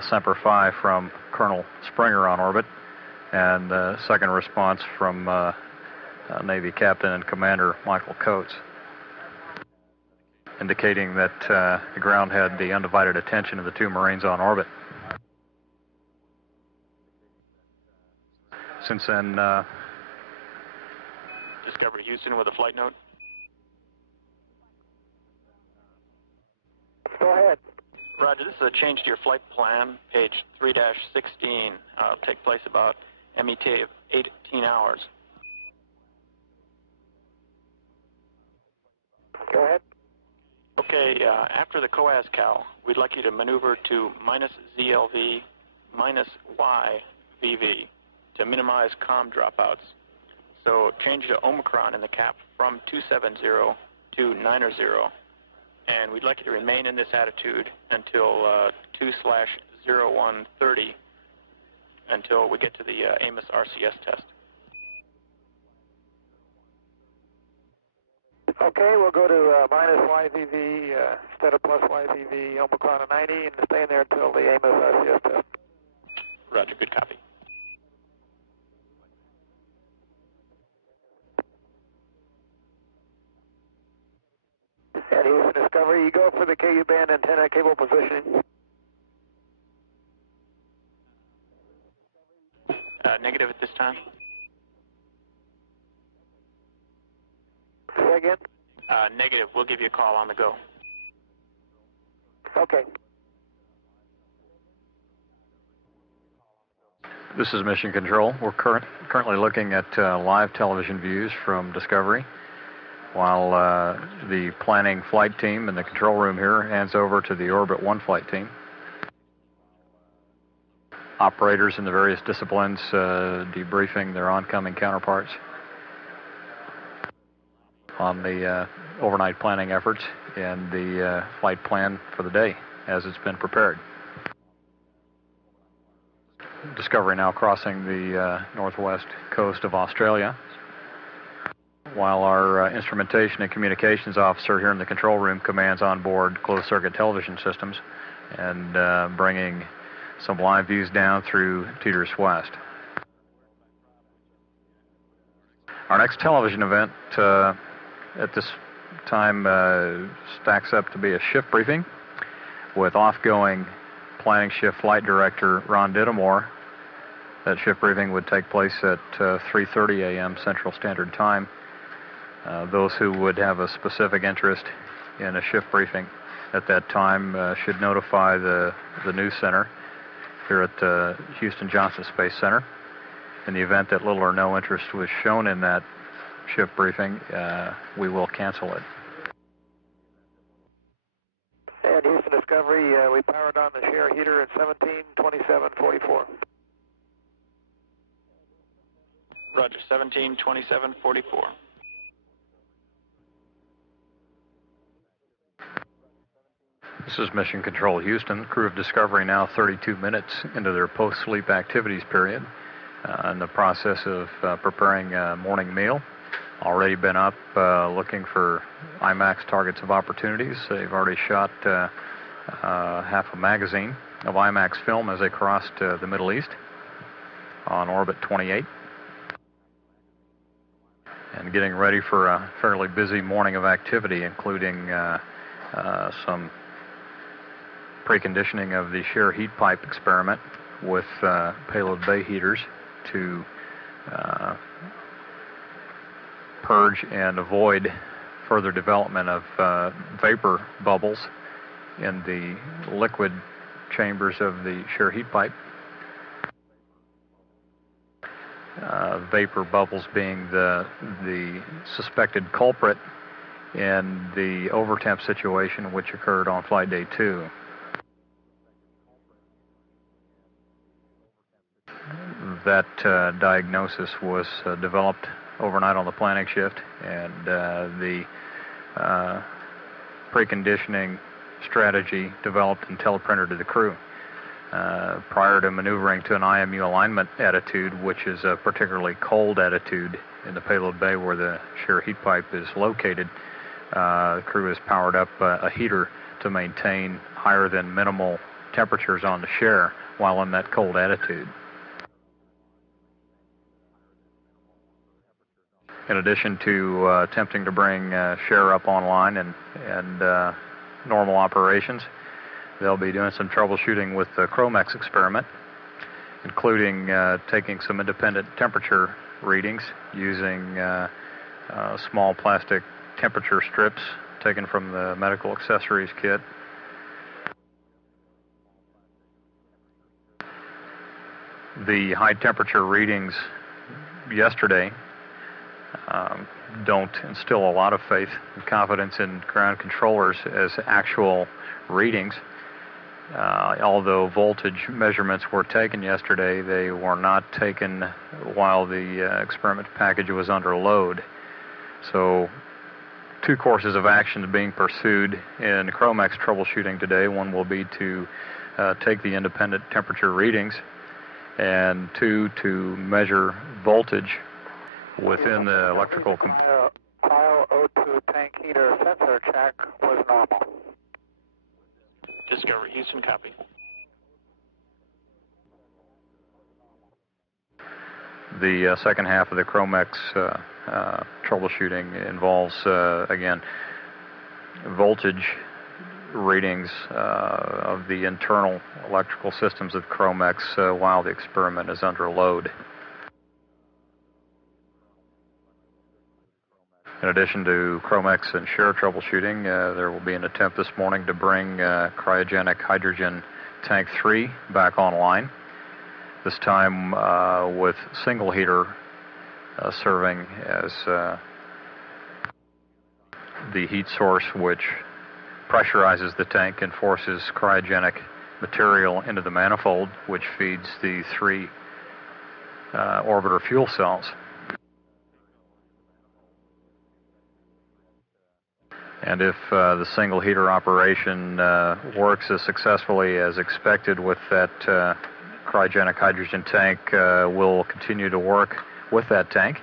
Semper Fi from Colonel Springer on orbit, and second response from Navy Captain and Commander Michael Coates, indicating that the ground had the undivided attention of the 2 Marines on orbit. Discovery Houston with a flight note. Go ahead. Roger, this is a change to your flight plan, page 3-16. It'll take place about MET of 18 hours. Go ahead. Okay, after the COAS-CAL, we'd like you to maneuver to -ZLV, -YVV to minimize comm dropouts. So change to Omicron in the cap from 270 to 90. And we'd like you to remain in this attitude until 2/0130, until we get to the Amos RCS test. Okay, we'll go to -YVV instead of +YVV, Omicron of 90, and stay in there until the Amos RCS test. Roger, good copy. And Houston Discovery, you go for the KU band antenna cable positioning. Negative at this time. Say again? Negative. We'll give you a call on the go. Okay. This is Mission Control. We're currently looking at live television views from Discovery, while the planning flight team in the control room here hands over to the Orbit 1 flight team. Operators in the various disciplines debriefing their oncoming counterparts on the overnight planning efforts and the flight plan for the day as it's been prepared. Discovery now crossing the northwest coast of Australia, while our instrumentation and communications officer here in the control room commands on board closed circuit television systems and bringing some live views down through Teeters West. Our next television event at this time stacks up to be a shift briefing with off-going planning shift flight director Ron Dittemore. That shift briefing would take place at 3:30 a.m. Central Standard Time. Those who would have a specific interest in a shift briefing at that time should notify the news center here at the Houston Johnson Space Center. In the event that little or no interest was shown in that shift briefing, we will cancel it. And Houston Discovery, we powered on the share heater at 17:27:44. Roger, 17:27:44. This is Mission Control Houston. Crew of Discovery now 32 minutes into their post-sleep activities period, in the process of preparing a morning meal. Already been up looking for IMAX targets of opportunities. They've already shot half a magazine of IMAX film as they crossed the Middle East on Orbit 28. And getting ready for a fairly busy morning of activity, including some preconditioning of the shear heat pipe experiment with payload bay heaters to purge and avoid further development of vapor bubbles in the liquid chambers of the shear heat pipe. Vapor bubbles being the suspected culprit in the overtemp situation which occurred on flight day 2. That diagnosis was developed overnight on the planning shift, and the preconditioning strategy developed and teleprinted to the crew. Prior to maneuvering to an IMU alignment attitude, which is a particularly cold attitude in the payload bay where the shear heat pipe is located, the crew has powered up a heater to maintain higher than minimal temperatures on the shear while in that cold attitude. In addition to attempting to bring shear up online and normal operations, they'll be doing some troubleshooting with the Chromex experiment, including taking some independent temperature readings using small plastic temperature strips taken from the medical accessories kit. The high temperature readings yesterday don't instill a lot of faith and confidence in ground controllers as actual readings. Although voltage measurements were taken yesterday, they were not taken while the experiment package was under load. So 2 courses of action being pursued in Chromex troubleshooting today. One will be to take the independent temperature readings, and 2, to measure voltage. Houston Discovery, the cryo O2 tank heater sensor check was normal. Discovery Houston, copy. The second half of the Chromex troubleshooting involves, again, voltage readings of the internal electrical systems of Chromex while the experiment is under load. In addition to Chromex and share troubleshooting, there will be an attempt this morning to bring cryogenic hydrogen tank 3 back online, this time with single heater serving as the heat source which pressurizes the tank and forces cryogenic material into the manifold, which feeds the 3 orbiter fuel cells. And if the single heater operation works as successfully as expected with that cryogenic hydrogen tank, we'll continue to work with that tank.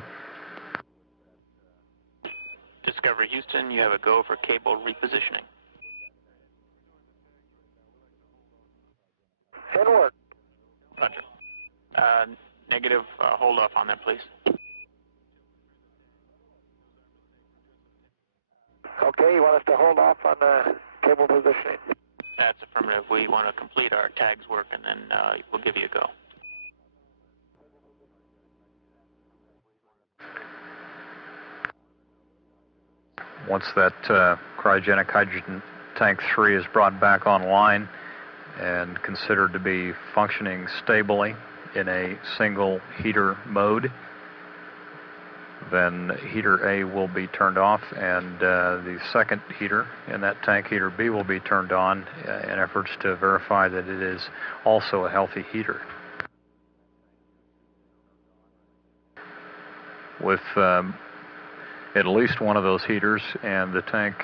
Discovery Houston, you have a go for cable repositioning. In work. Roger. Negative, hold off on that, please. Okay, you want us to hold off on cable positioning? That's affirmative. We want to complete our tags work, and then we'll give you a go. Once that cryogenic hydrogen tank 3 is brought back online and considered to be functioning stably in a single heater mode, then heater A will be turned off, and the second heater in that tank, heater B, will be turned on in efforts to verify that it is also a healthy heater. With at least one of those heaters and the tank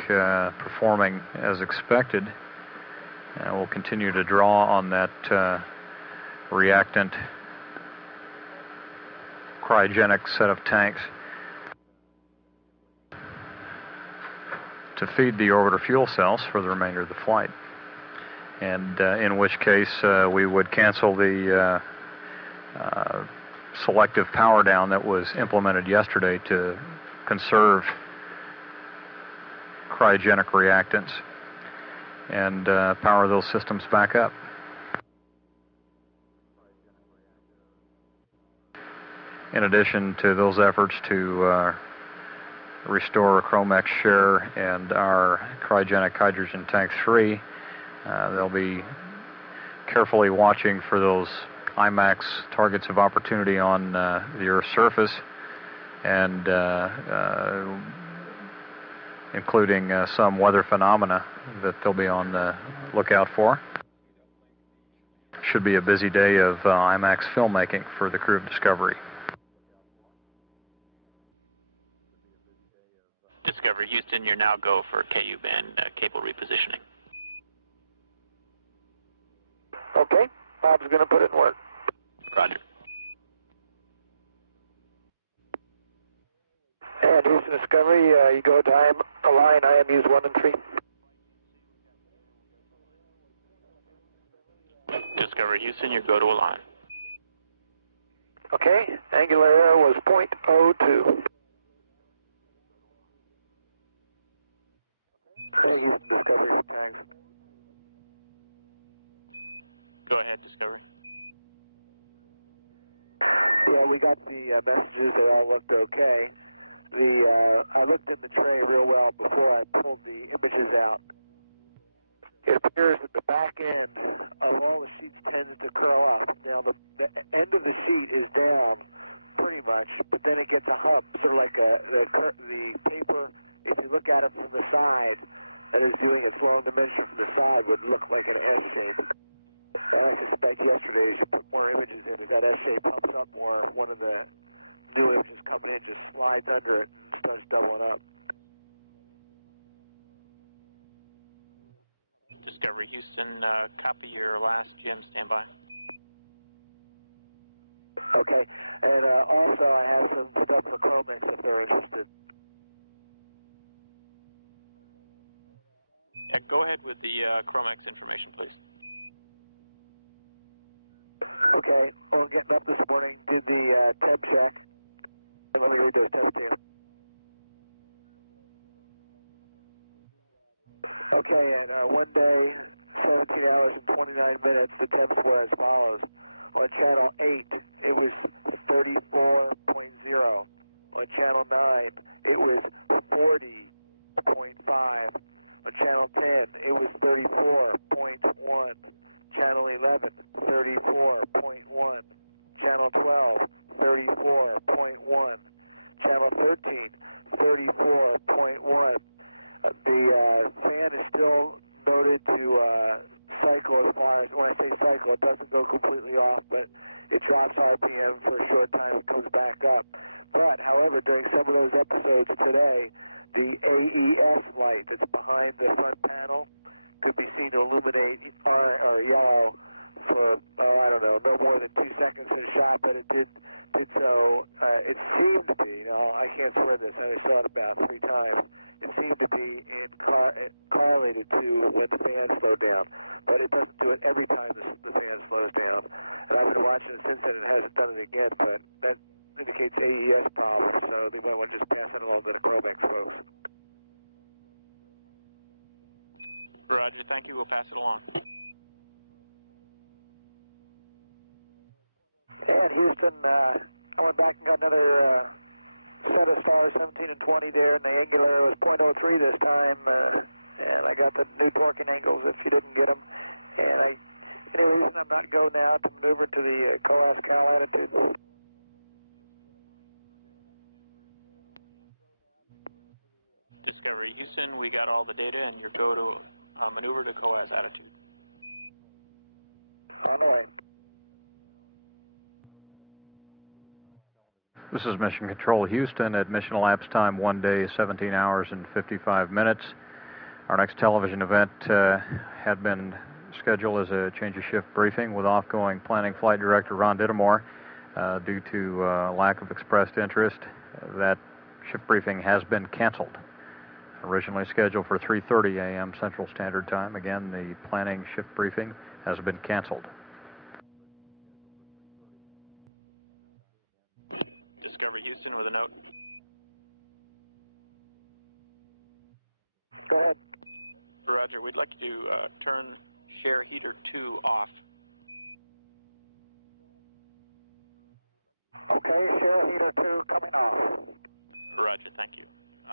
performing as expected, we'll continue to draw on that reactant cryogenic set of tanks to feed the orbiter fuel cells for the remainder of the flight. And in which case we would cancel the selective power down that was implemented yesterday to conserve cryogenic reactants and power those systems back up. In addition to those efforts to restore Chromex share and our cryogenic hydrogen tank 3, they'll be carefully watching for those IMAX targets of opportunity on the Earth's surface, and including some weather phenomena that they'll be on the lookout for. Should be a busy day of IMAX filmmaking for the crew of Discovery. Discovery Houston, you're now go for KU band cable repositioning. Okay, Bob's going to put it in work. Roger. And Houston Discovery, you go to align IMUs 1 and 3. Discovery Houston, you go to align. Okay, angular error was .02. Hey, Houston Discovery for tags. Go ahead, Discovery. Yeah, we got the messages. They all looked okay. I looked in the tray real well before I pulled the images out. It appears that the back end of all the sheets tends to curl up. Now, the end of the sheet is down pretty much, but then it gets a hump, sort of like the paper, if you look at it from the side, that is doing its long dimension from the side, would look like an S shape. And I suspect yesterday, as you put more images in, as that S shape pumps up more, one of the new images coming in just slides under it and starts doubling up. Discovery Houston, copy your last, Jim, stand by. Okay, and also I have some stuff for Chromex if they're interested. Yeah, go ahead with the Chromex information, please. Okay, well, getting up this morning, did the temp check, and let me read those temps to you. Okay, at 1 day, 17 hours and 29 minutes, the temps were as follows. On channel 8, it was 34.0. On channel 9, it was 40.5. On channel 10, it was 34.1. Channel 11, 34.1. Channel 12, 34.1. Channel 13, 34.1. The fan is still noted to cycle as far as, when I say cycle, it doesn't go completely off, but it drops RPM for a short time and comes back up. But, however, during some of those episodes today, the AES light that's behind the front panel could be seen to illuminate or yellow for, I don't know, no more than 2 seconds in a shot, but it did so. It seemed to be, I can't swear this, I only saw it about 3 times. It seemed to be correlated to when the fan slowed down, but it doesn't do it every time the fan slows down. And I've been watching it since then, and it hasn't done it again, but that indicates AES problem, so they might want to just pass it along to the Chromex folks. Roger, thank you. We'll pass it along. And Houston, I went back and got another set of stars, 17 and 20 there, and the angular was .03 this time, and I got the new torquing angles if you didn't get them. And any reason I'm not go now to maneuver to the COAS-CAL attitude? Discovery Houston, we got all the data, and your go to maneuver to COAS attitude. On the way. This is Mission Control Houston at mission elapsed time 1 day, 17 hours and 55 minutes. Our next television event had been scheduled as a change of shift briefing with off-going planning flight director Ron Dittemore. Due to lack of expressed interest, that shift briefing has been canceled. Originally scheduled for 3:30 a.m. Central Standard Time. Again, the planning shift briefing has been canceled. Discovery Houston with a note. Go ahead. Roger, we'd like you to turn share heater 2 off. Okay, share heater 2 coming off. Roger, thank you.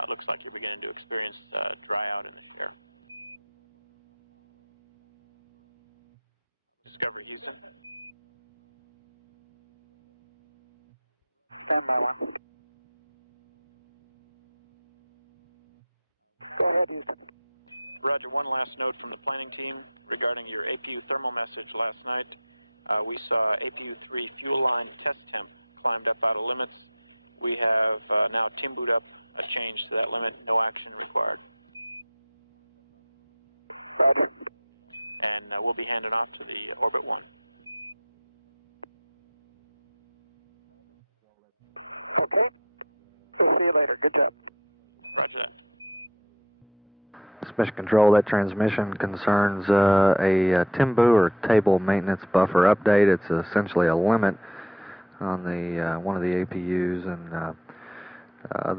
Looks like you're beginning to experience dry out in the share. Discovery Houston. Stand by one. Go ahead, Houston. Roger, one last note from the planning team regarding your APU thermal message last night. We saw APU 3 fuel line test temp climbed up out of limits. We have now timbued up a change to that limit, no action required. Roger. And we'll be handing off to the Orbit 1. Okay. We'll see you later. Good job. Roger that. Mission Control, that transmission concerns a Timbu or table maintenance buffer update. It's essentially a limit on the one of the APUs, and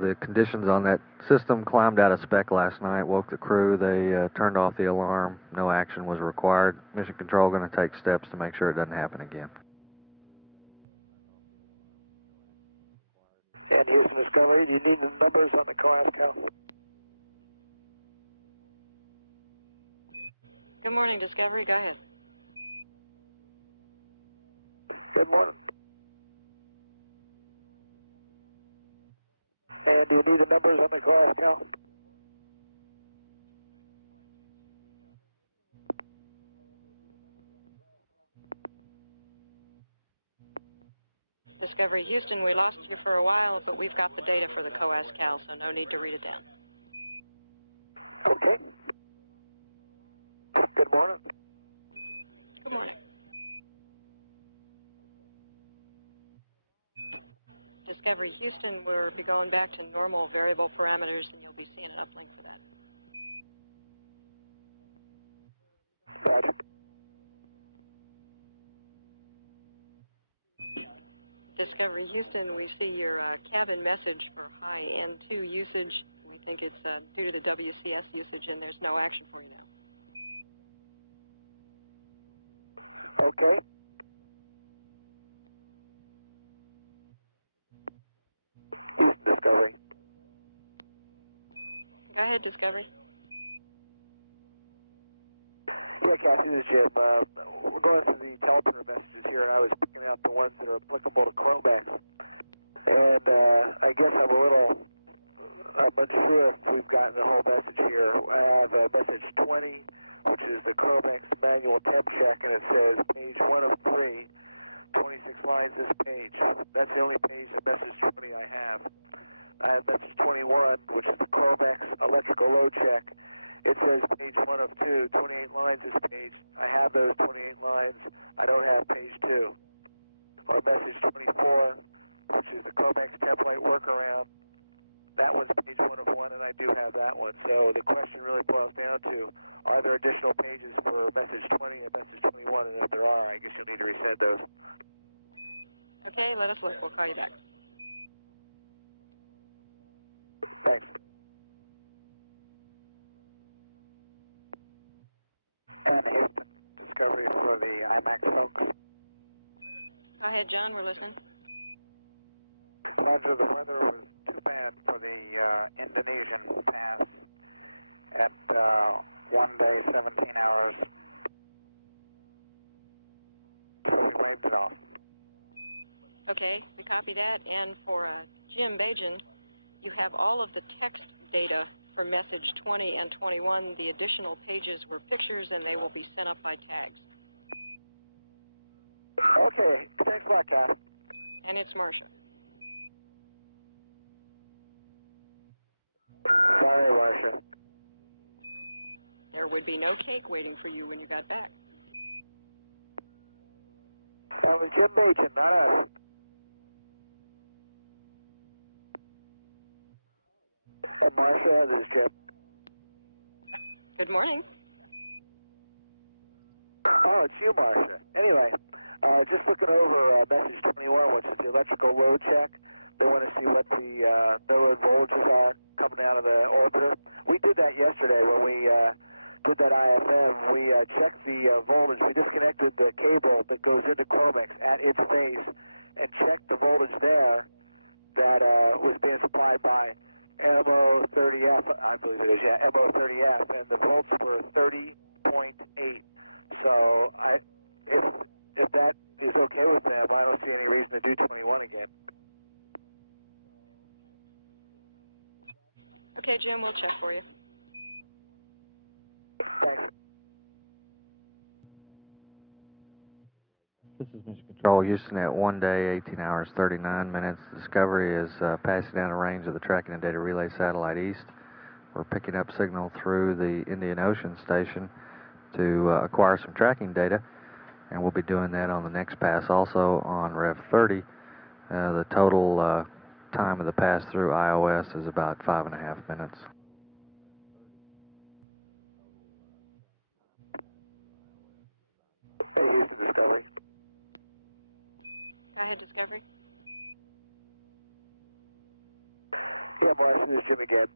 the conditions on that system climbed out of spec last night, woke the crew. They turned off the alarm. No action was required. Mission Control going to take steps to make sure it doesn't happen again. And Houston Discovery, do you need the numbers on the COAS-CAL? Good morning, Discovery. Go ahead. Good morning. And do you need the numbers on the COAS-CAL? Discovery Houston, we lost you for a while, but we've got the data for the COAS-CAL, so no need to read it down. Okay. Good morning. Good morning. Discovery Houston, we'll be going back to normal variable parameters, and you'll be seeing an uplink for that. Roger. Discovery Houston, we see your cabin message for high N2 usage We think it's due to the WCS usage, and there's no action for you now. Okay. Houston Discovery. Go ahead, Discovery. Yeah, Kathy, this is Jim. We're going through the teleprompter messages here, and I was picking out the ones that are applicable to Chromex. And I guess I'm unsure if we've gotten the whole message here. I have message 20, which is the Chromex manual temp check, and it says page 1 of 3, 26 lines this page. That's the only page of message 20 I have. I have message 21, which is the Chromex electrical load check. It says page 1 of 2, 28 lines this page. I have those 28 lines. I don't have page 2. Or message 24, which is the Chromex template workaround. That one's page 1 of 1, and I do have that one. So the question really boils down to, are there additional pages for message 20 and message 21? And if there are, I guess you'll need to resend those. Okay, let us look. We'll call you back. Thanks. And Houston Discovery for the IMAX folks. Go ahead, John. We're listening. Roger, the weather was too bad for the Indonesian pass at 1 day, 17 hours. So we waved it off. Okay, we copy that. And for Jim Bajan, you have all of the text data for message 20 and 21. The additional pages were pictures, and they will be sent up by tags. Okay, thanks a lot, Kath. And it's Marcia. Sorry, Marcia. There would be no cake waiting for you when you got back. That was Jim Bajan, not us. And Marcia, this is Jim. Good morning. Oh, it's you, Marcia. Anyway, just looking over message 21, which is the electrical load check. They want to see what the no-load voltages are coming out of the orbiter. We did that yesterday when we did that IFM. We checked the voltage. We disconnected the cable that goes into Chromex at its base and checked the voltage there that was being supplied by MO30F, I believe it is, yeah, MO30F, and the volts were 30.8. So if that is okay with them, I don't see any reason to do 21 again. Okay, Jim, we'll check for you. Thanks. This is Mission Control Houston at 1 day, 18 hours, 39 minutes. Discovery is passing down a range of the Tracking and Data Relay Satellite East. We're picking up signal through the Indian Ocean Station to acquire some tracking data, and we'll be doing that on the next pass also on Rev 30. The total time of the pass through iOS is about 5.5 minutes. Hey, Houston Discovery. Go ahead, Discovery. Yeah, Marcia, this is Jim again.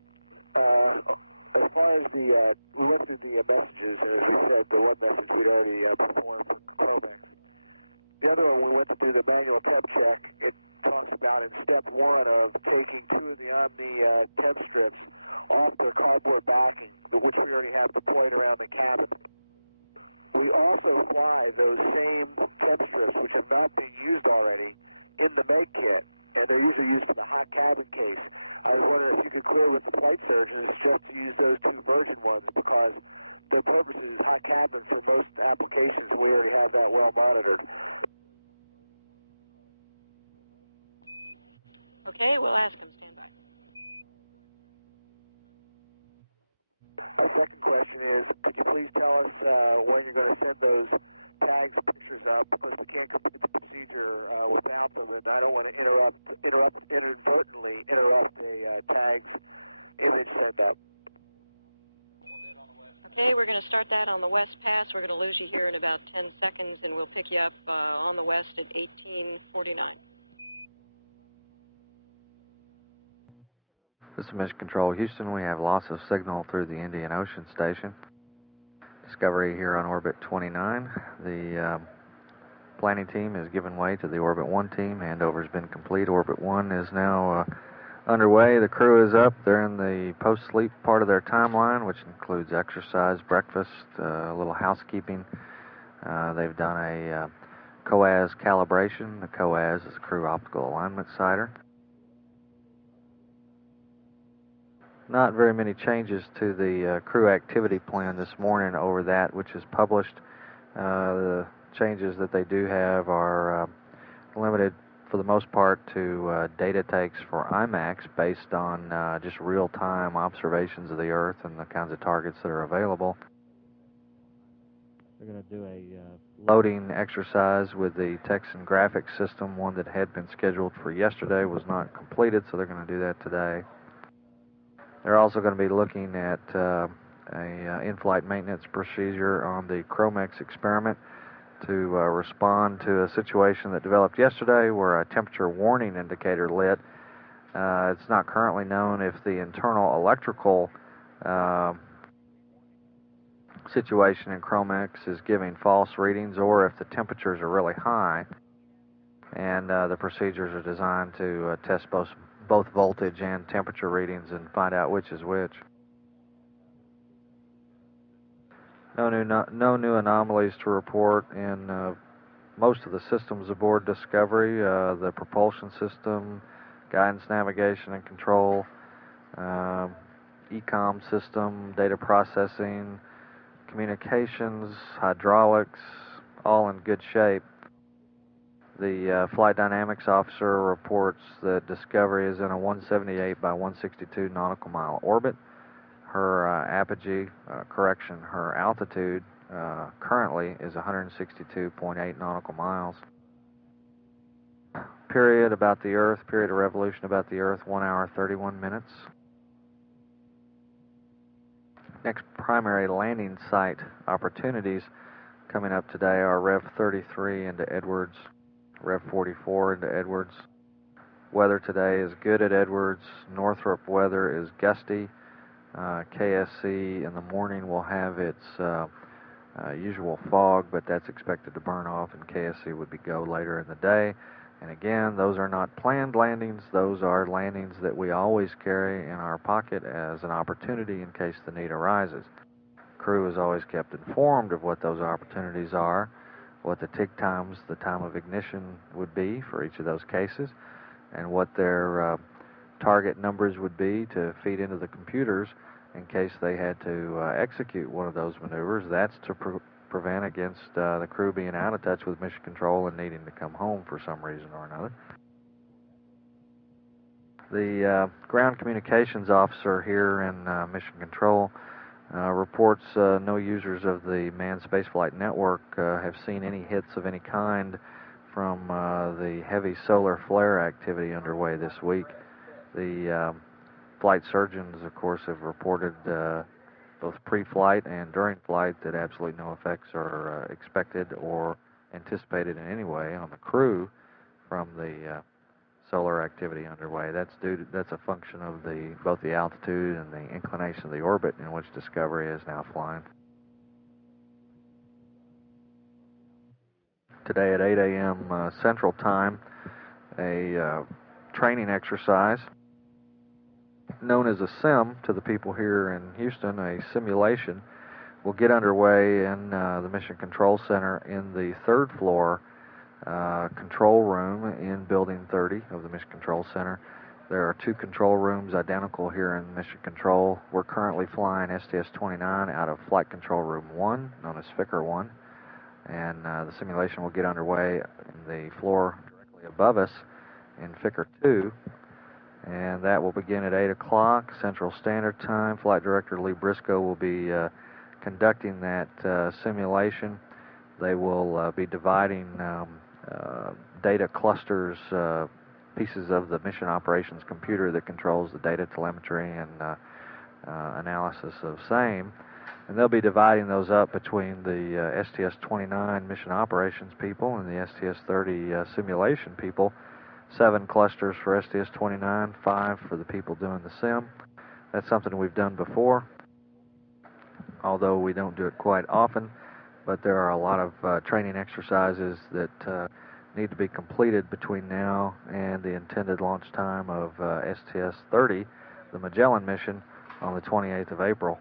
As far as we went through the messages, and as we said, the one message we'd already performed for Chromex. The other one, we went to do the manual temp check. It talks about in step 1 of taking 2 of the Omni temp strips off their cardboard backing, which we already have deployed around the cabin. We also fly those same temp strips, which have not been used already, in the Meg kit, and they're usually used for the hot cabin case. I was wondering if you could clear with the flight surgeons just to use those 2 virgin ones, because their purpose is hot cabin for most applications, and we already have that well monitored. Okay, we'll ask him. Stand by. Our second question is, could you please tell us when you're going to send those tags pictures up, because we can't complete the procedure without them, and I don't want to inadvertently interrupt a tags image send up. Okay, we're going to start that on the west pass. We're going to lose you here in about 10 seconds, and we'll pick you up on the west at 1849. This is Mission Control Houston. We have loss of signal through the Indian Ocean Station. Discovery here on Orbit 29. The planning team has given way to the Orbit 1 team. Handover has been complete. Orbit 1 is now underway. The crew is up. They're in the post-sleep part of their timeline, which includes exercise, breakfast, a little housekeeping. They've done a COAS calibration. The COAS is a Crew Optical Alignment Sighter. Not very many changes to the crew activity plan this morning over that which is published. The changes that they do have are limited for the most part to data takes for IMAX based on just real-time observations of the Earth and the kinds of targets that are available. They're going to do a loading exercise with the text and graphics system. One that had been scheduled for yesterday was not completed, so they're going to do that today. They're also going to be looking at a in-flight maintenance procedure on the Chromex experiment to respond to a situation that developed yesterday where a temperature warning indicator lit. It's not currently known if the internal electrical situation in Chromex is giving false readings or if the temperatures are really high. And the procedures are designed to test both voltage and temperature readings and find out which is which. No new anomalies to report in most of the systems aboard Discovery. The propulsion system, guidance, navigation, and control, ECOM system, data processing, communications, hydraulics, all in good shape. The flight dynamics officer reports that Discovery is in a 178 by 162 nautical mile orbit. Her apogee, her altitude currently is 162.8 nautical miles. Period about the Earth, period of revolution about the Earth, 1 hour 31 minutes. Next primary landing site opportunities coming up today are Rev 33 into Edwards, Rev 44 into Edwards. Weather today is good at Edwards. Northrop weather is gusty. KSC in the morning will have its usual fog, but that's expected to burn off, and KSC would be go later in the day. And again, those are not planned landings. Those are landings that we always carry in our pocket as an opportunity in case the need arises. Crew is always kept informed of what those opportunities are, what the tick times, the time of ignition would be for each of those cases, and what their target numbers would be to feed into the computers in case they had to execute one of those maneuvers. That's to prevent against the crew being out of touch with mission control and needing to come home for some reason or another. The ground communications officer here in mission control reports no users of the manned spaceflight network have seen any hits of any kind from the heavy solar flare activity underway this week. The flight surgeons, of course, have reported both pre-flight and during flight that absolutely no effects are expected or anticipated in any way on the crew from the solar activity underway. That's a function of both the altitude and the inclination of the orbit in which Discovery is now flying. Today at 8 a.m. Central Time, a training exercise known as a sim to the people here in Houston, a simulation, will get underway in the Mission Control Center in the third floor control room in Building 30 of the Mission Control Center. There are two control rooms identical here in Mission Control. We're currently flying STS-29 out of Flight Control Room 1, known as FICR 1, and the simulation will get underway in the floor directly above us in FICR 2, and that will begin at 8 o'clock Central Standard Time. Flight Director Lee Briscoe will be conducting that simulation. They will be dividing data clusters, pieces of the mission operations computer that controls the data telemetry and analysis of same. And they'll be dividing those up between the STS-29 mission operations people and the STS-30 simulation people 7 clusters for STS-29, 5 for the people doing the sim. That's something we've done before, although we don't do it quite often, but there are a lot of training exercises that need to be completed between now and the intended launch time of STS-30, the Magellan mission, on the 28th of April.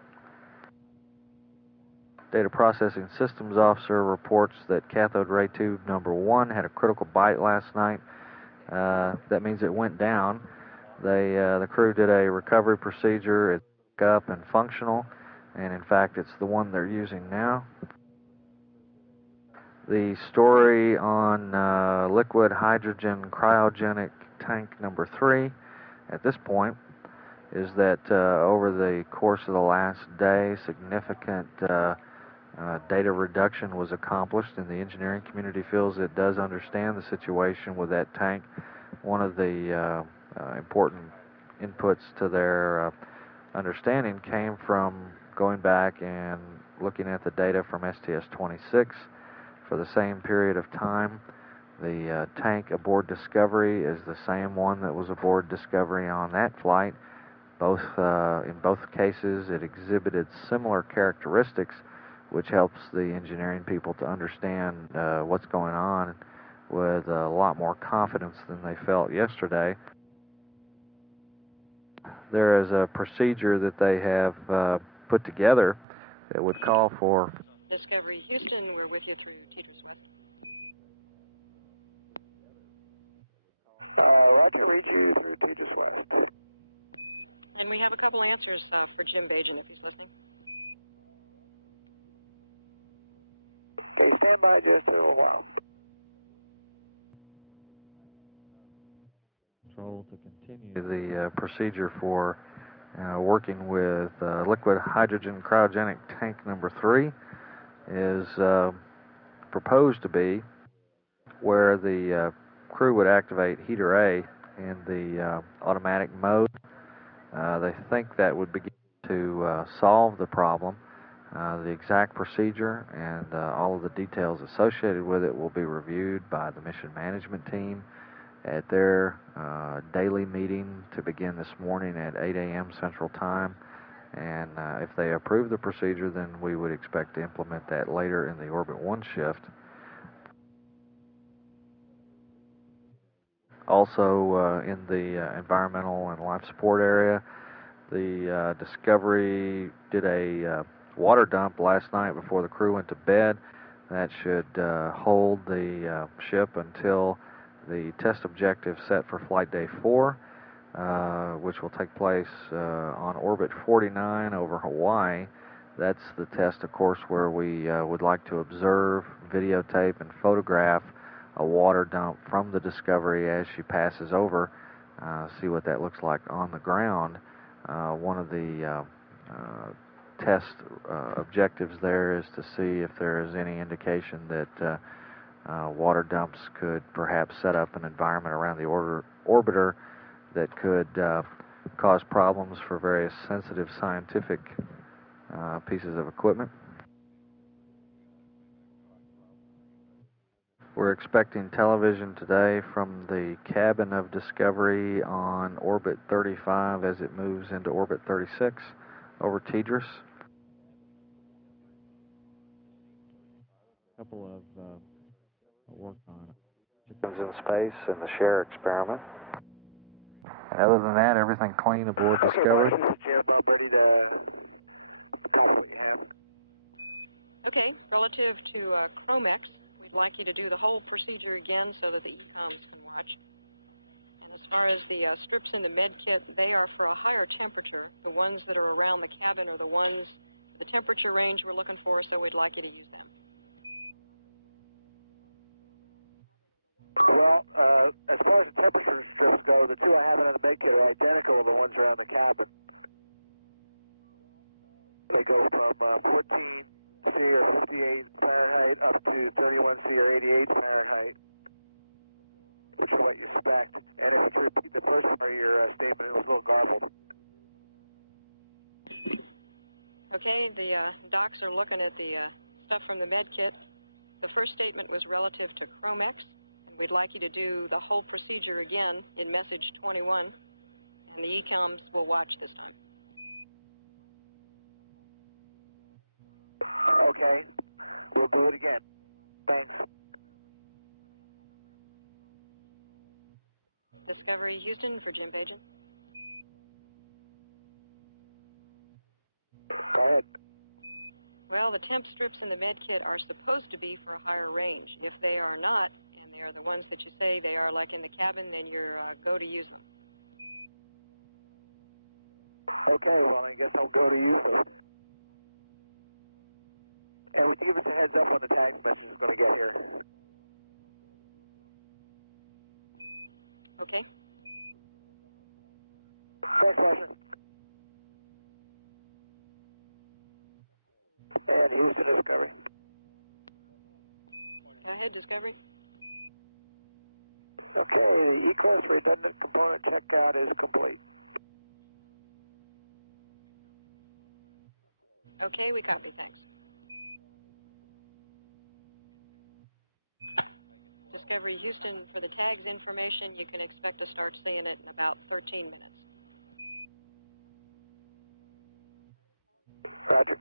Data Processing Systems Officer reports that cathode ray tube number 1 had a critical bite last night. That means it went down. The crew did a recovery procedure. It's up and functional, and in fact it's the one they're using now. The story on liquid hydrogen cryogenic tank number 3 at this point is that over the course of the last day, significant data reduction was accomplished, and the engineering community feels it does understand the situation with that tank. One of the important inputs to their understanding came from going back and looking at the data from STS-26 for the same period of time. The tank aboard Discovery is the same one that was aboard Discovery on that flight. In both cases, it exhibited similar characteristics, which helps the engineering people to understand what's going on with a lot more confidence than they felt yesterday. There is a procedure that they have put together. Discovery Houston, we're with you through Teeters West. Roger, read you through Teeters West. And we have a couple answers for Jim Bajan if he's listening. Okay, stand by just a little while. Control to continue the procedure for working with liquid hydrogen cryogenic tank number 3 is proposed to be where the crew would activate heater A in the automatic mode. They think that would begin to solve the problem. The exact procedure and all of the details associated with it will be reviewed by the mission management team at their daily meeting to begin this morning at 8 a.m. Central Time. And if they approve the procedure, then we would expect to implement that later in the Orbit 1 shift. Also, in the environmental and life support area, the Discovery did a water dump last night before the crew went to bed. That should hold the ship until the test objective set for Flight Day 4, which will take place on Orbit 49 over Hawaii. That's the test, of course, where we would like to observe, videotape, and photograph a water dump from the Discovery as she passes over, see what that looks like on the ground. One of the test objectives there is to see if there is any indication that water dumps could perhaps set up an environment around the orbiter that could cause problems for various sensitive scientific pieces of equipment. We're expecting television today from the cabin of Discovery on Orbit 35 as it moves into Orbit 36 over Teeters. A couple of work on chickens in space and the share experiment. Okay, Marsh, this is Jim. I'm ready to copy what you have. Okay, relative to Chromex, we'd like you to do the whole procedure again so that the ECOMs can watch. And as far as the strips in the med kit, they are for a higher temperature. The ones that are around the cabin are the ones for the temperature range we're looking for, so we'd like you to use them. Well, as far as the temperature strips go, the two I have in the med kit are identical to the ones around the cabin. They go from 14 C or 58 Fahrenheit up to 31 C or 88 Fahrenheit, which is what you expect. And if you could repeat the first part of your statement, it was a little garbled. Okay, the docs are looking at the stuff from the med kit. The first statement was relative to Chromex, and We'd like you to do the whole procedure again in message 21, and the ECOMs will watch this time. Okay, we'll do it again. Thanks. Discovery Houston for Jim Bajan. Go ahead. Well, the temp strips in the med kit are supposed to be for a higher range. If they are not, and they are the ones that you say they are like in the cabin, then you're go to use them. Okay, well, I guess I'll go to use them. And would you give us a heads up when the tags message is going to get here? Okay. Thanks, Martian. And Houston Discovery. Go ahead, Discovery. Okay, the E-Class redundant component checkout is complete. Okay, we copy, thanks. Discovery Houston, for the tags information, you can expect to start seeing it in about 13 minutes. Roger.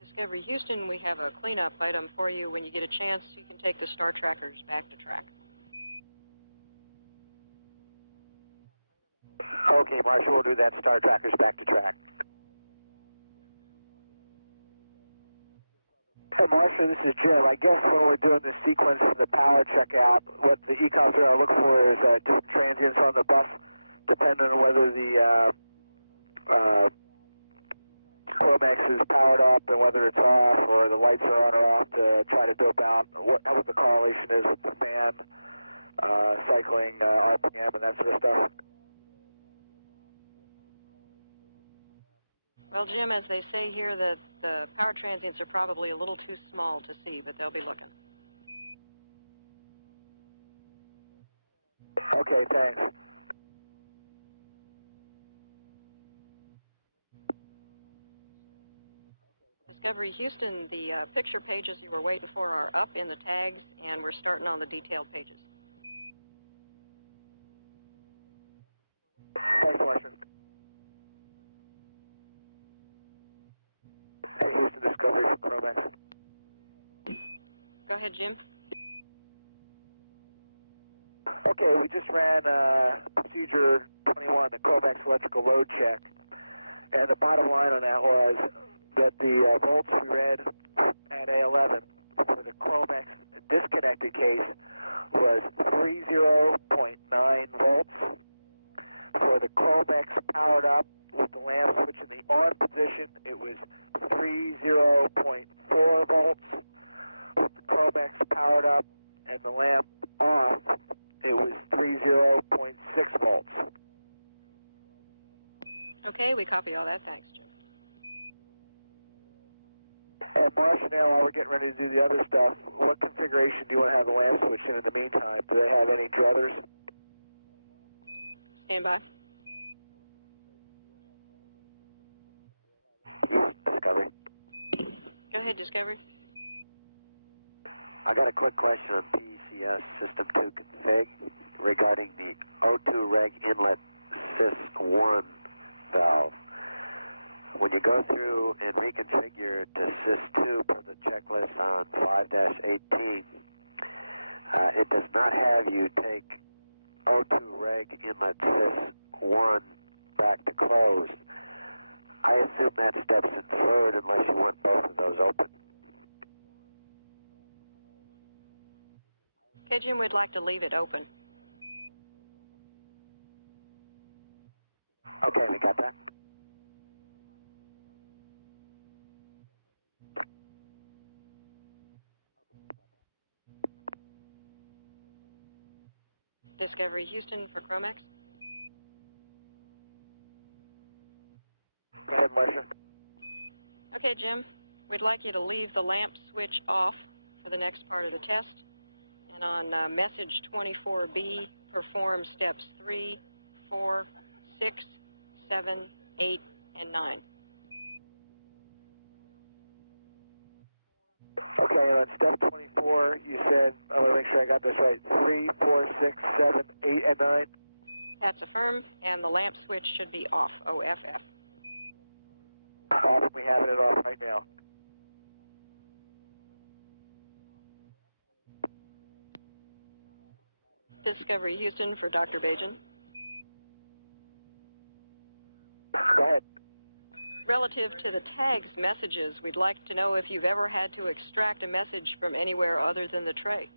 Discovery Houston, we have a cleanup item for you. When you get a chance, you can take the star trackers back to track. Okay, Marshall, we'll do that. Star trackers back to track. Hey, Marshall, this is Jim. I guess when we're doing the sequence for the power checkout, what the ECOMs are going to look for is different transients on the bus, depending on whether the Chromex is powered up and whether it's off, or the lights are on or off, to try to dope out what the correlation is with the fan, cycling, RPM, and that sort of stuff. Well, Jim, as they say here, that the power transients are probably a little too small to see, but they'll be looking. Okay, thanks. Discovery Houston, the picture pages you were waiting for are up in the tags, and we're starting on the detailed pages. Thanks, Western. Hey, Houston Discovery for Chromex. Go ahead, Jim. Okay, we just ran procedure 21, the Chromex electrical load check, and the bottom line on that was that the volts we read at A11 for the Chromex disconnected case was 30.9 volts. For the Chromex powered up with the lamp switch in the on position, it was 30.4 volts. With the Chromex powered up and the lamp off, it was 30.6 volts. Okay, we copy all that. Thanks, Jim. And Marcia, now while we're getting ready to do the other stuff, what configuration do you want to have the lamp switch in the meantime? Do they have any druthers? Stand by. Discovery. Go ahead, Discovery. I got a quick question on PCS System 2 config regarding the O2 reg inlet SYS1 valve. When you go through and reconfigure to SYS2 per the checklist on 5-18, it does not have you take O2 reg inlet SYS1 back to closed. I assume that step's inferred unless you want both of those open. Okay, Jim, we'd like to leave it open. Okay, we got that. Discovery Houston for Chromex. Go ahead, Marcia. Okay, Jim, we'd like you to leave the lamp switch off for the next part of the test. And on message 24B, perform steps 3, 4, 6, 7, 8, and 9. Okay, Okay, and on step 24, you said, I want to make sure I got this right, 3, 4, 6, 7, 8, and 9? That's affirmed, and the lamp switch should be off, OFF. Off, we have it off right now. Discovery Houston for Dr. Bajan. Go ahead. Relative to the tags messages, we'd like to know if you've ever had to extract a message from anywhere other than the tray.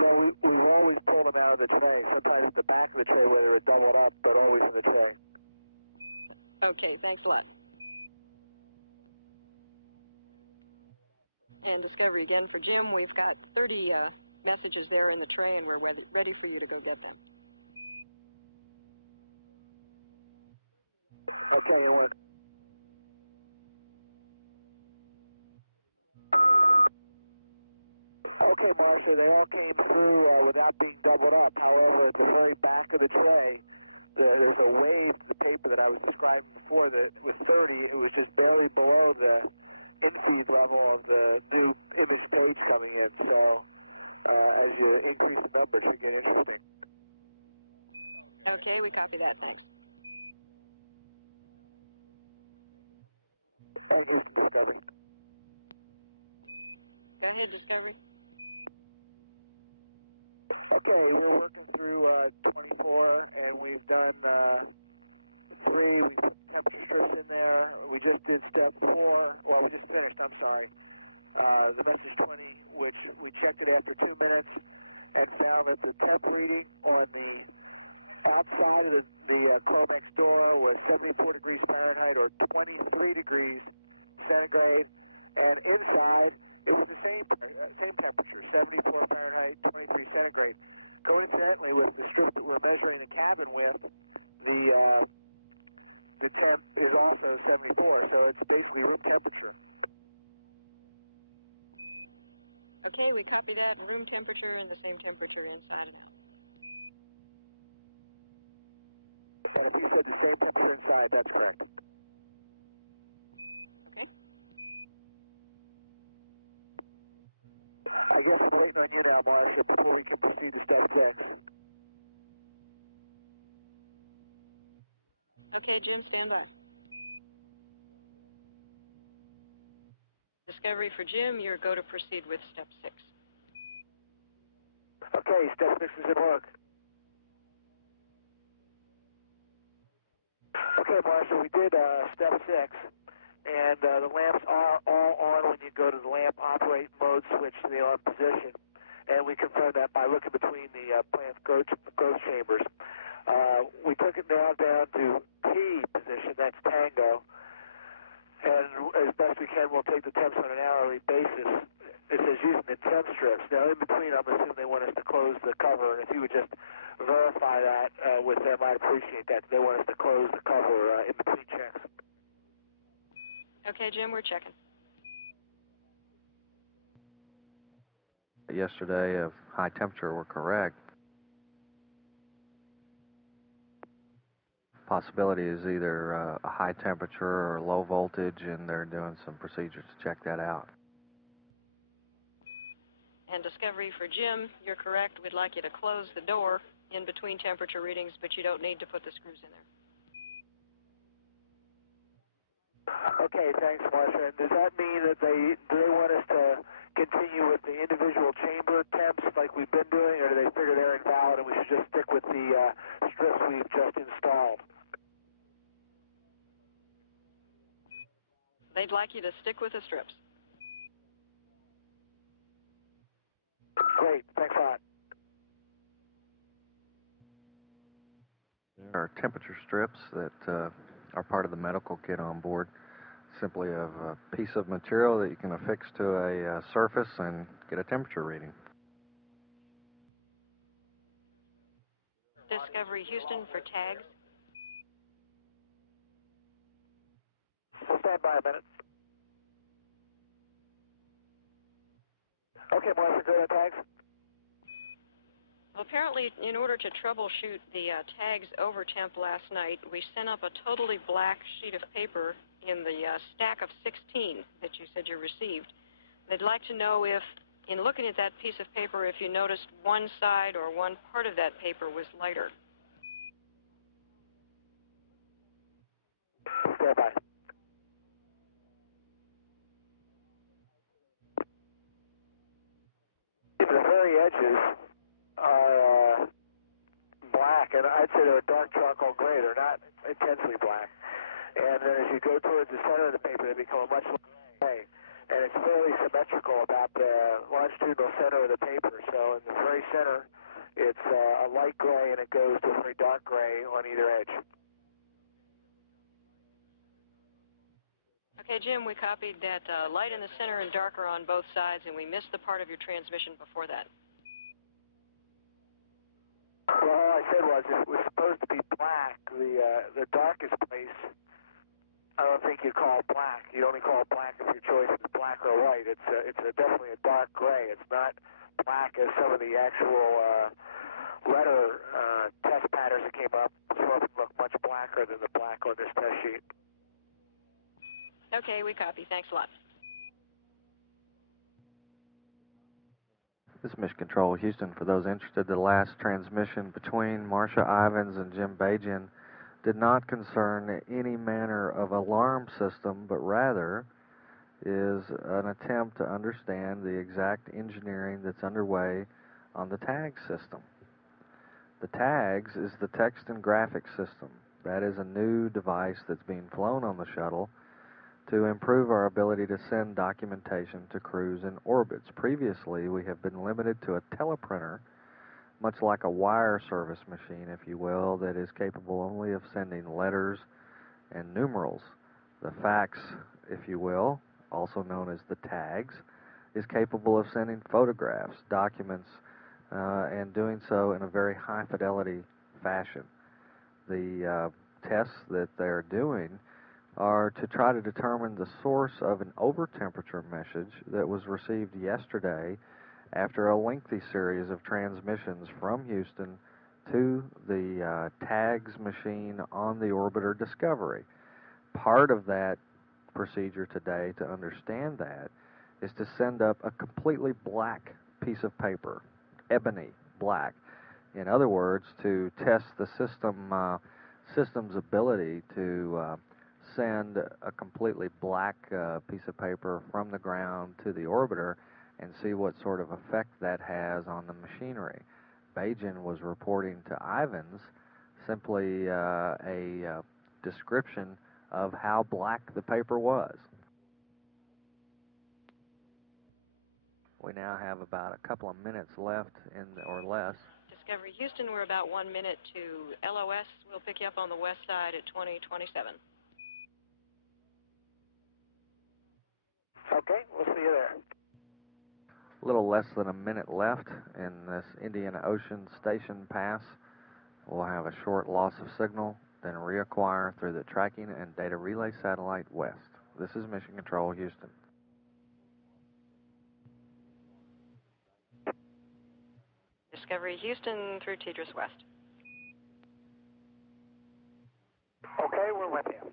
No, we've always pulled them out of the tray, sometimes at the back of the tray where they were doubled up, but always in the tray. Okay, thanks a lot. And Discovery again for Jim. We've got 30 messages there in the tray, and we're ready for you to go get them. Okay, and what? Okay, Marcia, they all came through without being doubled up. However, at the very back of the tray, there's a wave to the paper that I was describing before that with 30, it was just barely below the in-feed level of the new image page coming in. So as you increase the number, it should get interesting. Okay, we copy that. Thanks. And Houston Discovery. Go ahead, Discovery. Okay, we're working through 24, and we've done 3. We put temperature strips in there. We just did step 4. Well, we just finished, I'm sorry. The message 20, which we checked it after 2 minutes and found that the temp reading on the outside of the Chromex door was 74 degrees Fahrenheit or 23 degrees centigrade, and inside it was the same temperature, 74 Fahrenheit, 23 centigrade. Coincidentally, with the strip that we're measuring the cabin with, the temp is also 74, so it's basically room temperature. Okay, we copy that. Room temperature and the same temperature inside and out. And if you said the same temperature inside, that's correct. Okay. I guess we're waiting on you now, Marcia, before we can proceed to step 6. Okay, Jim, stand by. Discovery for Jim, you're go to proceed with step 6. Okay, step 6 is at work. Okay, Marcia, we did step 6, and the lamps are all on when you go to the lamp operate mode switch to the on position, and we confirmed that by looking between the plant growth chambers. We took it now down to P position, that's Tango, and as best we can, we'll take the temps on an hourly basis. It says using the temp strips. Now, in between, I'm assuming they want us to close the cover, and if you would just verify that with them, I'd appreciate that. They want us to close the cover in between checks. Okay, Jim, we're checking. Yesterday of high temperature were correct. Possibility is either a high temperature or low voltage, and they're doing some procedures to check that out. And Discovery for Jim, you're correct. We'd like you to close the door in between temperature readings, but you don't need to put the screws in there. Okay, thanks, Marcia. And does that mean that do they want us to continue with the individual chamber temps like we've been doing, or do they figure they're invalid and we should just stick with the strips we've just installed? They'd like you to stick with the strips. Great, thanks a lot. There are temperature strips that are part of the medical kit on board. Simply a piece of material that you can affix to a surface and get a temperature reading. Discovery Houston for tags. Stand by a minute. Okay, Marcia, go ahead, tags. Well, apparently, in order to troubleshoot the tags over temp last night, we sent up a totally black sheet of paper in the stack of 16 that you said you received. They'd like to know if, in looking at that piece of paper, if you noticed one side or one part of that paper was lighter. Stand by. The very edges are black, and I'd say they're dark charcoal gray. They're not intensely black. And then as you go towards the center of the paper, they become a much lighter gray. And it's fairly symmetrical about the longitudinal center of the paper. So in the very center, it's a light gray, and it goes to a very dark gray on either edge. Okay, Jim, we copied that light in the center and darker on both sides, and we missed the part of your transmission before that. Well, all I said was if it was supposed to be black, the darkest place, I don't think you'd call it black. You'd only call it black if your choice is black or white. It's definitely a dark gray. It's not black as some of the actual letter test patterns that came up. Some of them look much blacker than the black on this test sheet. Okay, we copy. Thanks a lot. This is Mission Control Houston. For those interested, the last transmission between Marcia Ivins and Jim Bajin did not concern any manner of alarm system, but rather is an attempt to understand the exact engineering that's underway on the tag system. The tags is the text and graphics system. That is a new device that's being flown on the shuttle to improve our ability to send documentation to crews in orbits. Previously, we have been limited to a teleprinter, much like a wire service machine, if you will, that is capable only of sending letters and numerals. The fax, if you will, also known as the tags, is capable of sending photographs, documents, and doing so in a very high fidelity fashion. The tests that they're doing are to try to determine the source of an over-temperature message that was received yesterday after a lengthy series of transmissions from Houston to the tags machine on the orbiter Discovery. Part of that procedure today to understand that is to send up a completely black piece of paper, ebony black. In other words, to test the system's ability to send a completely black piece of paper from the ground to the orbiter and see what sort of effect that has on the machinery. Bajin was reporting to Ivins simply a description of how black the paper was. Discovery Houston, we're about 1 minute to LOS. We'll pick you up on the west side at 2027. Okay, we'll see you there. A little less than a minute left in this Indian Ocean Station pass. We'll have a short loss of signal, then reacquire through the tracking and data relay satellite west. This is Mission Control Houston. Discovery Houston through Tidris West. Okay, we're with you.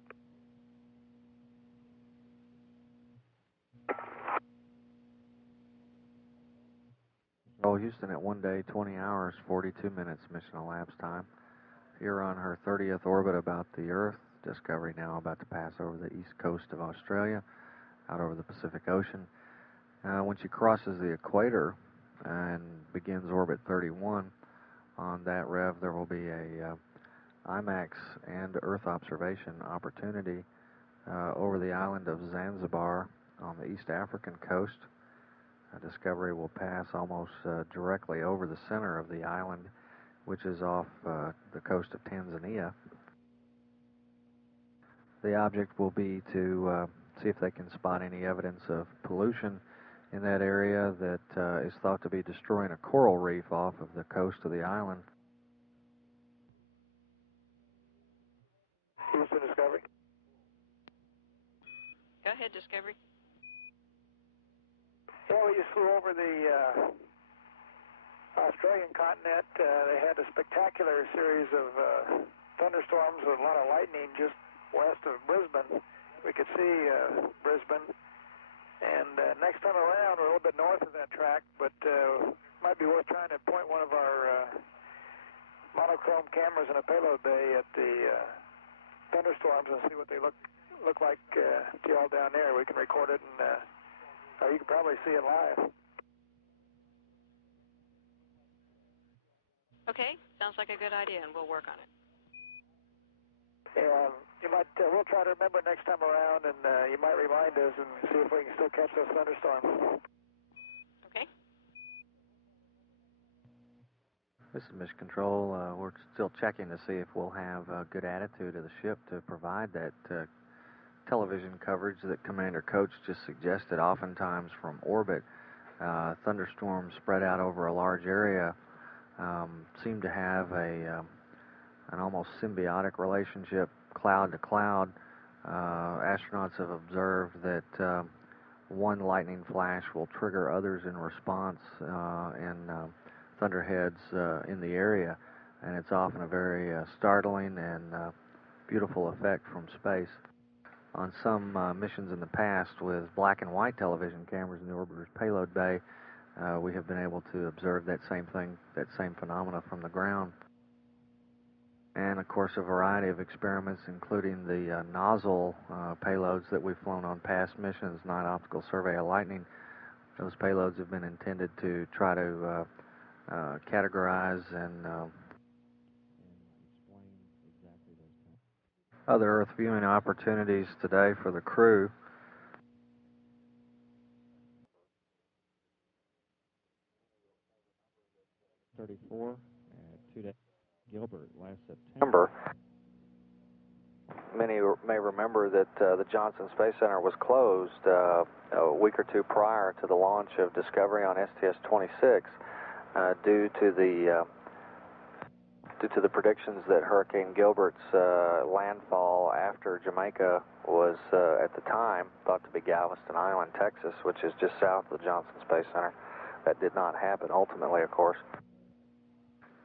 Control Houston at 1 day, 20 hours, 42 minutes mission elapsed time. Here on her 30th orbit about the Earth, Discovery now about to pass over the east coast of Australia, out over the Pacific Ocean. When she crosses the equator and begins orbit 31, on that rev there will be a IMAX and Earth observation opportunity over the island of Zanzibar on the East African coast. Discovery will pass almost directly over the center of the island, which is off the coast of Tanzania. The object will be to see if they can spot any evidence of pollution in that area that is thought to be destroying a coral reef off of the coast of the island. Houston Discovery. Go ahead, Discovery. Yeah, we just flew over the Australian continent. They had a spectacular series of thunderstorms with a lot of lightning just west of Brisbane, we could see Brisbane. And next time around, we're a little bit north of that track, but might be worth trying to point one of our monochrome cameras in a payload bay at the thunderstorms and see what they look like to y'all down there. We can record it, and you can probably see it live. Okay, sounds like a good idea, and we'll work on it. Yeah, you might. We'll try to remember next time around, and you might remind us and see if we can still catch those thunderstorms. Okay. This is Mission Control. We're still checking to see if we'll have a good attitude of the ship to provide that television coverage that Commander Coach just suggested. Oftentimes from orbit, thunderstorms spread out over a large area seem to have an almost symbiotic relationship, cloud to cloud. Astronauts have observed that one lightning flash will trigger others in response in thunderheads in the area, and it's often a very startling and beautiful effect from space. On some missions in the past with black and white television cameras in the orbiter's payload bay, we have been able to observe that same thing, that same phenomena from the ground. And of course a variety of experiments, including the nozzle payloads that we've flown on past missions, Night Optical Survey of Lightning. Those payloads have been intended to try to categorize and explain exactly those things. Other Earth viewing opportunities today for the crew. '34 at 2 days. Gilbert last September. Many may remember that the Johnson Space Center was closed a week or two prior to the launch of Discovery on STS-29 due to the predictions that Hurricane Gilbert's landfall after Jamaica was at the time thought to be Galveston Island, Texas, which is just south of the Johnson Space Center. That did not happen ultimately, of course.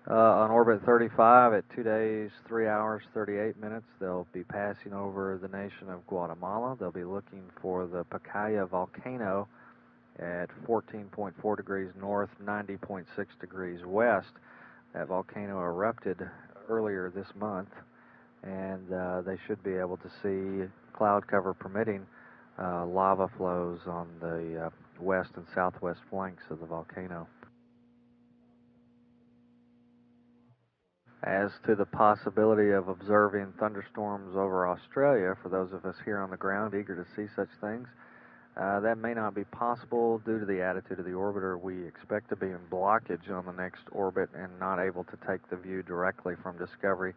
On orbit 35 at 2 days, 3 hours, 38 minutes, they'll be passing over the nation of Guatemala. They'll be looking for the Pacaya volcano at 14.4 degrees north, 90.6 degrees west. That volcano erupted earlier this month, and they should be able to see, cloud cover permitting, lava flows on the west and southwest flanks of the volcano. As to the possibility of observing thunderstorms over Australia, for those of us here on the ground eager to see such things, that may not be possible due to the attitude of the orbiter. We expect to be in blockage on the next orbit and not able to take the view directly from Discovery,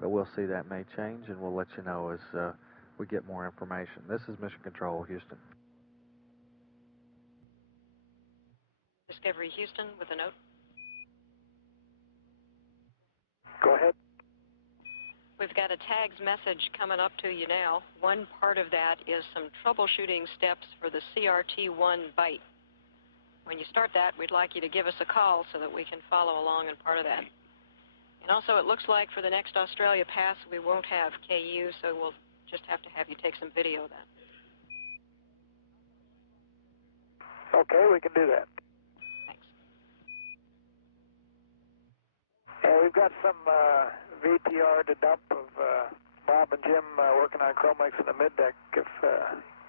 but we'll see that may change, and we'll let you know as we get more information. This is Mission Control, Houston. Discovery Houston with a note. Go ahead. We've got a tags message coming up to you now. One part of that is some troubleshooting steps for the CRT-1 byte. When you start that, we'd like you to give us a call so that we can follow along in part of that. And also, it looks like for the next Australia pass, we won't have KU, so we'll just have to have you take some video then. Okay, we can do that. Thanks. And we've got some VTR to dump of Bob and Jim working on Chromex in the middeck if,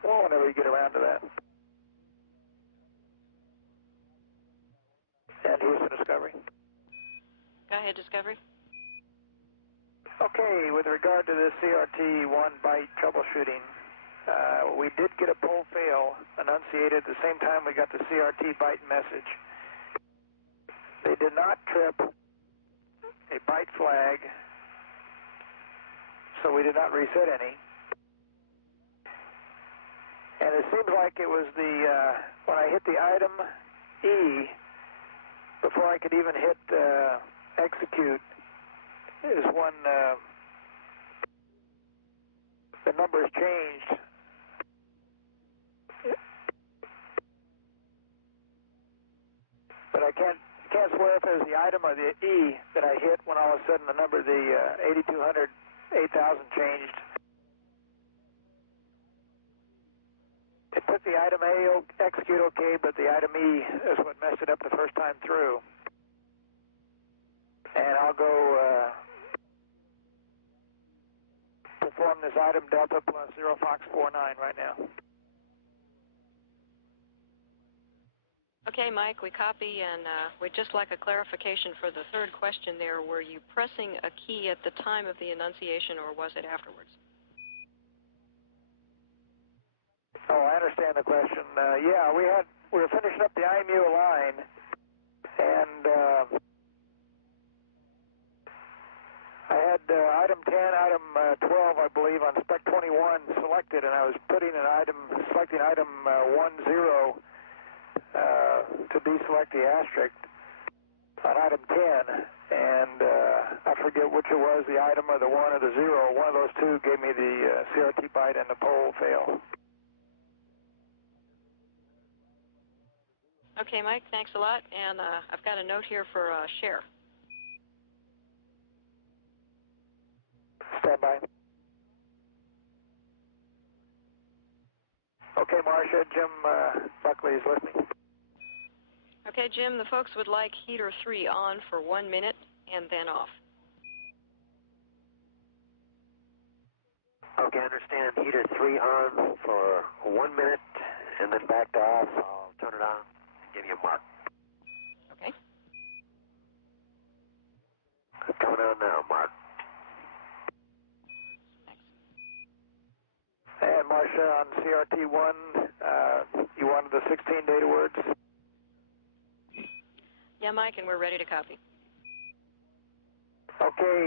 whenever you get around to that. And Houston Discovery. Go ahead, Discovery. Okay, with regard to this CRT-1 byte troubleshooting, we did get a pole fail enunciated at the same time we got the CRT byte message. They did not trip a byte flag, so we did not reset any. And it seems like it was when I hit the item E, before I could even hit execute, is when the numbers changed. But I can't swear if it was the item or the E that I hit when all of a sudden the number, the 8200, 8000 changed. took the item A, execute OK, but the item E is what messed it up the first time through. And I'll go perform this item Delta plus 0 Fox 49 right now. Okay, Mike, we copy, and we'd just like a clarification for the third question there. Were you pressing a key at the time of the enunciation, or was it afterwards? Oh, I understand the question. Yeah, we were finishing up the IMU line, and I had item 10, item 12, I believe, on spec 21 selected, and I was selecting item 10 to deselect the asterisk on item 10, and I forget which it was, the item or the 1 or the 0. One of those two gave me the CRT byte and the poll fail. Okay, Mike, thanks a lot, and I've got a note here for share. Stand by. Okay, Marcia, Jim Buckley is listening. Okay, Jim, the folks would like heater 3 on for 1 minute and then off. Okay, I understand. Heater 3 on for 1 minute and then back to off. I'll turn it on and give you a mark. Okay. Coming on now, Mark. Thanks. And Marcia, on CRT1, you wanted the 16 data words? Yeah, Mike, and we're ready to copy. Okay,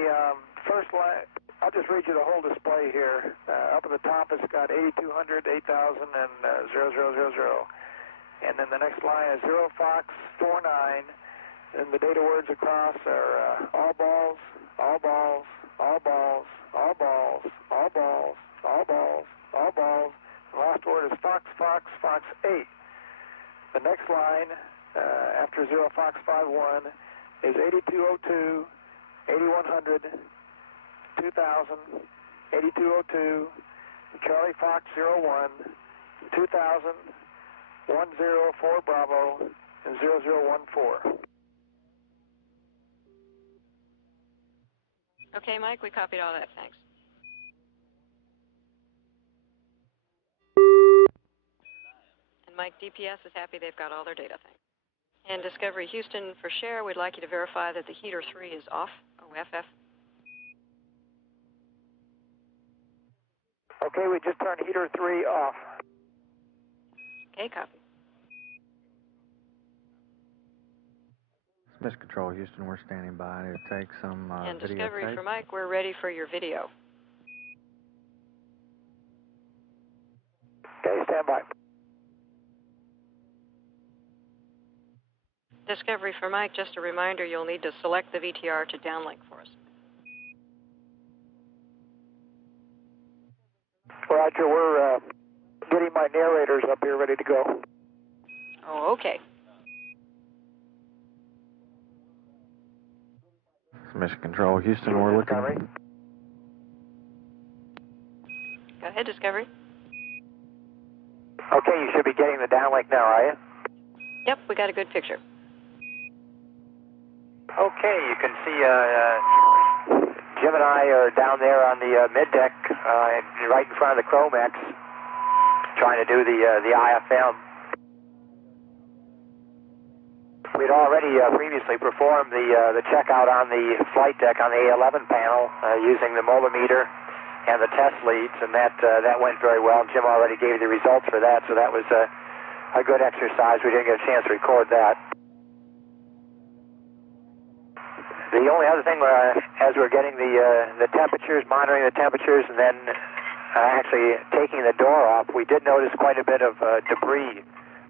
first line, I'll just read you the whole display here. Up at the top, it's got 8200, 8000, and 0000. And then the next line is 0 Fox 49. And the data words across are all balls, all balls, all balls, all balls, all balls, all balls, all balls. The last word is Fox, Fox, Fox 8. The next line, after 0 Fox 51, is 8202, 8100, 2000, 8202, Charlie Fox 01, 2000, 104 Bravo, and 0014. Okay, Mike, we copied all that. Thanks. And Mike, DPS is happy they've got all their data. Thanks. And Discovery Houston, for share, we'd like you to verify that the heater 3 is off, OFF. Okay, we just turned heater 3 off. Okay, copy. And Discovery for Mike, we're ready for your video. Okay, stand by. Discovery for Mike, just a reminder, you'll need to select the VTR to downlink for us. Roger, we're getting my narrators up here ready to go. Oh, okay. Houston Discovery. Go ahead, Discovery. Okay, you should be getting the downlink now, are you? Yep, we got a good picture. Okay, you can see Jim and I are down there on the mid-deck right in front of the Chromex trying to do the IFM. We'd already previously performed the checkout on the flight deck on the A11 panel using the multimeter and the test leads, and that went very well. Jim already gave the results for that, so that was a good exercise. We didn't get a chance to record that. The only other thing, as we're getting the temperatures, monitoring the temperatures, and then actually taking the door off, we did notice quite a bit of debris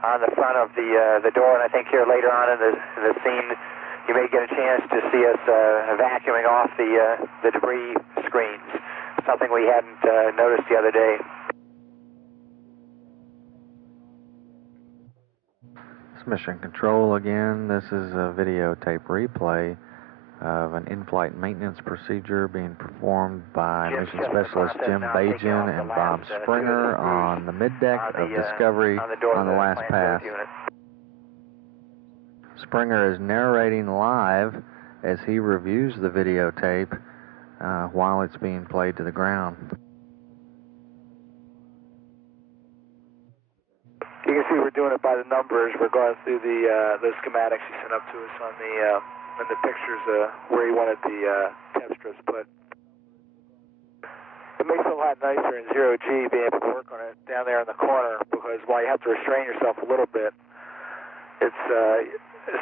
on the front of the door, and I think here later on in the scene, you may get a chance to see us vacuuming off the debris screens, something we hadn't noticed the other day. Jim's just in the process now of taking off the last two of the screws on the door of the plant growth unit. You can see we're doing it by the numbers. We're going through the schematics he sent up to us on the pictures where he wanted the temp strips put. It makes it a lot nicer in zero-G being able to work on it down there in the corner, because while you have to restrain yourself a little bit, it's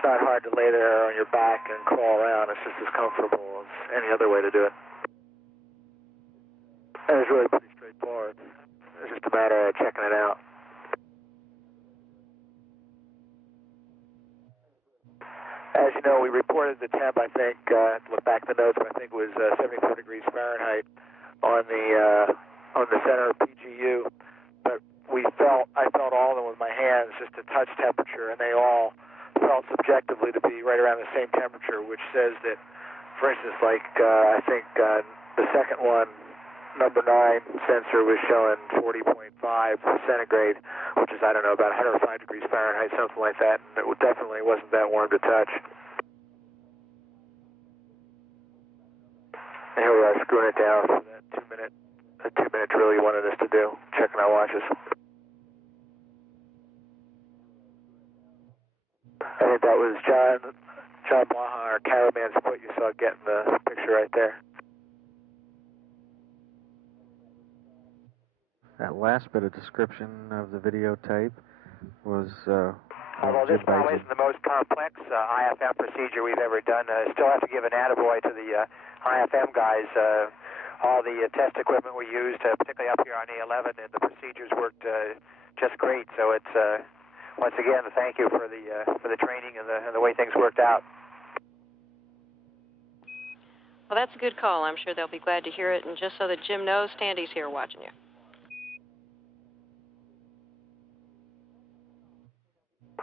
not hard to lay there on your back and crawl around. It's just as comfortable as any other way to do it. And it's really pretty straightforward. It's just a matter of checking it out. As you know, we reported the temp, I think, look back at the notes, but I think it was 74 degrees Fahrenheit on the center PGU. But I felt all of them with my hands just to touch temperature, and they all felt subjectively to be right around the same temperature, which says that, for instance, like I think the second one, number 9 sensor was showing 40.5 centigrade, which is, I don't know, about 105 degrees Fahrenheit, something like that. And it definitely wasn't that warm to touch. And here we are screwing it down for that 2-minute drill you wanted us to do, checking our watches. I think that was John Blaha, our cameraman's foot you saw getting the picture right there. Although this probably isn't the most complex IFM procedure we've ever done, still have to give an attaboy to the IFM guys. All the test equipment we used, particularly up here on A11, and the procedures worked just great. So it's once again, thank you for the training and the way things worked out. Well, that's a good call. I'm sure they'll be glad to hear it. And just so that Jim knows, Tandy's here watching you.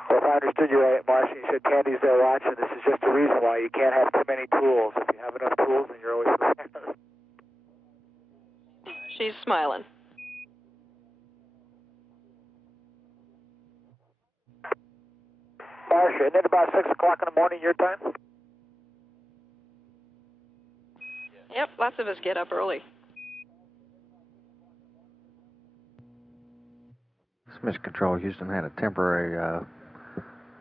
Well, if I understood you right, Marcia, you said Tandy's there watching. This is just a reason why you can't have too many tools. If you have enough tools, then you're always prepared. She's smiling. Marcia, isn't it about 6 o'clock in the morning your time? Yep, lots of us get up early. This Mission Control Houston had a temporary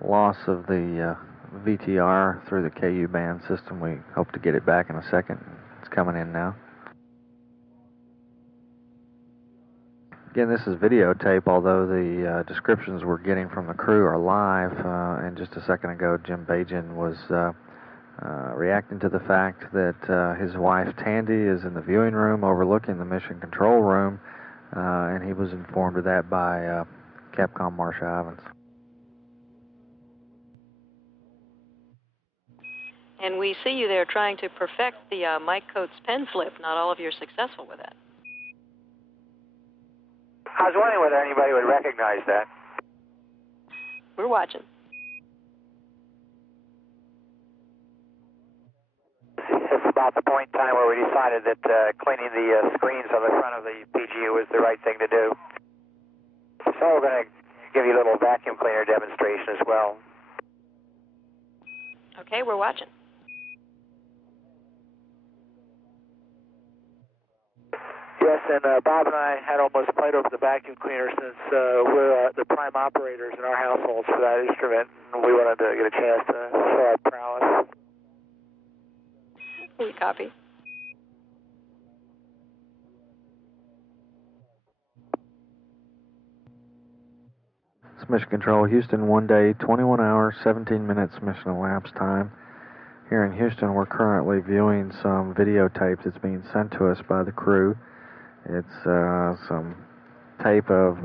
loss of the VTR through the KU band system. We hope to get it back in a second. It's coming in now. Again, this is videotape, although the descriptions we're getting from the crew are live. And just a second ago, Jim Bajan was reacting to the fact that his wife, Tandy, is in the viewing room overlooking the mission control room, and he was informed of that by Capcom Marsha Evans. And we see you there trying to perfect the Mike Coates pen flip. Not all of you are successful with that. I was wondering whether anybody would recognize that. We're watching. It's about the point in time where we decided that cleaning the screens on the front of the PGU was the right thing to do. So we're going to give you a little vacuum cleaner demonstration as well. Okay, we're watching. Yes, and Bob and I had almost fight over the vacuum cleaner since we're the prime operators in our households for that instrument, and we wanted to get a chance to show our prowess. We copy. It's Mission Control Houston, 1 day, 21 hours, 17 minutes mission elapsed time. Here in Houston, we're currently viewing some videotape that's being sent to us by the crew. It's some tape of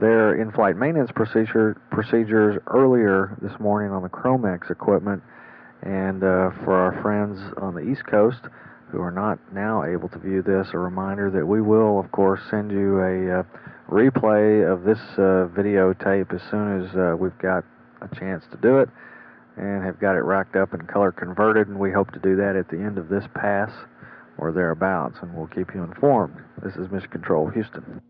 their in-flight maintenance procedures earlier this morning on the Chromex equipment. And for our friends on the East Coast who are not now able to view this, a reminder that we will, of course, send you a replay of this videotape as soon as we've got a chance to do it and have got it racked up and color converted, and we hope to do that at the end of this pass or thereabouts, and we'll keep you informed. This is Mission Control Houston.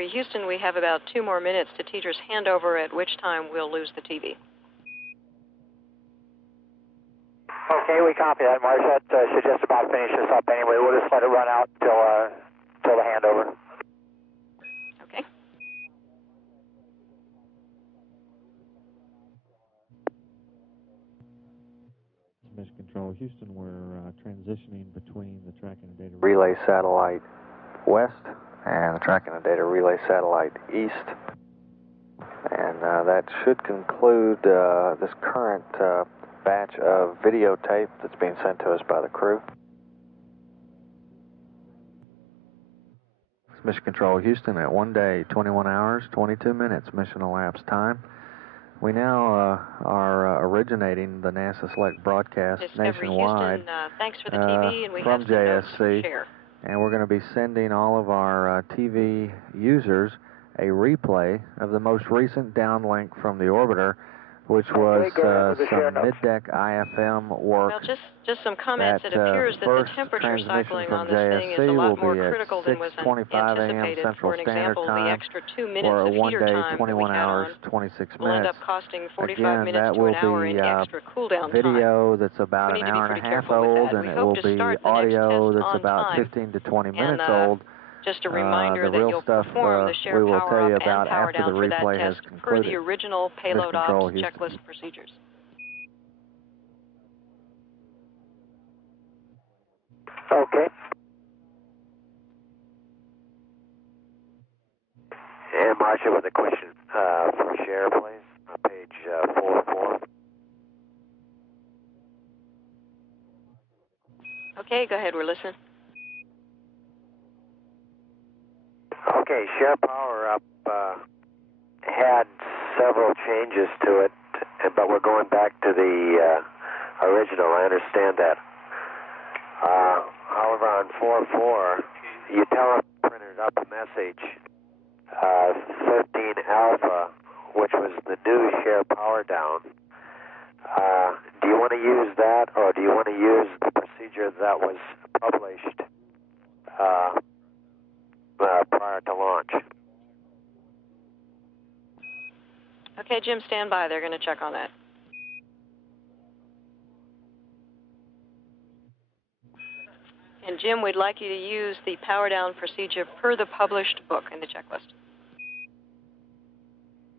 Discovery Houston, we have about 2 more minutes to teacher's handover, at which time we'll lose the TV. Okay, we copy that, Marsh. That should just about finish us up anyway. We'll just let it run out till the handover. Okay. Mission Control Houston, we're transitioning between the tracking and data relay satellite west and the tracking and data relay satellite east. And that should conclude this current batch of videotape that's being sent to us by the crew. Discovery Houston, thanks for the TV, and we have some notes for share. Okay, go ahead with the share notes. Well, just some comments. It appears that the temperature cycling on this thing is a lot more critical than was anticipated. For an example, the extra 2 minutes of heater time that we had on will end up costing 45 minutes to an hour in extra cool-down time. So we need to be pretty careful with that. We hope to start the next test on time, and just a reminder that you'll perform the share power up and power down for that test per the original payload ops checklist procedures. Okay. And Marcia with a question for share, please, on page 44. Okay, go ahead, we're listening. Okay, share power up had several changes to it, but we're going back to the original. I understand that. However, on 4.4, you printed up a message, 13 alpha, which was the new share power down. Do you want to use that, or do you want to use the procedure that was published prior to launch? Okay, Jim, stand by. They're going to check on that. And Jim, we'd like you to use the power down procedure per the published book in the checklist.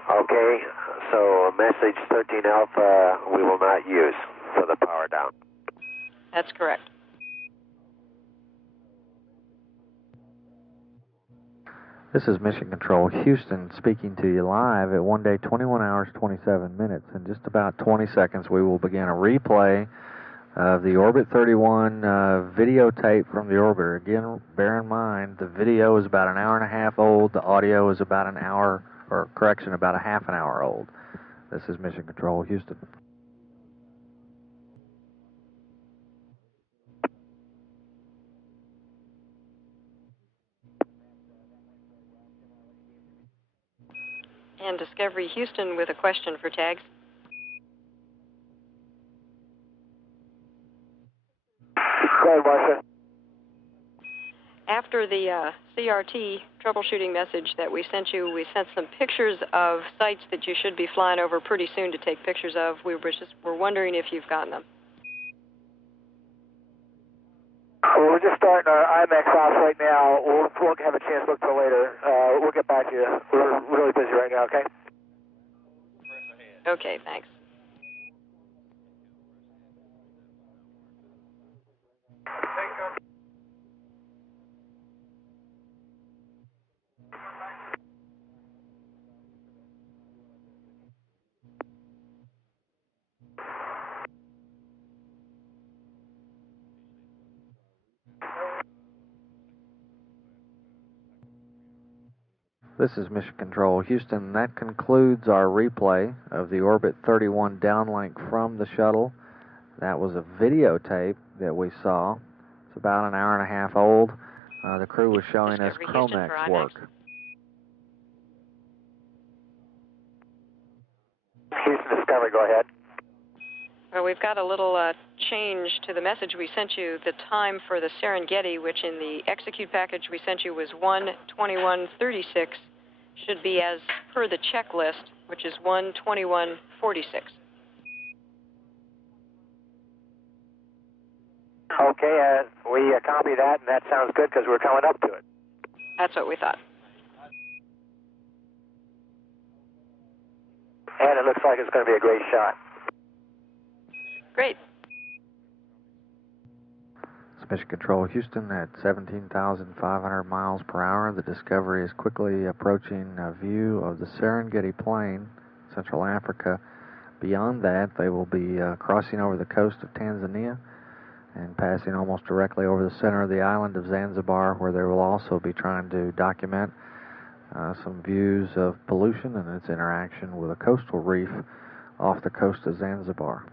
Okay, so message 13 alpha we will not use for the power down. That's correct. This is Mission Control Houston speaking to you live at 1 day, 21 hours, 27 minutes. In just about 20 seconds, we will begin a replay of the Orbit 31 videotape from the orbiter. Again, bear in mind, the video is about an hour and a half old. The audio is about an hour, or correction, about a half an hour old. This is Mission Control Houston. And Discovery Houston with a question for tags. Go ahead, Marcia. After the CRT troubleshooting message that we sent you, we sent some pictures of sites that you should be flying over pretty soon to take pictures of. We're wondering if you've gotten them. Well, we're just starting our IMAX off right now. We'll have a chance to look till later. We'll get back to you. We're really busy right now, okay? Okay, thanks. This is Mission Control Houston. That concludes our replay of the Orbit 31 downlink from the shuttle. That was a videotape that we saw. It's about an hour and a half old. Discovery Houston for IMAX. Houston Discovery, go ahead. Well, we've got a little change to the message we sent you. The time for the Serengeti, which in the execute package we sent you was 1:21:36, should be as per the checklist, which is 1:21:46. Okay, we copy that, and that sounds good because we're coming up to it. That's what we thought. And it looks like it's going to be a great shot. Great. Mission Control Houston at 17,500 miles per hour. The Discovery is quickly approaching a view of the Serengeti Plain, Central Africa. Beyond that, they will be crossing over the coast of Tanzania and passing almost directly over the center of the island of Zanzibar, where they will also be trying to document some views of pollution and its interaction with a coastal reef off the coast of Zanzibar.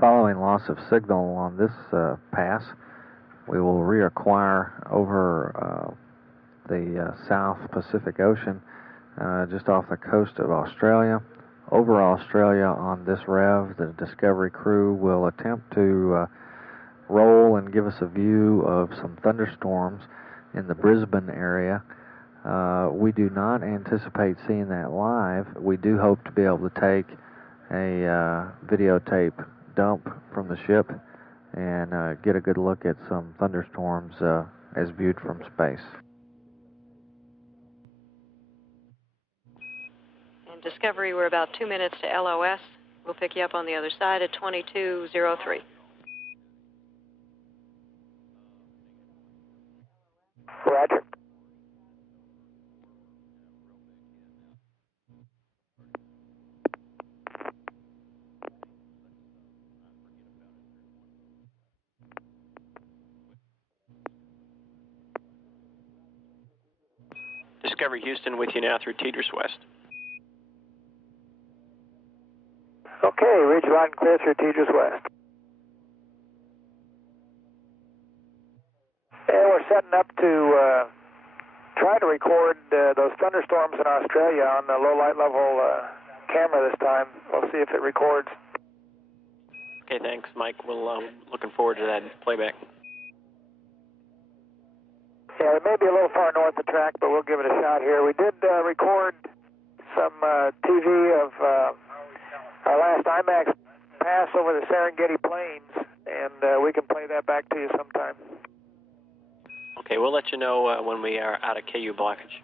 Following loss of signal on this pass, we will reacquire over the South Pacific Ocean just off the coast of Australia. Over Australia on this rev, the Discovery crew will attempt to roll and give us a view of some thunderstorms in the Brisbane area. We do not anticipate seeing that live. We do hope to be able to take a videotape dump from the ship and get a good look at some thunderstorms as viewed from space. And Discovery, we're about 2 minutes to LOS. We'll pick you up on the other side at 22:03. Roger. Discovery Houston with you now through Teeters West. Okay, ridge line clear through Teeters West. And we're setting up to try to record those thunderstorms in Australia on the low light level camera this time. We'll see if it records. Okay, thanks, Mike. We'll looking forward to that playback. Yeah, it may be a little far north of track, but we'll give it a shot here. We did record some TV of our last IMAX pass over the Serengeti Plains, and we can play that back to you sometime. Okay, we'll let you know when we are out of KU blockage.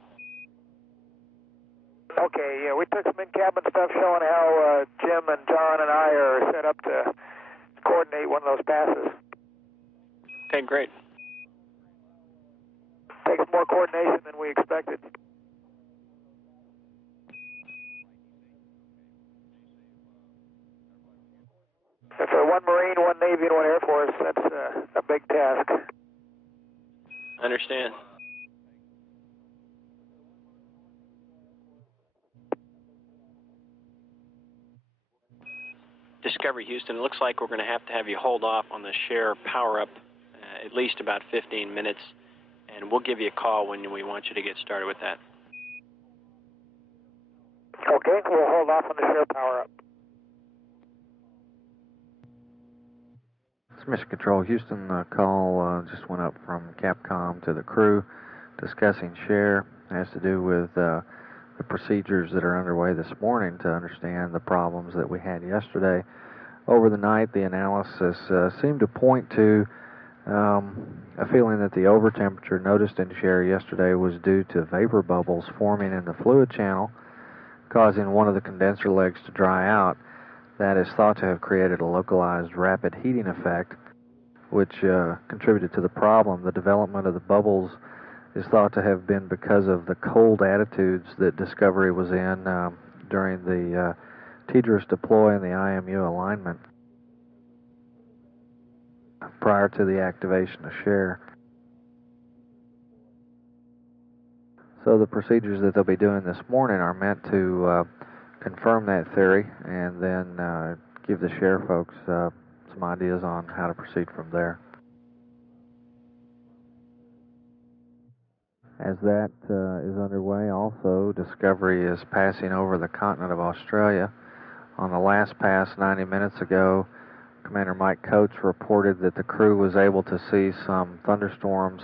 Okay, yeah, we took some in-cabin stuff showing how Jim and John and I are set up to coordinate one of those passes. Okay, great. Takes more coordination than we expected. And for one Marine, one Navy, and one Air Force, that's a big task. I understand. Discovery Houston, it looks like we're going to have you hold off on the share power-up at least about 15 minutes, and we'll give you a call when we want you to get started with that. Okay, we'll hold off on the share power-up. This Mission Control Houston call just went up from Capcom to the crew discussing share. It has to do with the procedures that are underway this morning to understand the problems that we had yesterday. Over the night, the analysis seemed to point to a feeling that the overtemperature noticed in share yesterday was due to vapor bubbles forming in the fluid channel, causing one of the condenser legs to dry out. That is thought to have created a localized rapid heating effect, which contributed to the problem. The development of the bubbles is thought to have been because of the cold attitudes that Discovery was in during the TDRS deploy and the IMU alignment prior to the activation of share. So the procedures that they'll be doing this morning are meant to confirm that theory and then give the share folks some ideas on how to proceed from there. As that is underway, also, Discovery is passing over the continent of Australia. On the last pass 90 minutes ago, Commander Mike Coates reported that the crew was able to see some thunderstorms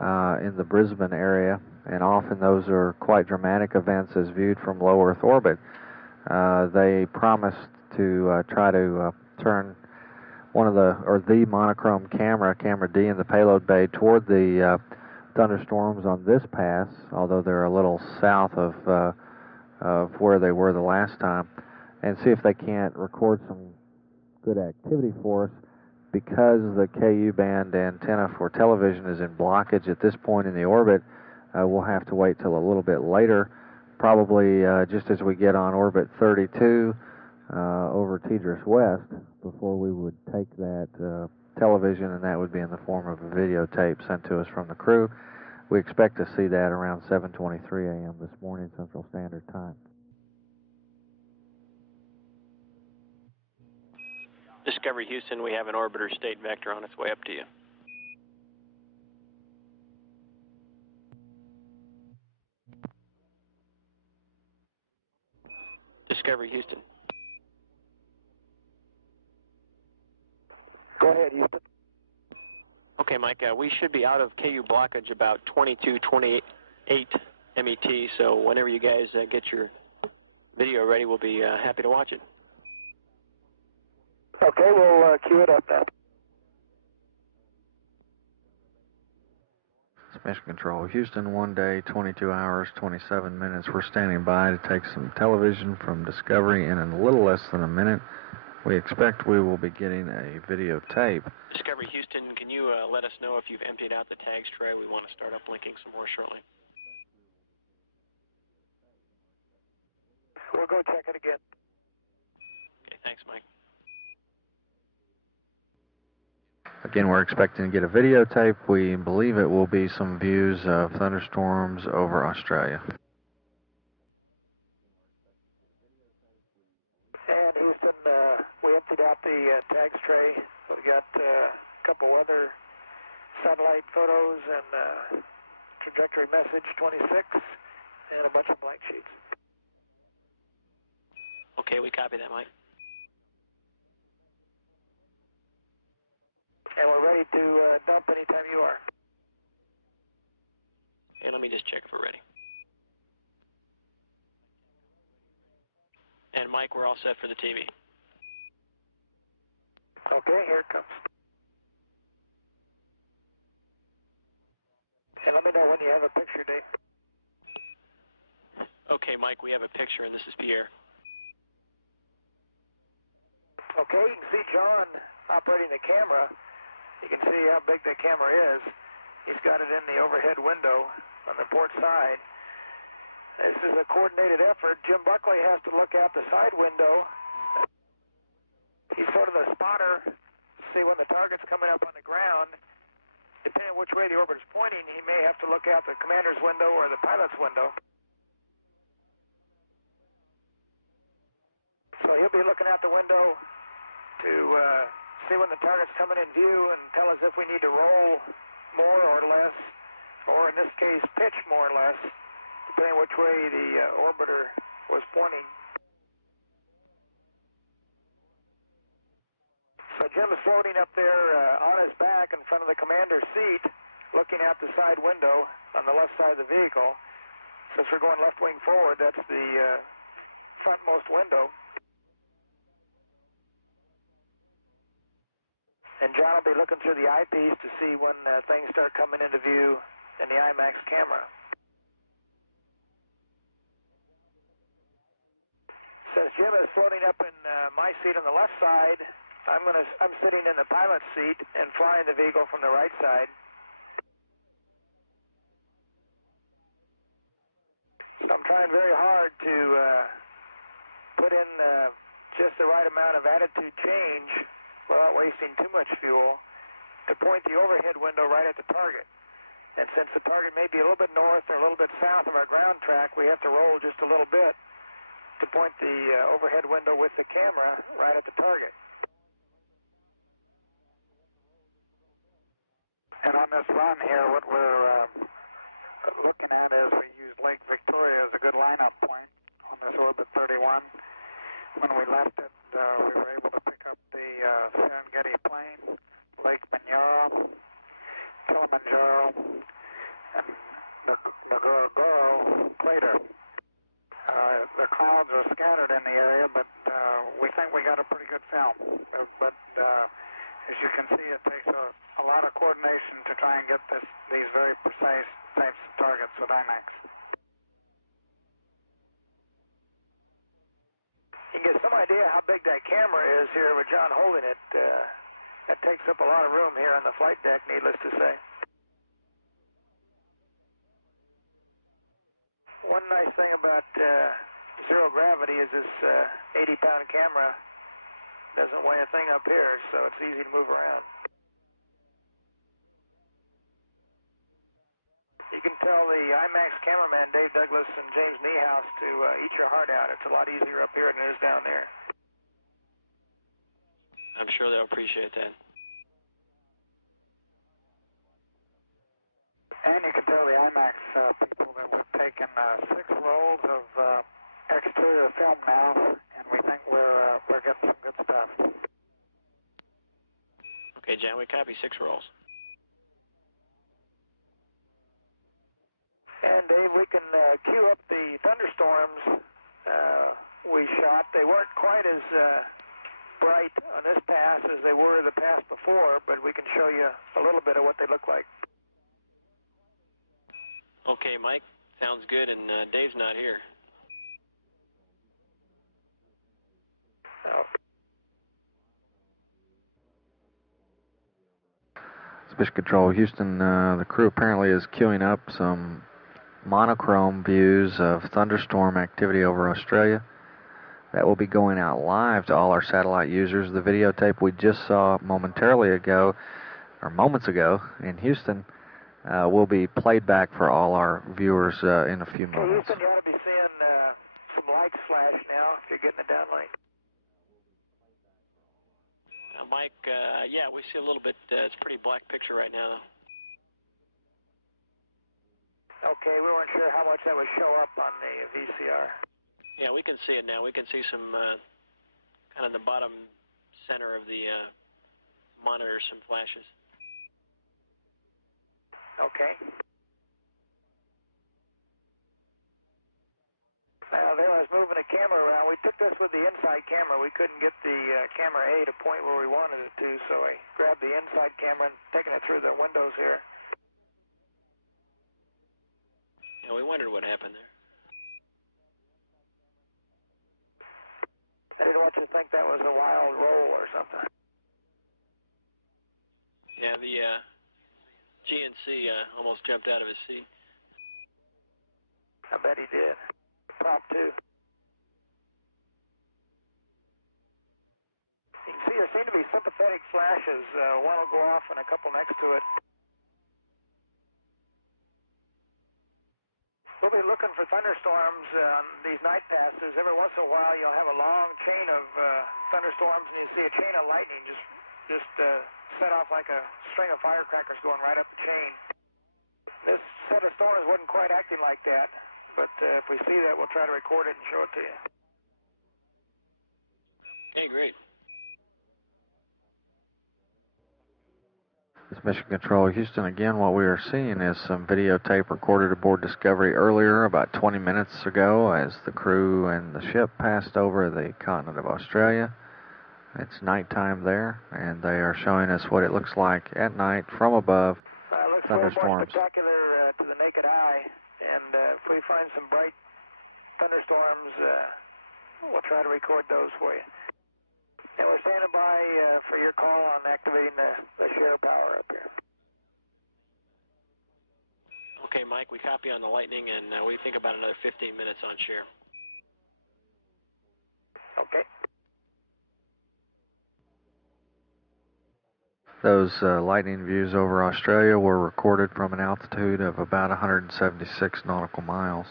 in the Brisbane area, and often those are quite dramatic events as viewed from low Earth orbit. They promised to try to turn the monochrome camera D in the payload bay toward the thunderstorms on this pass, although they're a little south of where they were the last time, and see if they can't record some good activity for us. Because the KU band antenna for television is in blockage at this point in the orbit, we'll have to wait till a little bit later, probably just as we get on orbit 32 over Tidris West, before we would take that television, and that would be in the form of a videotape sent to us from the crew. We expect to see that around 7:23 a.m. this morning, Central Standard Time. Discovery Houston, we have an orbiter state vector on its way up to you. Discovery Houston. Go ahead, Houston. Okay, Mike, we should be out of KU blockage about 22:28 MET, so whenever you guys get your video ready, we'll be happy to watch it. Okay, we'll cue it up now. Discovery Houston, can you let us know if you've emptied out the tags tray? We want to start up linking some more shortly. We'll go check it again. Okay, thanks, Mike. Again, we're expecting to get a videotape. We believe it will be some views of thunderstorms over Australia. And Houston, we emptied out the tags tray. So we got a couple weather satellite photos and trajectory message 26 and a bunch of blank sheets. Okay, we copy that, Mike. And we're ready to dump anytime you are. Hey, let me just check if we're ready. And Mike, we're all set for the TV. Okay, here it comes. And let me know when you have a picture, Dave. Okay, Mike, we have a picture, and this is Pierre. Okay, you can see John operating the camera. You can see how big the camera is. He's got it in the overhead window on the port side. This is a coordinated effort. Jim Buckley has to look out the side window. He's sort of the spotter to see when the target's coming up on the ground. Depending on which way the orbiter's pointing, he may have to look out the commander's window or the pilot's window. So he'll be looking out the window to see when the target's coming in view and tell us if we need to roll more or less, or in this case, pitch more or less, depending on which way the orbiter was pointing. So Jim is floating up there on his back in front of the commander's seat, looking out the side window on the left side of the vehicle. Since we're going left wing forward, that's the frontmost window. And John will be looking through the eyepiece to see when things start coming into view in the IMAX camera. Since Jim is floating up in my seat on the left side, I'm sitting in the pilot's seat and flying the vehicle from the right side. So I'm trying very hard to put in just the right amount of attitude change without wasting too much fuel to point the overhead window right at the target. And since the target may be a little bit north or a little bit south of our ground track, we have to roll just a little bit to point the overhead window with the camera right at the target. And on this run here, what we're looking at is we use Lake Victoria as a good lineup point on this orbit 31. When we left it, we were able to pick up the Serengeti Plain, Lake Manyara, Kilimanjaro, and the Ngorongoro crater. The clouds are scattered in the area, but we think we got a pretty good film. But as you can see, it takes a lot of coordination to try and get these very precise types of targets with IMAX. You can get some idea how big that camera is here with John holding it. That takes up a lot of room here on the flight deck, needless to say. One nice thing about zero gravity is this 80-pound camera doesn't weigh a thing up here, so it's easy to move around. You can tell the IMAX cameraman Dave Douglas and James Niehaus to eat your heart out. It's a lot easier up here than it is down there. I'm sure they'll appreciate that. And you can tell the IMAX people that we've taken 6 rolls of exterior film now, and we think we're getting some good stuff. Okay, John, we copy 6 rolls. And Dave, we can cue up the thunderstorms we shot. They weren't quite as bright on this pass as they were the pass before, but we can show you a little bit of what they look like. Okay, Mike, sounds good, and Dave's not here. Oh. Space Control Houston, the crew apparently is queuing up some monochrome views of thunderstorm activity over Australia. That will be going out live to all our satellite users. The videotape we just saw momentarily ago, or moments ago, in Houston, will be played back for all our viewers in the... Okay, Houston, you ought to be seeing some lights flash now if you're getting the downlink. Mike, yeah, we see a little bit. It's a pretty black picture right now, though. Okay, we weren't sure how much that would show up on the VCR. Yeah, we can see it now. We can see some kind of the bottom center of the monitor, some flashes. Okay. Now there I was moving the camera around. We took this with the inside camera. We couldn't get the camera A to point where we wanted it to, so I grabbed the inside camera and taking it through the windows here. Yeah, we wondered what happened there. I didn't want you to think that was a wild roll or something. Yeah, the GNC almost jumped out of his seat. I bet he did. Prop 2. You can see there seem to be sympathetic flashes. One will go off and a couple next to it. We'll be looking for thunderstorms on these night passes. Every once in a while you'll have a long chain of thunderstorms and you see a chain of lightning just set off like a string of firecrackers going right up the chain. This set of storms wasn't quite acting like that, but if we see that, we'll try to record it and show it to you. Okay, great. This Mission Control Houston, again, what we are seeing is some videotape recorded aboard Discovery earlier, about 20 minutes ago, as the crew and the ship passed over the continent of Australia. It's nighttime there, and they are showing us what it looks like at night from above. It looks a little more spectacular to the naked eye, and if we find some bright thunderstorms, we'll try to record those for you. And we're standing by for your call on activating the share power up here. Okay, Mike, we copy on the Lightning, and we think about another 15 minutes on share. Okay. Those lightning views over Australia were recorded from an altitude of about 176 nautical miles.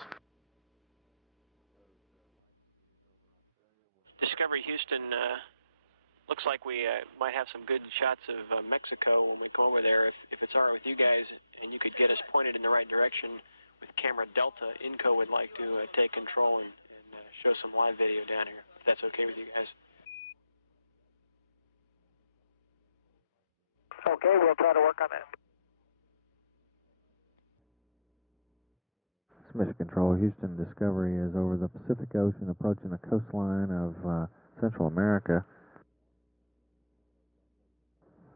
Discovery Houston, looks like we might have some good shots of Mexico when we come over there. If it's all right with you guys and you could get us pointed in the right direction with camera Delta, INCO would like to take control and show some live video down here, if that's okay with you guys. Okay, we'll try to work on that. Mission Control, Houston. Discovery is over the Pacific Ocean approaching the coastline of Central America.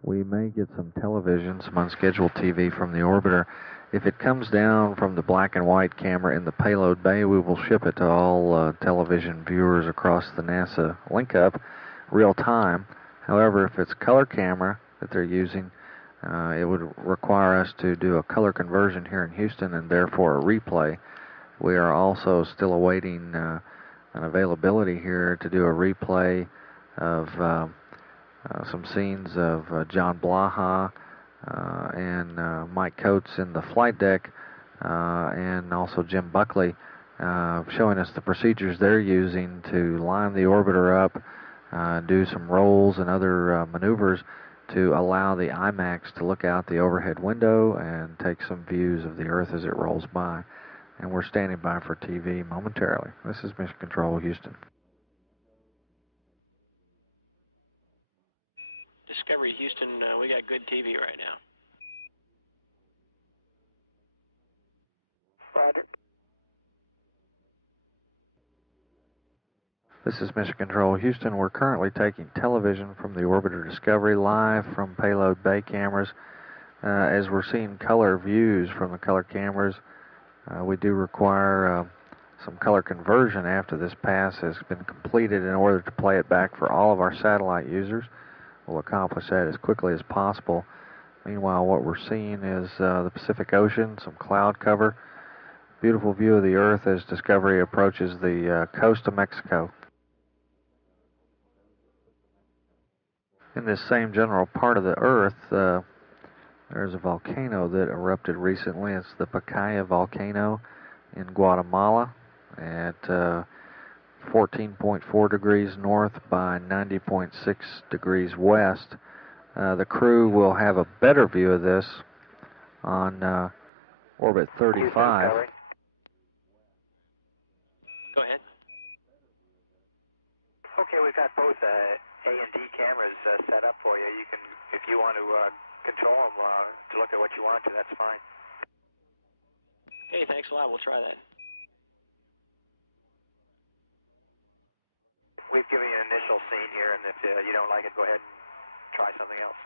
We may get some television, some unscheduled TV from the orbiter. If it comes down from the black and white camera in the payload bay, we will ship it to all television viewers across the NASA link-up real time. However, if it's color camera that they're using, it would require us to do a color conversion here in Houston and therefore a replay. We are also still awaiting an availability here to do a replay of some scenes of John Blaha and Mike Coates in the flight deck, and also Jim Buckley showing us the procedures they're using to line the orbiter up, do some rolls and other maneuvers to allow the IMAX to look out the overhead window and take some views of the Earth as it rolls by. And we're standing by for TV momentarily. This is Mission Control, Houston. Discovery, Houston, we got good TV right now. Roger. This is Mission Control, Houston. We're currently taking television from the orbiter Discovery live from payload bay cameras. As we're seeing color views from the color cameras, we do require some color conversion after this pass has been completed in order to play it back for all of our satellite users. We'll accomplish that as quickly as possible. Meanwhile, what we're seeing is the Pacific Ocean, some cloud cover, beautiful view of the Earth as Discovery approaches the coast of Mexico. In this same general part of the Earth, there's a volcano that erupted recently. It's the Pacaya volcano in Guatemala at 14.4 degrees north by 90.6 degrees west. The crew will have a better view of this on Houston Discovery. Go ahead. Okay, we've got both A and D cameras set up for you. You can, if you want to control them to look at what you want to, that's fine. Hey, thanks a lot. We'll try that. We've given you an initial scene here, and if you don't like it, go ahead and try something else.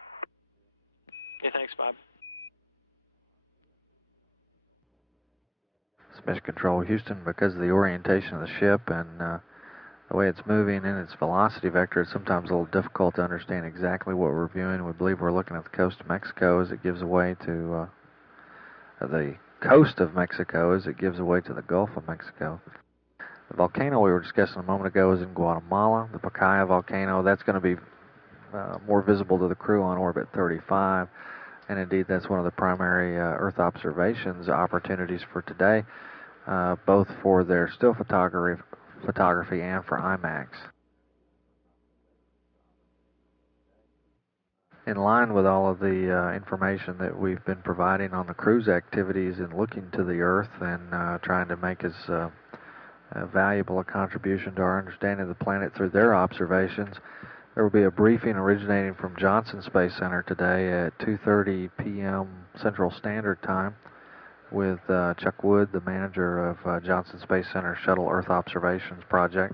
Okay, thanks, Bob. Mission Control, Houston. Because of the orientation of the ship and the way it's moving in its velocity vector, it's sometimes a little difficult to understand exactly what we're viewing. We believe we're looking at the coast of Mexico as it gives away to the coast of Mexico as it gives away to the Gulf of Mexico. The volcano we were discussing a moment ago is in Guatemala. The Pacaya volcano, that's going to be more visible to the crew on orbit 35. And indeed, that's one of the primary Earth observations opportunities for today, both for their still photography and for IMAX. In line with all of the information that we've been providing on the crew's activities in looking to the Earth and trying to make as valuable a contribution to our understanding of the planet through their observations, there will be a briefing originating from Johnson Space Center today at 2:30 p.m. Central Standard Time with Chuck Wood, the manager of Johnson Space Center Shuttle Earth Observations Project.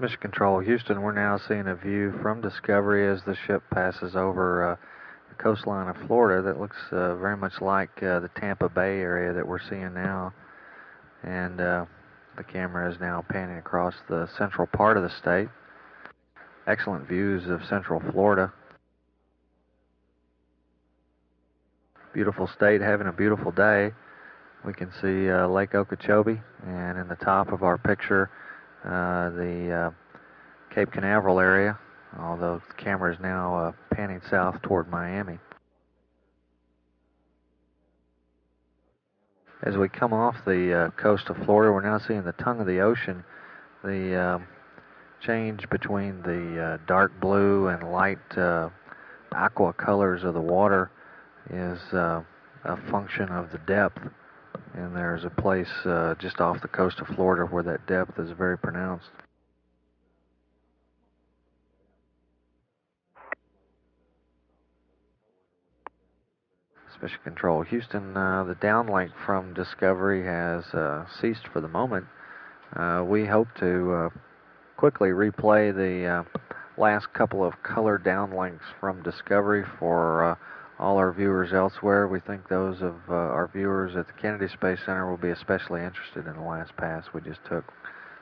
Mission Control, Houston, we're now seeing a view from Discovery as the ship passes over the coastline of Florida that looks very much like the Tampa Bay area that we're seeing now. And the camera is now panning across the central part of the state. Excellent views of central Florida. Beautiful state, having a beautiful day. We can see Lake Okeechobee, and in the top of our picture, the Cape Canaveral area, although the camera is now panning south toward Miami. As we come off the coast of Florida, we're now seeing the tongue of the ocean. The change between the dark blue and light aqua colors of the water is a function of the depth. And there's a place just off the coast of Florida where that depth is very pronounced. Mission Control Houston. The downlink from Discovery has ceased for the moment. We hope to quickly replay the last couple of color downlinks from Discovery for all our viewers elsewhere. We think those of our viewers at the Kennedy Space Center will be especially interested in the last pass we just took,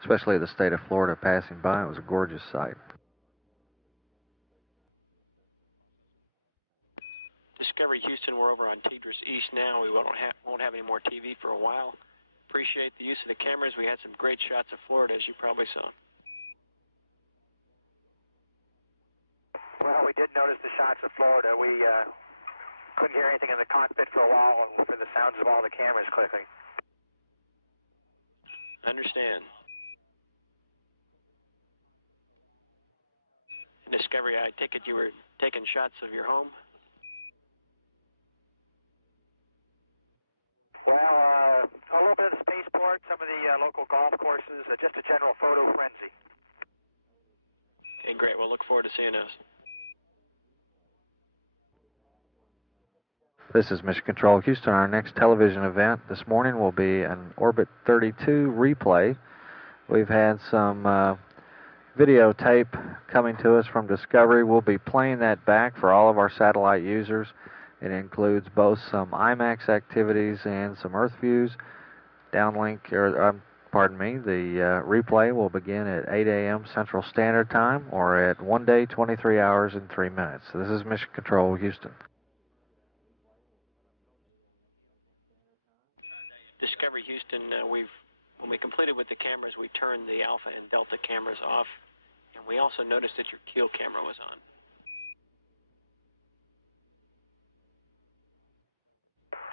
especially the state of Florida passing by. It was a gorgeous sight. Discovery Houston, we're over on Tigris East now. We won't have any more TV for a while. Appreciate the use of the cameras. We had some great shots of Florida, as you probably saw. Well, we did notice the shots of Florida. We couldn't hear anything in the cockpit for a while for the sounds of all the cameras clicking. Understand. Discovery, I take it you were taking shots of your home? Well, a little bit of the spaceport, some of the local golf courses, just a general photo frenzy. Okay, great. We'll look forward to seeing those. This is Mission Control Houston. Our next television event this morning will be an Orbit 32 replay. We've had some videotape coming to us from Discovery. We'll be playing that back for all of our satellite users. It includes both some IMAX activities and some Earth views. Downlink, the replay will begin at 8 a.m. Central Standard Time, or at 1 day, 23 hours, and 3 minutes. So this is Mission Control Houston. Discovery Houston, when we completed with the cameras, we turned the Alpha and Delta cameras off, and we also noticed that your keel camera was on.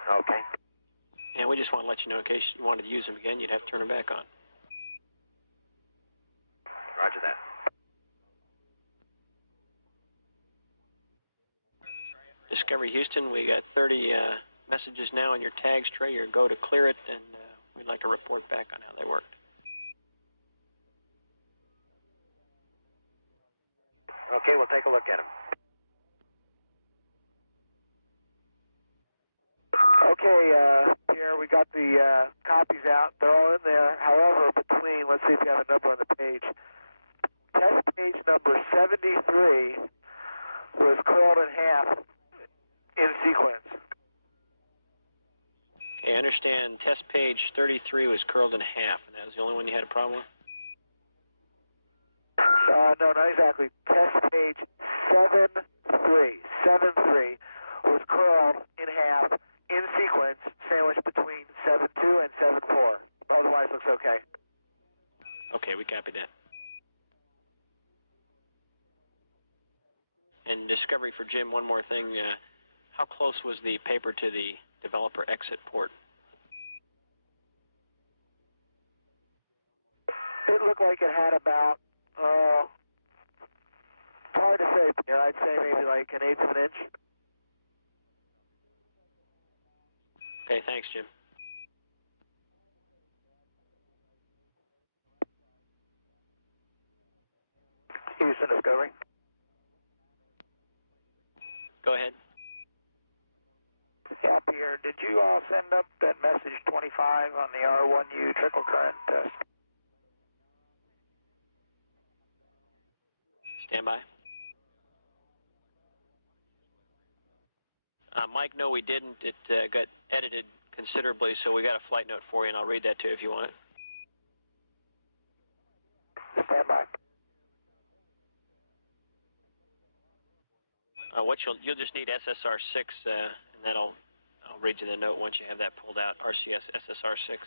Okay. And we just want to let you know, in case you wanted to use them again, you'd have to turn them back on. Roger that. Discovery Houston, we got 30 messages now on your tags tray. You're go to clear it, and we'd like a report back on how they worked. Okay, we'll take a look at them. Okay, Pierre, we got the copies out. They're all in there. However, between, let's see if you have a number on the page. Test page number 73 was curled in half in sequence. Okay, I understand test page 33 was curled in half, and that was the only one you had a problem with? No, not exactly. Test page 73 was curled in half in sequence, sandwiched between 7.2 and 7.4. Otherwise, looks okay. Okay, we copied that. And Discovery for Jim, one more thing. How close was the paper to the developer exit port? It looked like it had about, it's hard to say, Pierre. I'd say maybe like 1/8 of an inch. Okay, thanks, Jim. Houston Discovery. Go ahead. Yeah, Pierre, did you all send up that message 25 on the R1U trickle current test? Stand by. Mike, no, we didn't. It got edited considerably, so we got a flight note for you, and I'll read that to you if you want it. Stand by. You'll just need SSR6, and I'll read you the note once you have that pulled out. RCS SSR6.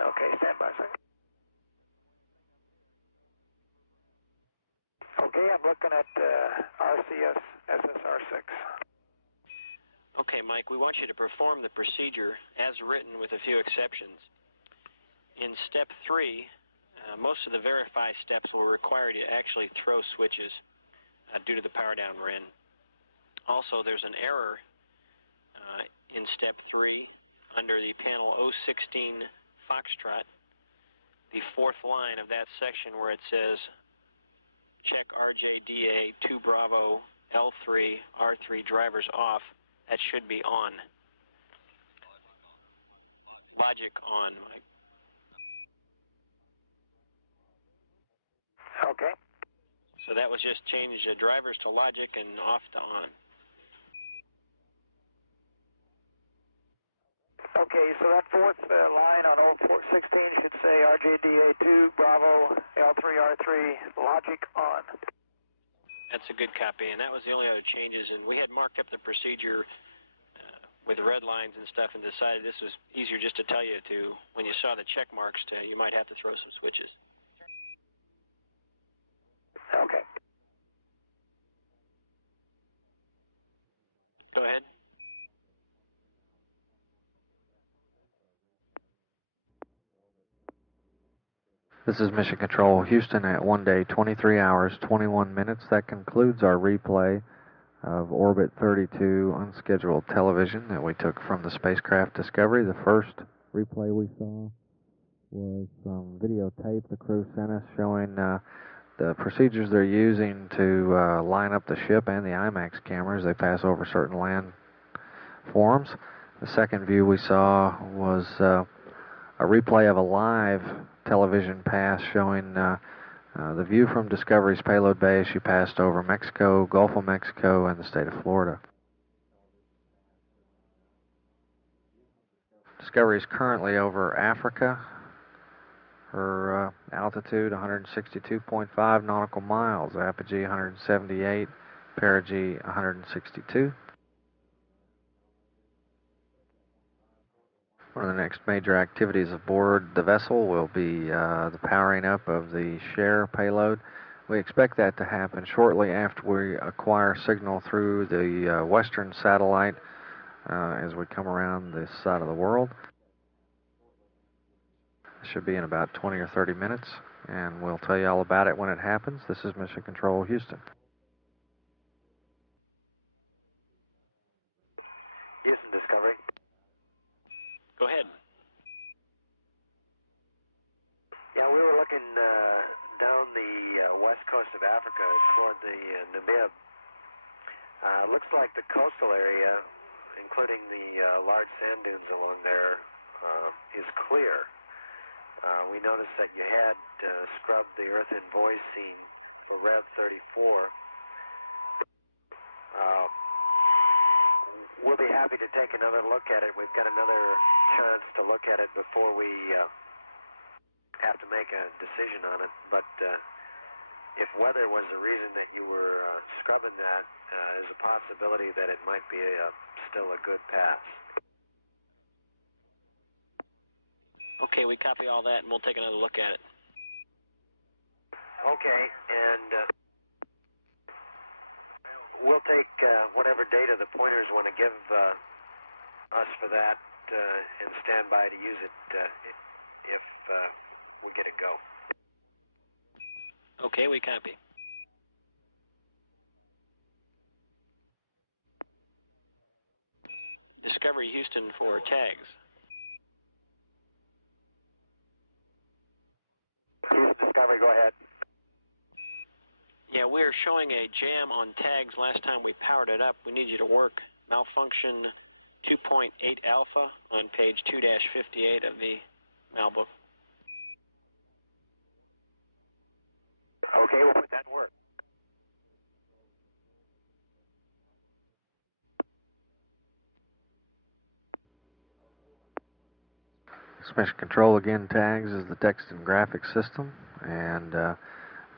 Okay, stand by, sir. Okay, I'm looking at RCS SSR6. Okay, Mike, we want you to perform the procedure as written with a few exceptions. In step 3, most of the verify steps will require you to actually throw switches due to the power down RIN. Also, there's an error in step 3 under the panel 016 Foxtrot, the 4th line of that section where it says check RJDA 2 Bravo L3, R3 drivers off. That should be on. Logic on, Mike. Okay. So that was just change the drivers to logic and off to on. Okay, so that fourth line on 0416 should say RJDA2, Bravo, L3R3, logic on. That's a good copy, and that was the only other changes. And we had marked up the procedure with red lines and stuff and decided this was easier just to tell you to, when you saw the check marks, you might have to throw some switches. Okay. Go ahead. This is Mission Control Houston at 1 day, 23 hours, 21 minutes. That concludes our replay of Orbit 32 unscheduled television that we took from the spacecraft Discovery. The first replay we saw was some videotape the crew sent us showing the procedures they're using to line up the ship and the IMAX cameras. They pass over certain land forms. The second view we saw was a replay of a live television pass showing the view from Discovery's payload bay as she passed over Mexico, Gulf of Mexico, and the state of Florida. Discovery is currently over Africa. Her altitude 162.5 nautical miles, apogee 178, perigee 162. One of the next major activities aboard the vessel will be the powering up of the Share payload. We expect that to happen shortly after we acquire signal through the Western satellite as we come around this side of the world. It should be in about 20 or 30 minutes, and we'll tell you all about it when it happens. This is Mission Control Houston. Houston Discovery. Go ahead. Yeah, we were looking down the west coast of Africa toward the Namib. Looks like the coastal area, including the large sand dunes along there, is clear. We noticed that you had scrubbed the Earth in voice scene for Rev 34. We'll be happy to take another look at it. We've got another chance to look at it before we have to make a decision on it. But if weather was the reason that you were scrubbing that, there's a possibility that it might be still a good pass. Okay, we copy all that, and we'll take another look at it. Okay, and we'll take whatever data the pointers want to give us for that and stand by to use it if we get a go. Okay, we copy. Discovery Houston for tags. Houston Discovery, go ahead. Yeah, we're showing a jam on tags. Last time we powered it up. We need you to work malfunction 2.8 alpha on page 2-58 of the Malbook. Okay, we'll put that in work. Mission Control again, tags is the text and graphics system, and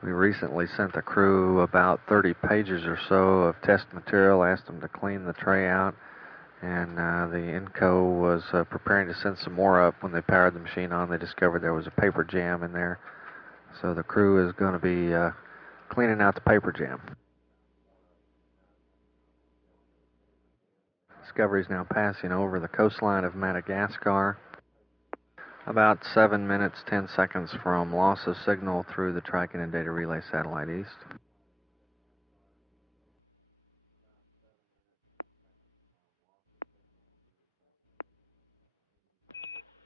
we recently sent the crew about 30 pages or so of test material, asked them to clean the tray out, and the INCO was preparing to send some more up. When they powered the machine on, they discovered there was a paper jam in there, so the crew is going to be cleaning out the paper jam. Discovery is now passing over the coastline of Madagascar, about 7 minutes, 10 seconds from loss of signal through the tracking and data relay satellite east.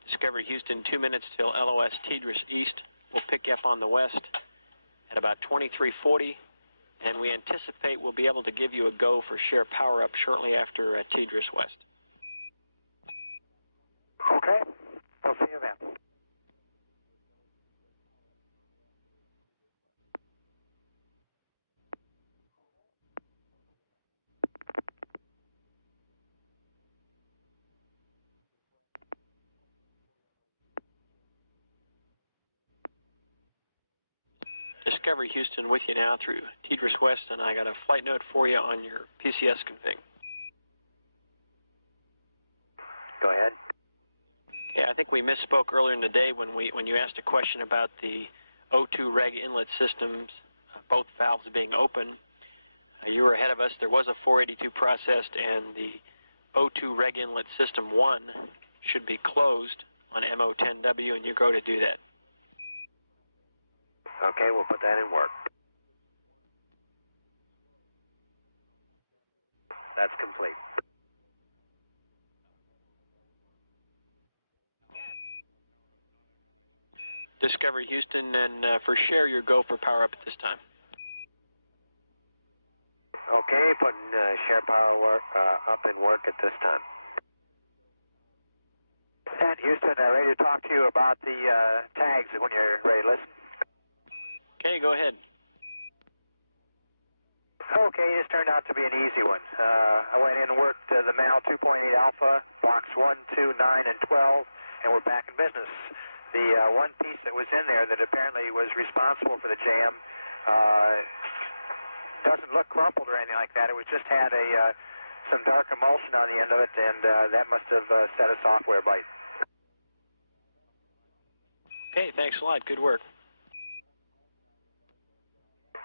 Discovery Houston, 2 minutes till LOS Tidris East. We'll pick you up on the west at about 2340 and we anticipate we'll be able to give you a go for share power-up shortly after TDRS West. Okay, we'll see you then. Discovery Houston with you now through TDRS West, and I got a flight note for you on your PCS config. Go ahead. Yeah, I think we misspoke earlier in the day when you asked a question about the O2 reg inlet systems, both valves being open. You were ahead of us. There was a 482 processed, and the O2 reg inlet system 1 should be closed on MO10W, and you go to do that. Okay, we'll put that in work. That's complete. Discovery Houston, and for share, your go for power up at this time. Okay, putting share power up in work at this time. And Houston, ready to talk to you about the tags when you're ready to listen. Okay, go ahead. Okay, this turned out to be an easy one. I went in and worked the MAL 2.8 Alpha, blocks 1, 2, 9, and 12, and we're back in business. The one piece that was in there that apparently was responsible for the jam doesn't look crumpled or anything like that. It was just had some dark emulsion on the end of it, and that must have set a software byte. Okay, thanks a lot. Good work.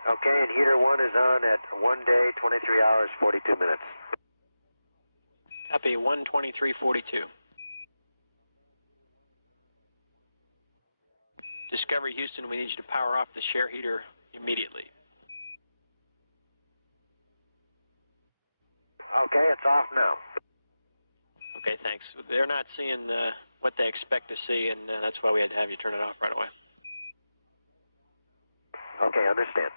Okay, and heater 1 is on at 1 day, 23 hours, 42 minutes. Copy, 1:23:42. Discovery Houston, we need you to power off the share heater immediately. Okay, it's off now. Okay, thanks. They're not seeing what they expect to see, and that's why we had to have you turn it off right away. Okay, understand.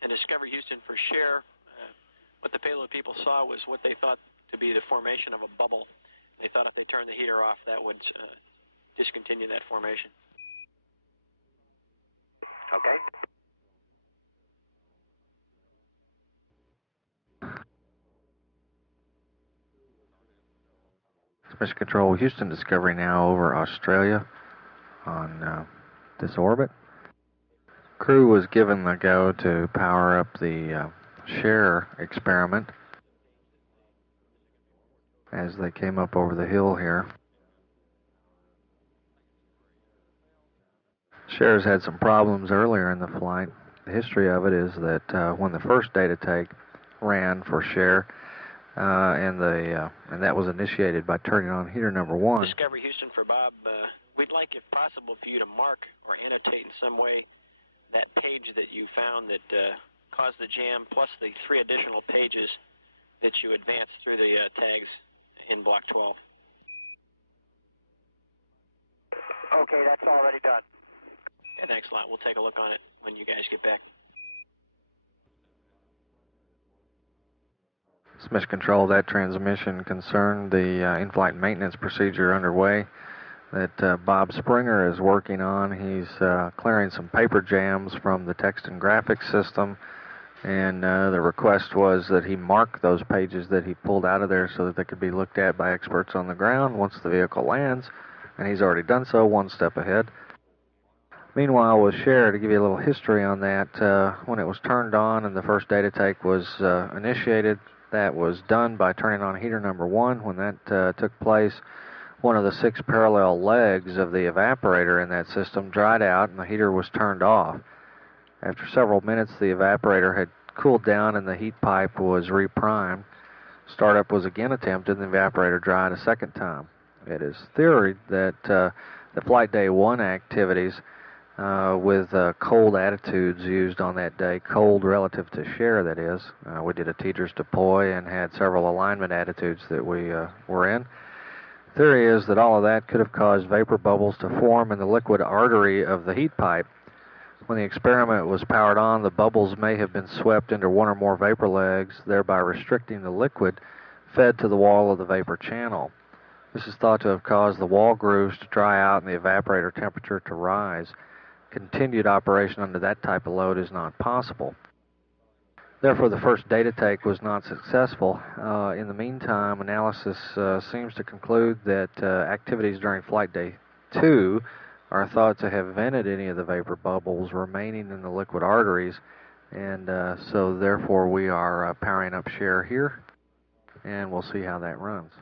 And Discovery Houston, for share, what the payload people saw was what they thought to be the formation of a bubble. They thought if they turned the heater off, that would discontinue that formation. Okay. Mission Control, Houston Discovery now over Australia on this orbit. Crew was given the go to power up the share experiment as they came up over the hill here. Share's had some problems earlier in the flight. The history of it is that when the first data take ran for share, and that was initiated by turning on heater number 1. Discovery Houston, for Bob, we'd like, if possible, for you to mark or annotate in some way that page that you found that caused the jam, plus the 3 additional pages that you advanced through the tags in Block 12. Okay, that's already done. Yeah, thanks a lot. We'll take a look on it when you guys get back. Mission Control, that transmission concerned the in-flight maintenance procedure underway that Bob Springer is working on. He's clearing some paper jams from the text and graphics system, and the request was that he mark those pages that he pulled out of there so that they could be looked at by experts on the ground once the vehicle lands, and he's already done so, one step ahead. Meanwhile, with share, to give you a little history on that, when it was turned on and the first data take was initiated, that was done by turning on heater number 1. When that took place, one of the 6 parallel legs of the evaporator in that system dried out and the heater was turned off. After several minutes, the evaporator had cooled down and the heat pipe was reprimed. Startup was again attempted and the evaporator dried a second time. It is theoried that the Flight Day 1 activities with cold attitudes used on that day, cold relative to share, that is. We did a TDRS deploy and had several alignment attitudes that we were in. theory is that all of that could have caused vapor bubbles to form in the liquid artery of the heat pipe. When the experiment was powered on, the bubbles may have been swept into one or more vapor legs, thereby restricting the liquid fed to the wall of the vapor channel. This is thought to have caused the wall grooves to dry out and the evaporator temperature to rise. Continued operation under that type of load is not possible. Therefore, the first data take was not successful. In the meantime, analysis seems to conclude that activities during Flight Day 2 are thought to have vented any of the vapor bubbles remaining in the liquid arteries, and so therefore we are powering up share here, and we'll see how that runs.